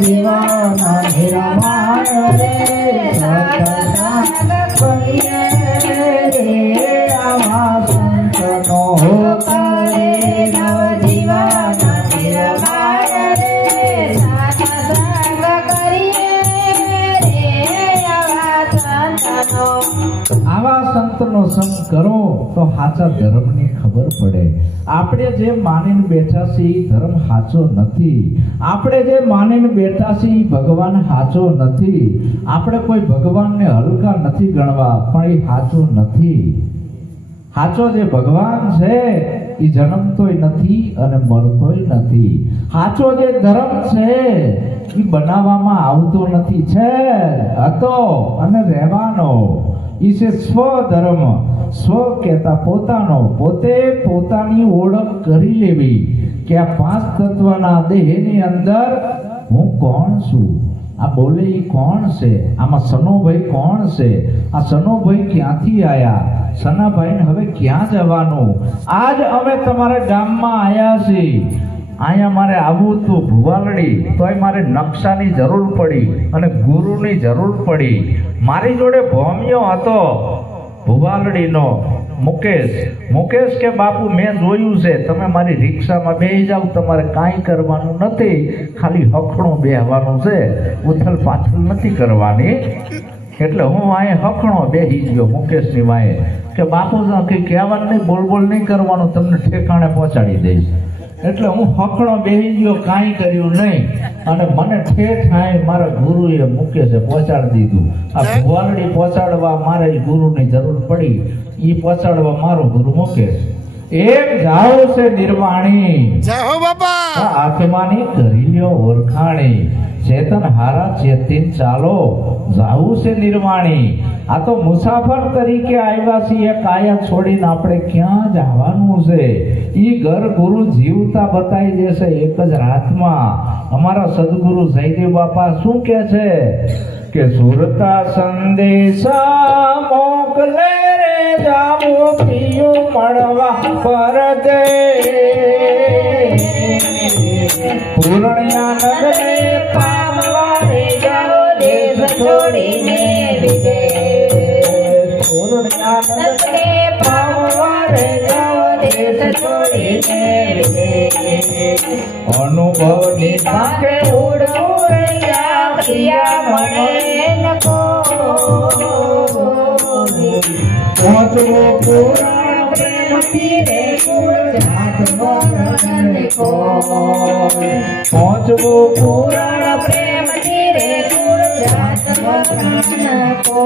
જીવન નિરમાણ રે સત્સંગ કરીએ રે આવા સંતનો સત્સંગ કરીએ રે સંતનો આવા સંતનો સંગ કરો તો સાચા ધર્મની ખબર પડે. આપણે જે માનીને બેઠા છીએ એ ધર્મ સાચો નથી. આપણે જે માનીને બેઠા છીએ એ ભગવાન સાચો નથી. આપણે કોઈ ભગવાનને હલકા નથી ગણવા, પણ એ સાચો નથી. સાચો જે ભગવાન છે એ જન્મતોય નથી અને મરતોય નથી. સાચો જે ધર્મ છે એ બનાવવામાં આવતો નથી, છે હતો અને રહેવાનો. ઈ છે સ્વધર્મ. સ્વ કહેતા પોતાનો, પોતે પોતાની ઓળખ કરી લેવી કે આ પાંચ તત્વના દેહની અંદર હું કોણ છું. આ બોલે ઈ કોણ છે? આમાં સનોભાઈ કોણ છે? આ સનોભાઈ ક્યાંથી આયા? સનાભાઈને હવે ક્યાં જવાનું? આજ અમે તમારા ગામમાં આયા છીએ. અહીંયા મારે આવવું હતું ભુવાલડી, તોય મારે નકશાની જરૂર પડી અને ગુરુની જરૂર પડી. મારી જોડે ભોમિયો હતો ભુવાલડીનો મુકેશ કે બાપુ મેં જોયું છે, તમે મારી રિક્ષામાં બેસી જાવ, તમારે કાંઈ કરવાનું નથી, ખાલી હખણું બેહવાનું છે, ઉથલ પાથલ નથી કરવાની. એટલે હું વાંહે હખણો બેસી ગયો મુકેશની વાંહે કે બાપુ કંઈ કહેવાનું નહીં, બોલ નહીં કરવાનું, તમને ઠેકાણે પહોંચાડી દઈશ. એટલે હું હખણો બેસી ગયો, કાંઈ કર્યું નહીં. અને મને ઠેઠાય મારા ગુરુએ મુકેશે પહોંચાડી દીધું. આ ભુવાલડી પહોંચાડવા મારે ગુરુની જરૂર પડી, એ પહોંચાડવા મારો ગુરુ મુકેશ. એક જાવ છે નિર્વાણી, જય હો બાપા. આત્માની કરી લ્યો ઓળખાણી, ચેતન હારા ચેતીન ચાલો, જાવું છે નિર્વાણી. આ તો મુસાફર તરીકે આવ્યા છીએ, કાયા છોડીને આપણે ક્યાં જવાનું છે? ઈ ઘર ગુરુ જીવતા બતાવી દેશે એક જ રાતમાં. અમારા સદગુરુ જયદેવ બાપા શું કે છે કે સુરતા સંદેશા મોકલે રે, જાવો પિયું મળવા પરદે, પૂર્ણ્યાનંદને પામવા રે જાઓ દેશ છોડીને વિદેશ. પૂર્ણ્યાનંદને પામવા રે જાઓ દેશ છોડીને વિદેશ. અનુભવની પાંખે ઉડવું રહ્યા ક્રિયા મને નકો, પહોંચવું પુરાણ પ્રેમથી રે કુળ જાત મરણને કો, પહોંચવું પુરાણ પ્રેમથી રે કુળ જાત મરણને કો.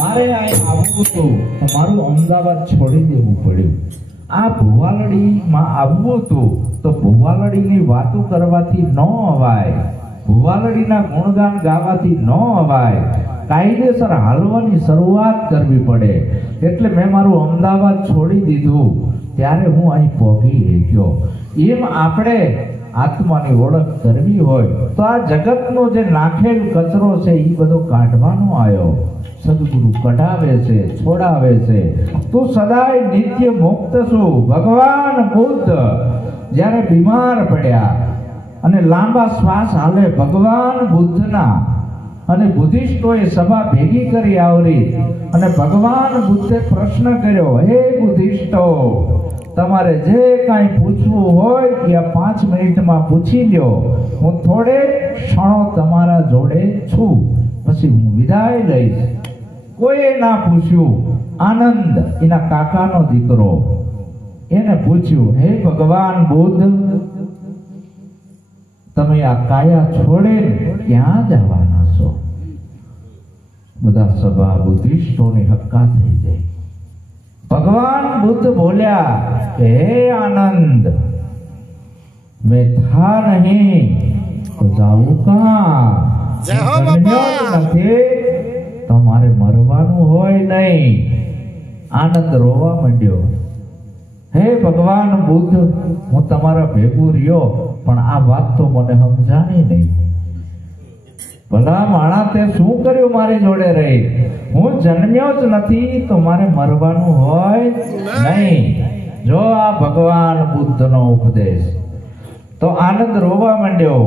મારે અહીં આવવું હતું તો મારું અમદાવાદ છોડી દેવું પડ્યું. આ ભુવાલડીમાં આવવું હતું તો ભુવાલડીની વાતો કરવાથી ન અવાય, ભુવાલડીના ગુણગાન ગાવાથી ન અવાય, કાયદેસર હાલવાની શરૂઆત કરવી પડે. એટલે મેં મારું અમદાવાદ છોડી દીધું. ત્યારે હું અહીં પહોંચી ગયો. એમ આપણે આત્માની ઓળખ કરવી હોય તો આ જગતનો જે નાખેલ કચરો છે એ બધો કાઢવાનો આવ્યો. સદગુરુ કઢાવે છે, છોડાવે છે. તું સદાય નિત્ય મુક્ત છું. ભગવાન બુદ્ધ જ્યારે બીમાર પડ્યા અને લાંબા શ્વાસ હાલે ભગવાન બુદ્ધના, અને બુદ્ધિસ્ટોએ સભા ભેગી કરી આવરી, અને ભગવાન બુદ્ધે પ્રશ્ન કર્યો, હે બુદ્ધિસ્ટો, તમારે જે કાંઈ પૂછવું હોય એ 5 મિનિટમાં પૂછી લ્યો. હું થોડે ક્ષણો તમારા જોડે છું, પછી હું વિદાય લઈશ. કોઈએ ના પૂછ્યું. આનંદ એના કાકાનો દીકરો, એને પૂછ્યું, હે ભગવાન બુદ્ધ, તમે આ કાયા છોડે ક્યાં જવાના છો? બધા સભા બુદ્ધિસ્ટોની હક્કા થઈ જાય. ભગવાન બુદ્ધ બોલ્યા કે હે આનંદ, મેં થા નહીં તો જાવું ક્યાં? જય હો બાપા. તમારે મરવાનું હોય નહીં. આનંદ રોવા માંડ્યો. હે ભગવાન બુદ્ધ, હું તમારા ભેગું રહ્યો, પણ આ વાત તો મને સમજાણી નહીં. ભલા માણા તે શું કર્યું મારી જોડે રહી? હું જન્મ્યો જ નથી તો મારે મરવાનું હોય નહીં. જો આ ભગવાન બુદ્ધનો ઉપદેશ. તો આનંદ રોવા માંડ્યો.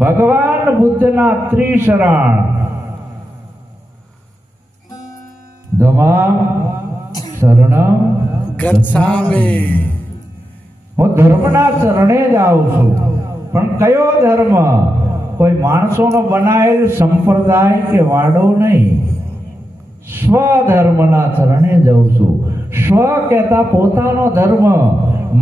ભગવાન બુદ્ધના ત્રિશરણ, ધમ્મં શરણં ગચ્છામિ. હું ધર્મના ચરણે જ આવું છું. પણ કયો ધર્મ? કોઈ માણસોનો બનાવેલ સંપ્રદાય કે વાડો નહીં. સ્વધર્મના ચરણે જઉં છું. સ્વ કહેતા પોતાનો ધર્મ,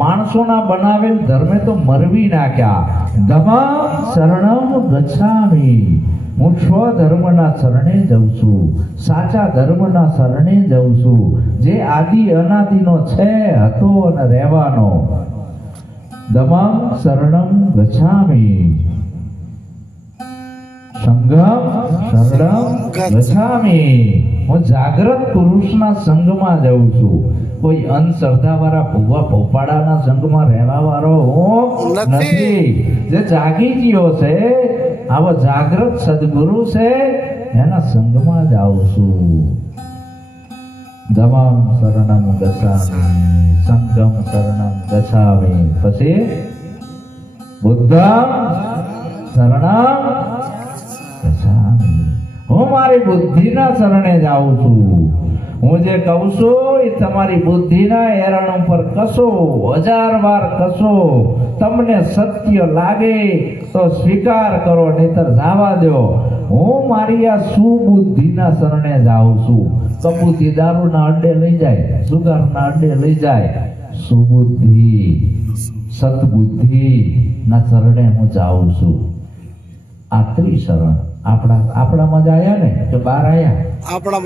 માણસોના બનાવેલ ધર્મે તો મરવી નાખ્યા. ધમ્મં શરણં ગચ્છામિ, હું સ્વધર્મના શરણે જઉં છું, સાચા ધર્મના શરણે જઉં છું, જે આદિ અનાદિનો છે, હતો અને રહેવાનો. ધમ્મં શરણં ગચ્છામિ, સંઘમ શરણં ગચ્છામિ, હું જાગ્રત પુરુષના સંઘમાં જાઉં છું. કોઈ અંધશ્રદ્ધા વાળા ભૂવા ભોપાડાના સંઘમાં રહેવા વાળો હું નથી. જે જાગી ગયો છે, આવો જાગ્રત સદગુરુ છે, એના સંઘમાં જાઉં છું. ધમ્મં શરણં ગચ્છામિ, સંઘમ શરણં ગચ્છામિ. પછી બુદ્ધં શરણં ગચ્છામિ, હું મારી બુદ્ધિના શરણે જાઉં છું. હું જે કહું છું એ તમારી બુદ્ધિના એરણ ઉપર કસો, 1000 વાર કસો. તમને સત્ય લાગે તો સ્વીકાર કરો, નહીતર જવા દો. હું મારી આ સુબુદ્ધિના શરણે જાઉં છું. કબૂતી દારૂના અડ્ડે લઈ જાય, સુગારના અડ્ડે લઈ જાય. સુબુદ્ધિ સદબુદ્ધિ ના શરણે હું જાઉં છું. આ ત્રિશરણ આપણામાં જ આયા ને કે બહાર આયા.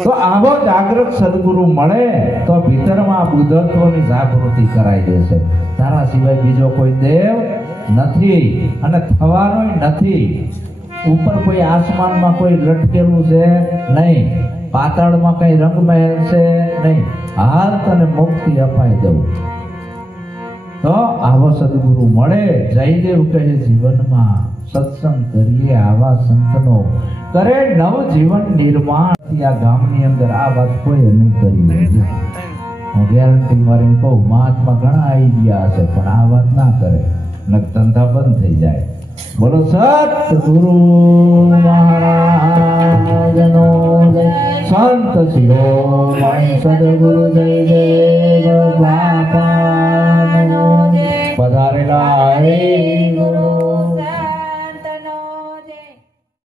તો આવો જાગૃત સદગુરુ મળે તો ભીતરમાં બુદ્ધત્વની જાગૃતિ કરાઈ દેશે. તારા સિવાય બીજો કોઈ દેવ નથી અને થવાનો નથી. ઉપર કોઈ આસમાનમાં કોઈ લટકેલું છે નહીં, પાતાળમાં કઈ રંગમહેલ છે નહીં. હાલ તને મુક્તિ અપાઈ દઉં. તો આવો સદગુરુ મળે. જયદેવ કહે જીવનમાં સત્સંગ કરીએ આવા સંતનો, કરે નવ જીવન નિર્માણ. આ ગામની અંદર આ વાત કોઈ નહીં કરી. હું ગેરંટી મારીને કહું, મહાત્મા ઘણા આવી ગયા હશે પણ આ વાત ના કરે, ધંધા બંધ થઈ જાય. બોલો સતગુરુ મહારાજનો જય. સંત શિરોમણિ સદગુરુ જયદેવ બાપા પધારેલા.